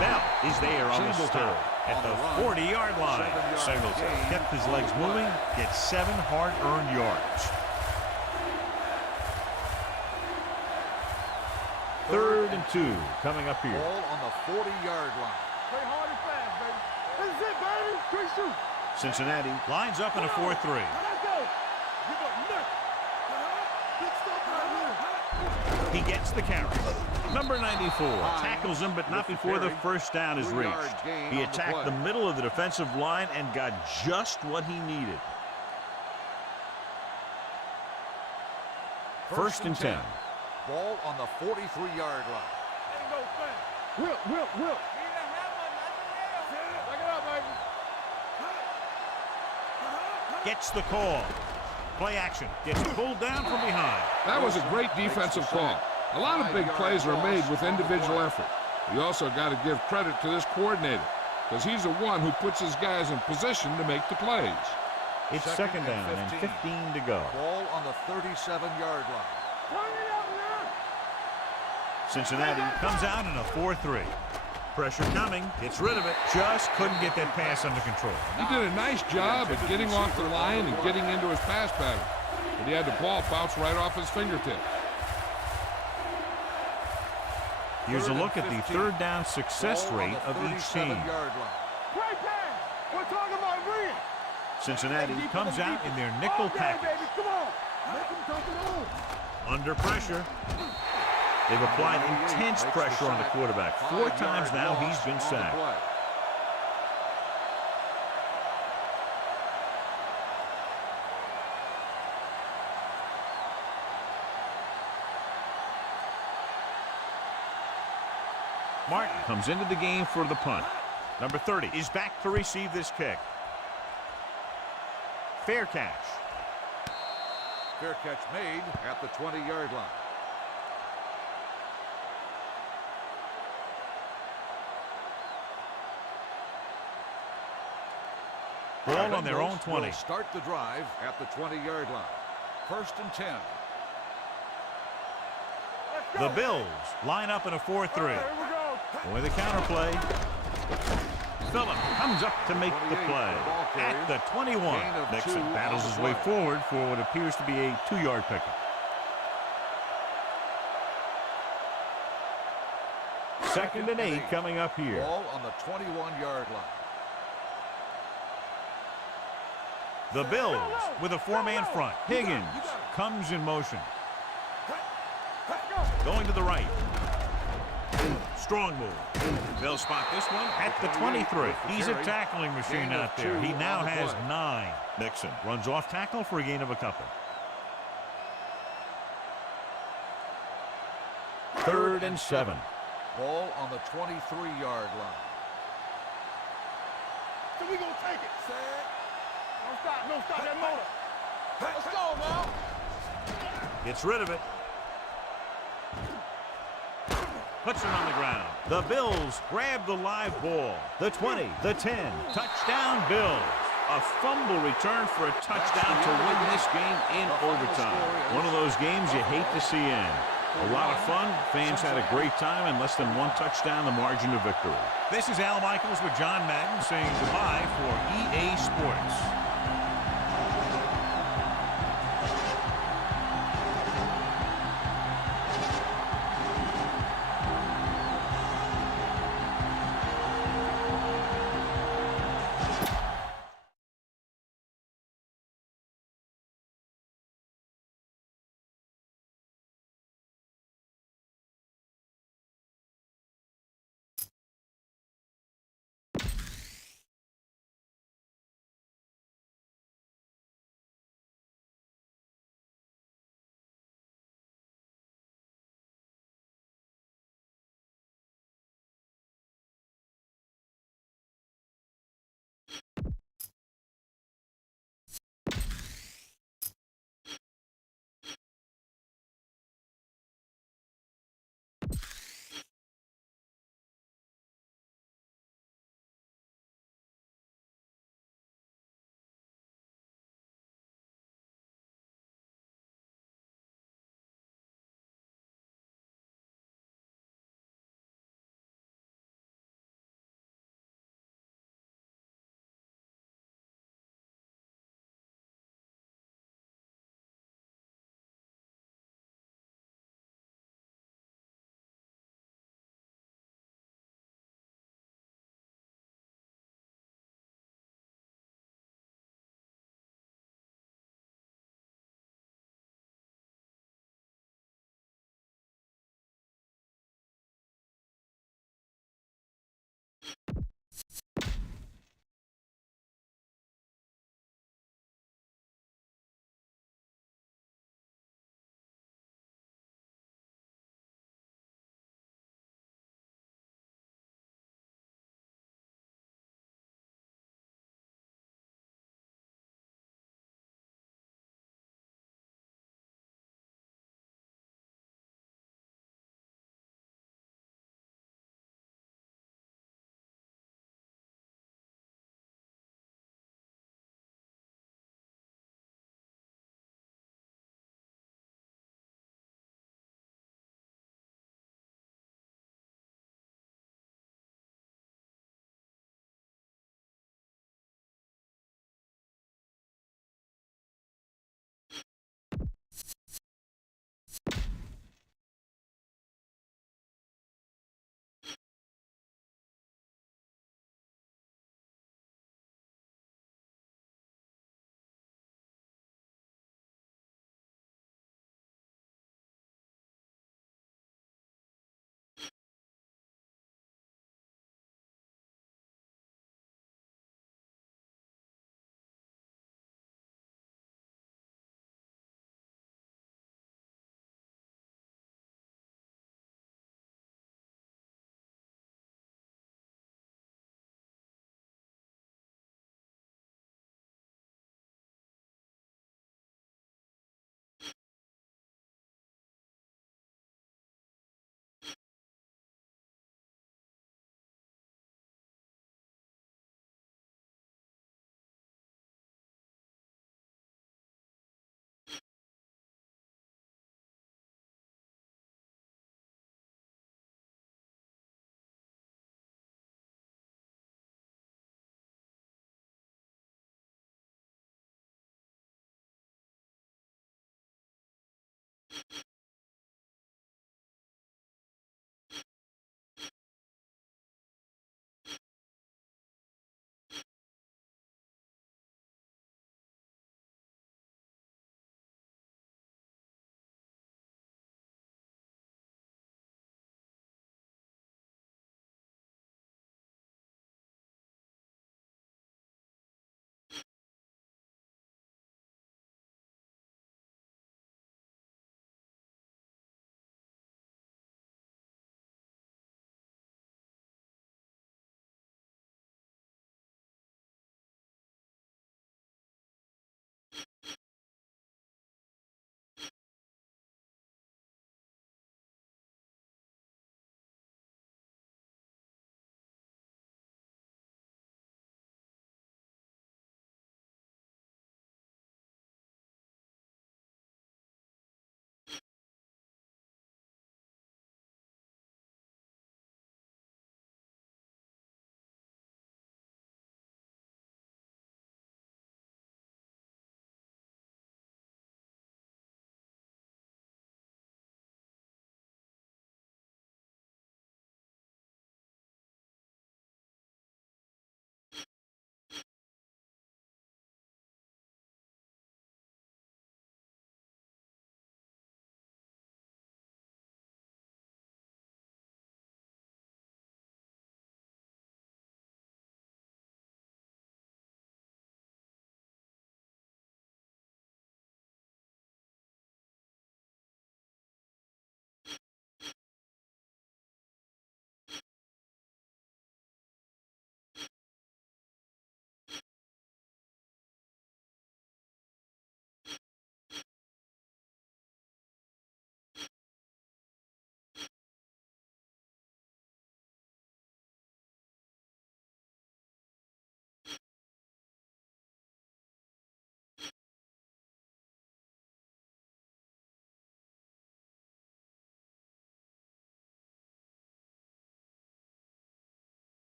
Bell is there on the stop at the 40-yard line. Singletary kept his legs moving, gets 7 hard-earned yards. 3rd and 2 coming up here. Ball on the 40-yard line. Play hard and fast, baby. This is it, baby. Quick shoot. Cincinnati lines up in a 4-3. Let's go. Give up nothing. Big stuff right here. He gets the carry. Number 94 tackles him, but not before the first down is reached. He attacked the middle of the defensive line and got just what he needed. 1st and 10. Ball on the 43-yard line. Ain't no thing. Whip. Back it up, baby. Gets the call. Play action. Gets pulled down from behind. That was a great defensive call. A lot of big plays are made with individual effort. You also got to give credit to this coordinator, because he's the one who puts his guys in position to make the plays. It's 2nd down and 15 to go. Ball on the 37-yard line. Turn it up now. Cincinnati comes out in a 4-3. Pressure coming, gets rid of it, just couldn't get that pass under control. He did a nice job at getting off the line and getting into his pass pattern, but he had the ball bounce right off his fingertip. Here's a look at the 3rd down success rate of each team. Great pass. We're talking about real. Cincinnati comes out in their nickel package. Baby, come on. Make them come on. Under pressure. They've applied intense pressure on the quarterback. 4 times now he's been sacked. Martin comes into the game for the punt. Number 30 is back to receive this kick. Fair catch. Fair catch made at the 20-yard line. Ball on their own 20. Start the drive at the 20-yard line. 1st and 10. The Bills line up in a 4-3. With a counterplay. Phillip comes up to make the play at the 21. Mixon battles his way forward for what appears to be a 2-yard pickup. 2nd and 8 coming up here. Ball on the 21-yard line. The Bills with a 4-man front. Higgins comes in motion. Going to the right. Strong move. They'll spot this one at the 23. He's a tackling machine out there. He now has 9. Mixon runs off tackle for a gain of a couple. 3rd and 7. Ball on the 23-yard line. So we gonna take it. Don't stop that motor. Let's go now. Gets rid of it. Puts it on the ground. The Bills grab the live ball. The 20, the 10. Touchdown, Bills. A fumble return for a touchdown to win this game in overtime. One of those games you hate to see end. A lot of fun. Fans had a great time, and less than 1 touchdown the margin of victory. This is Al Michaels with John Madden saying goodbye for EA Sports.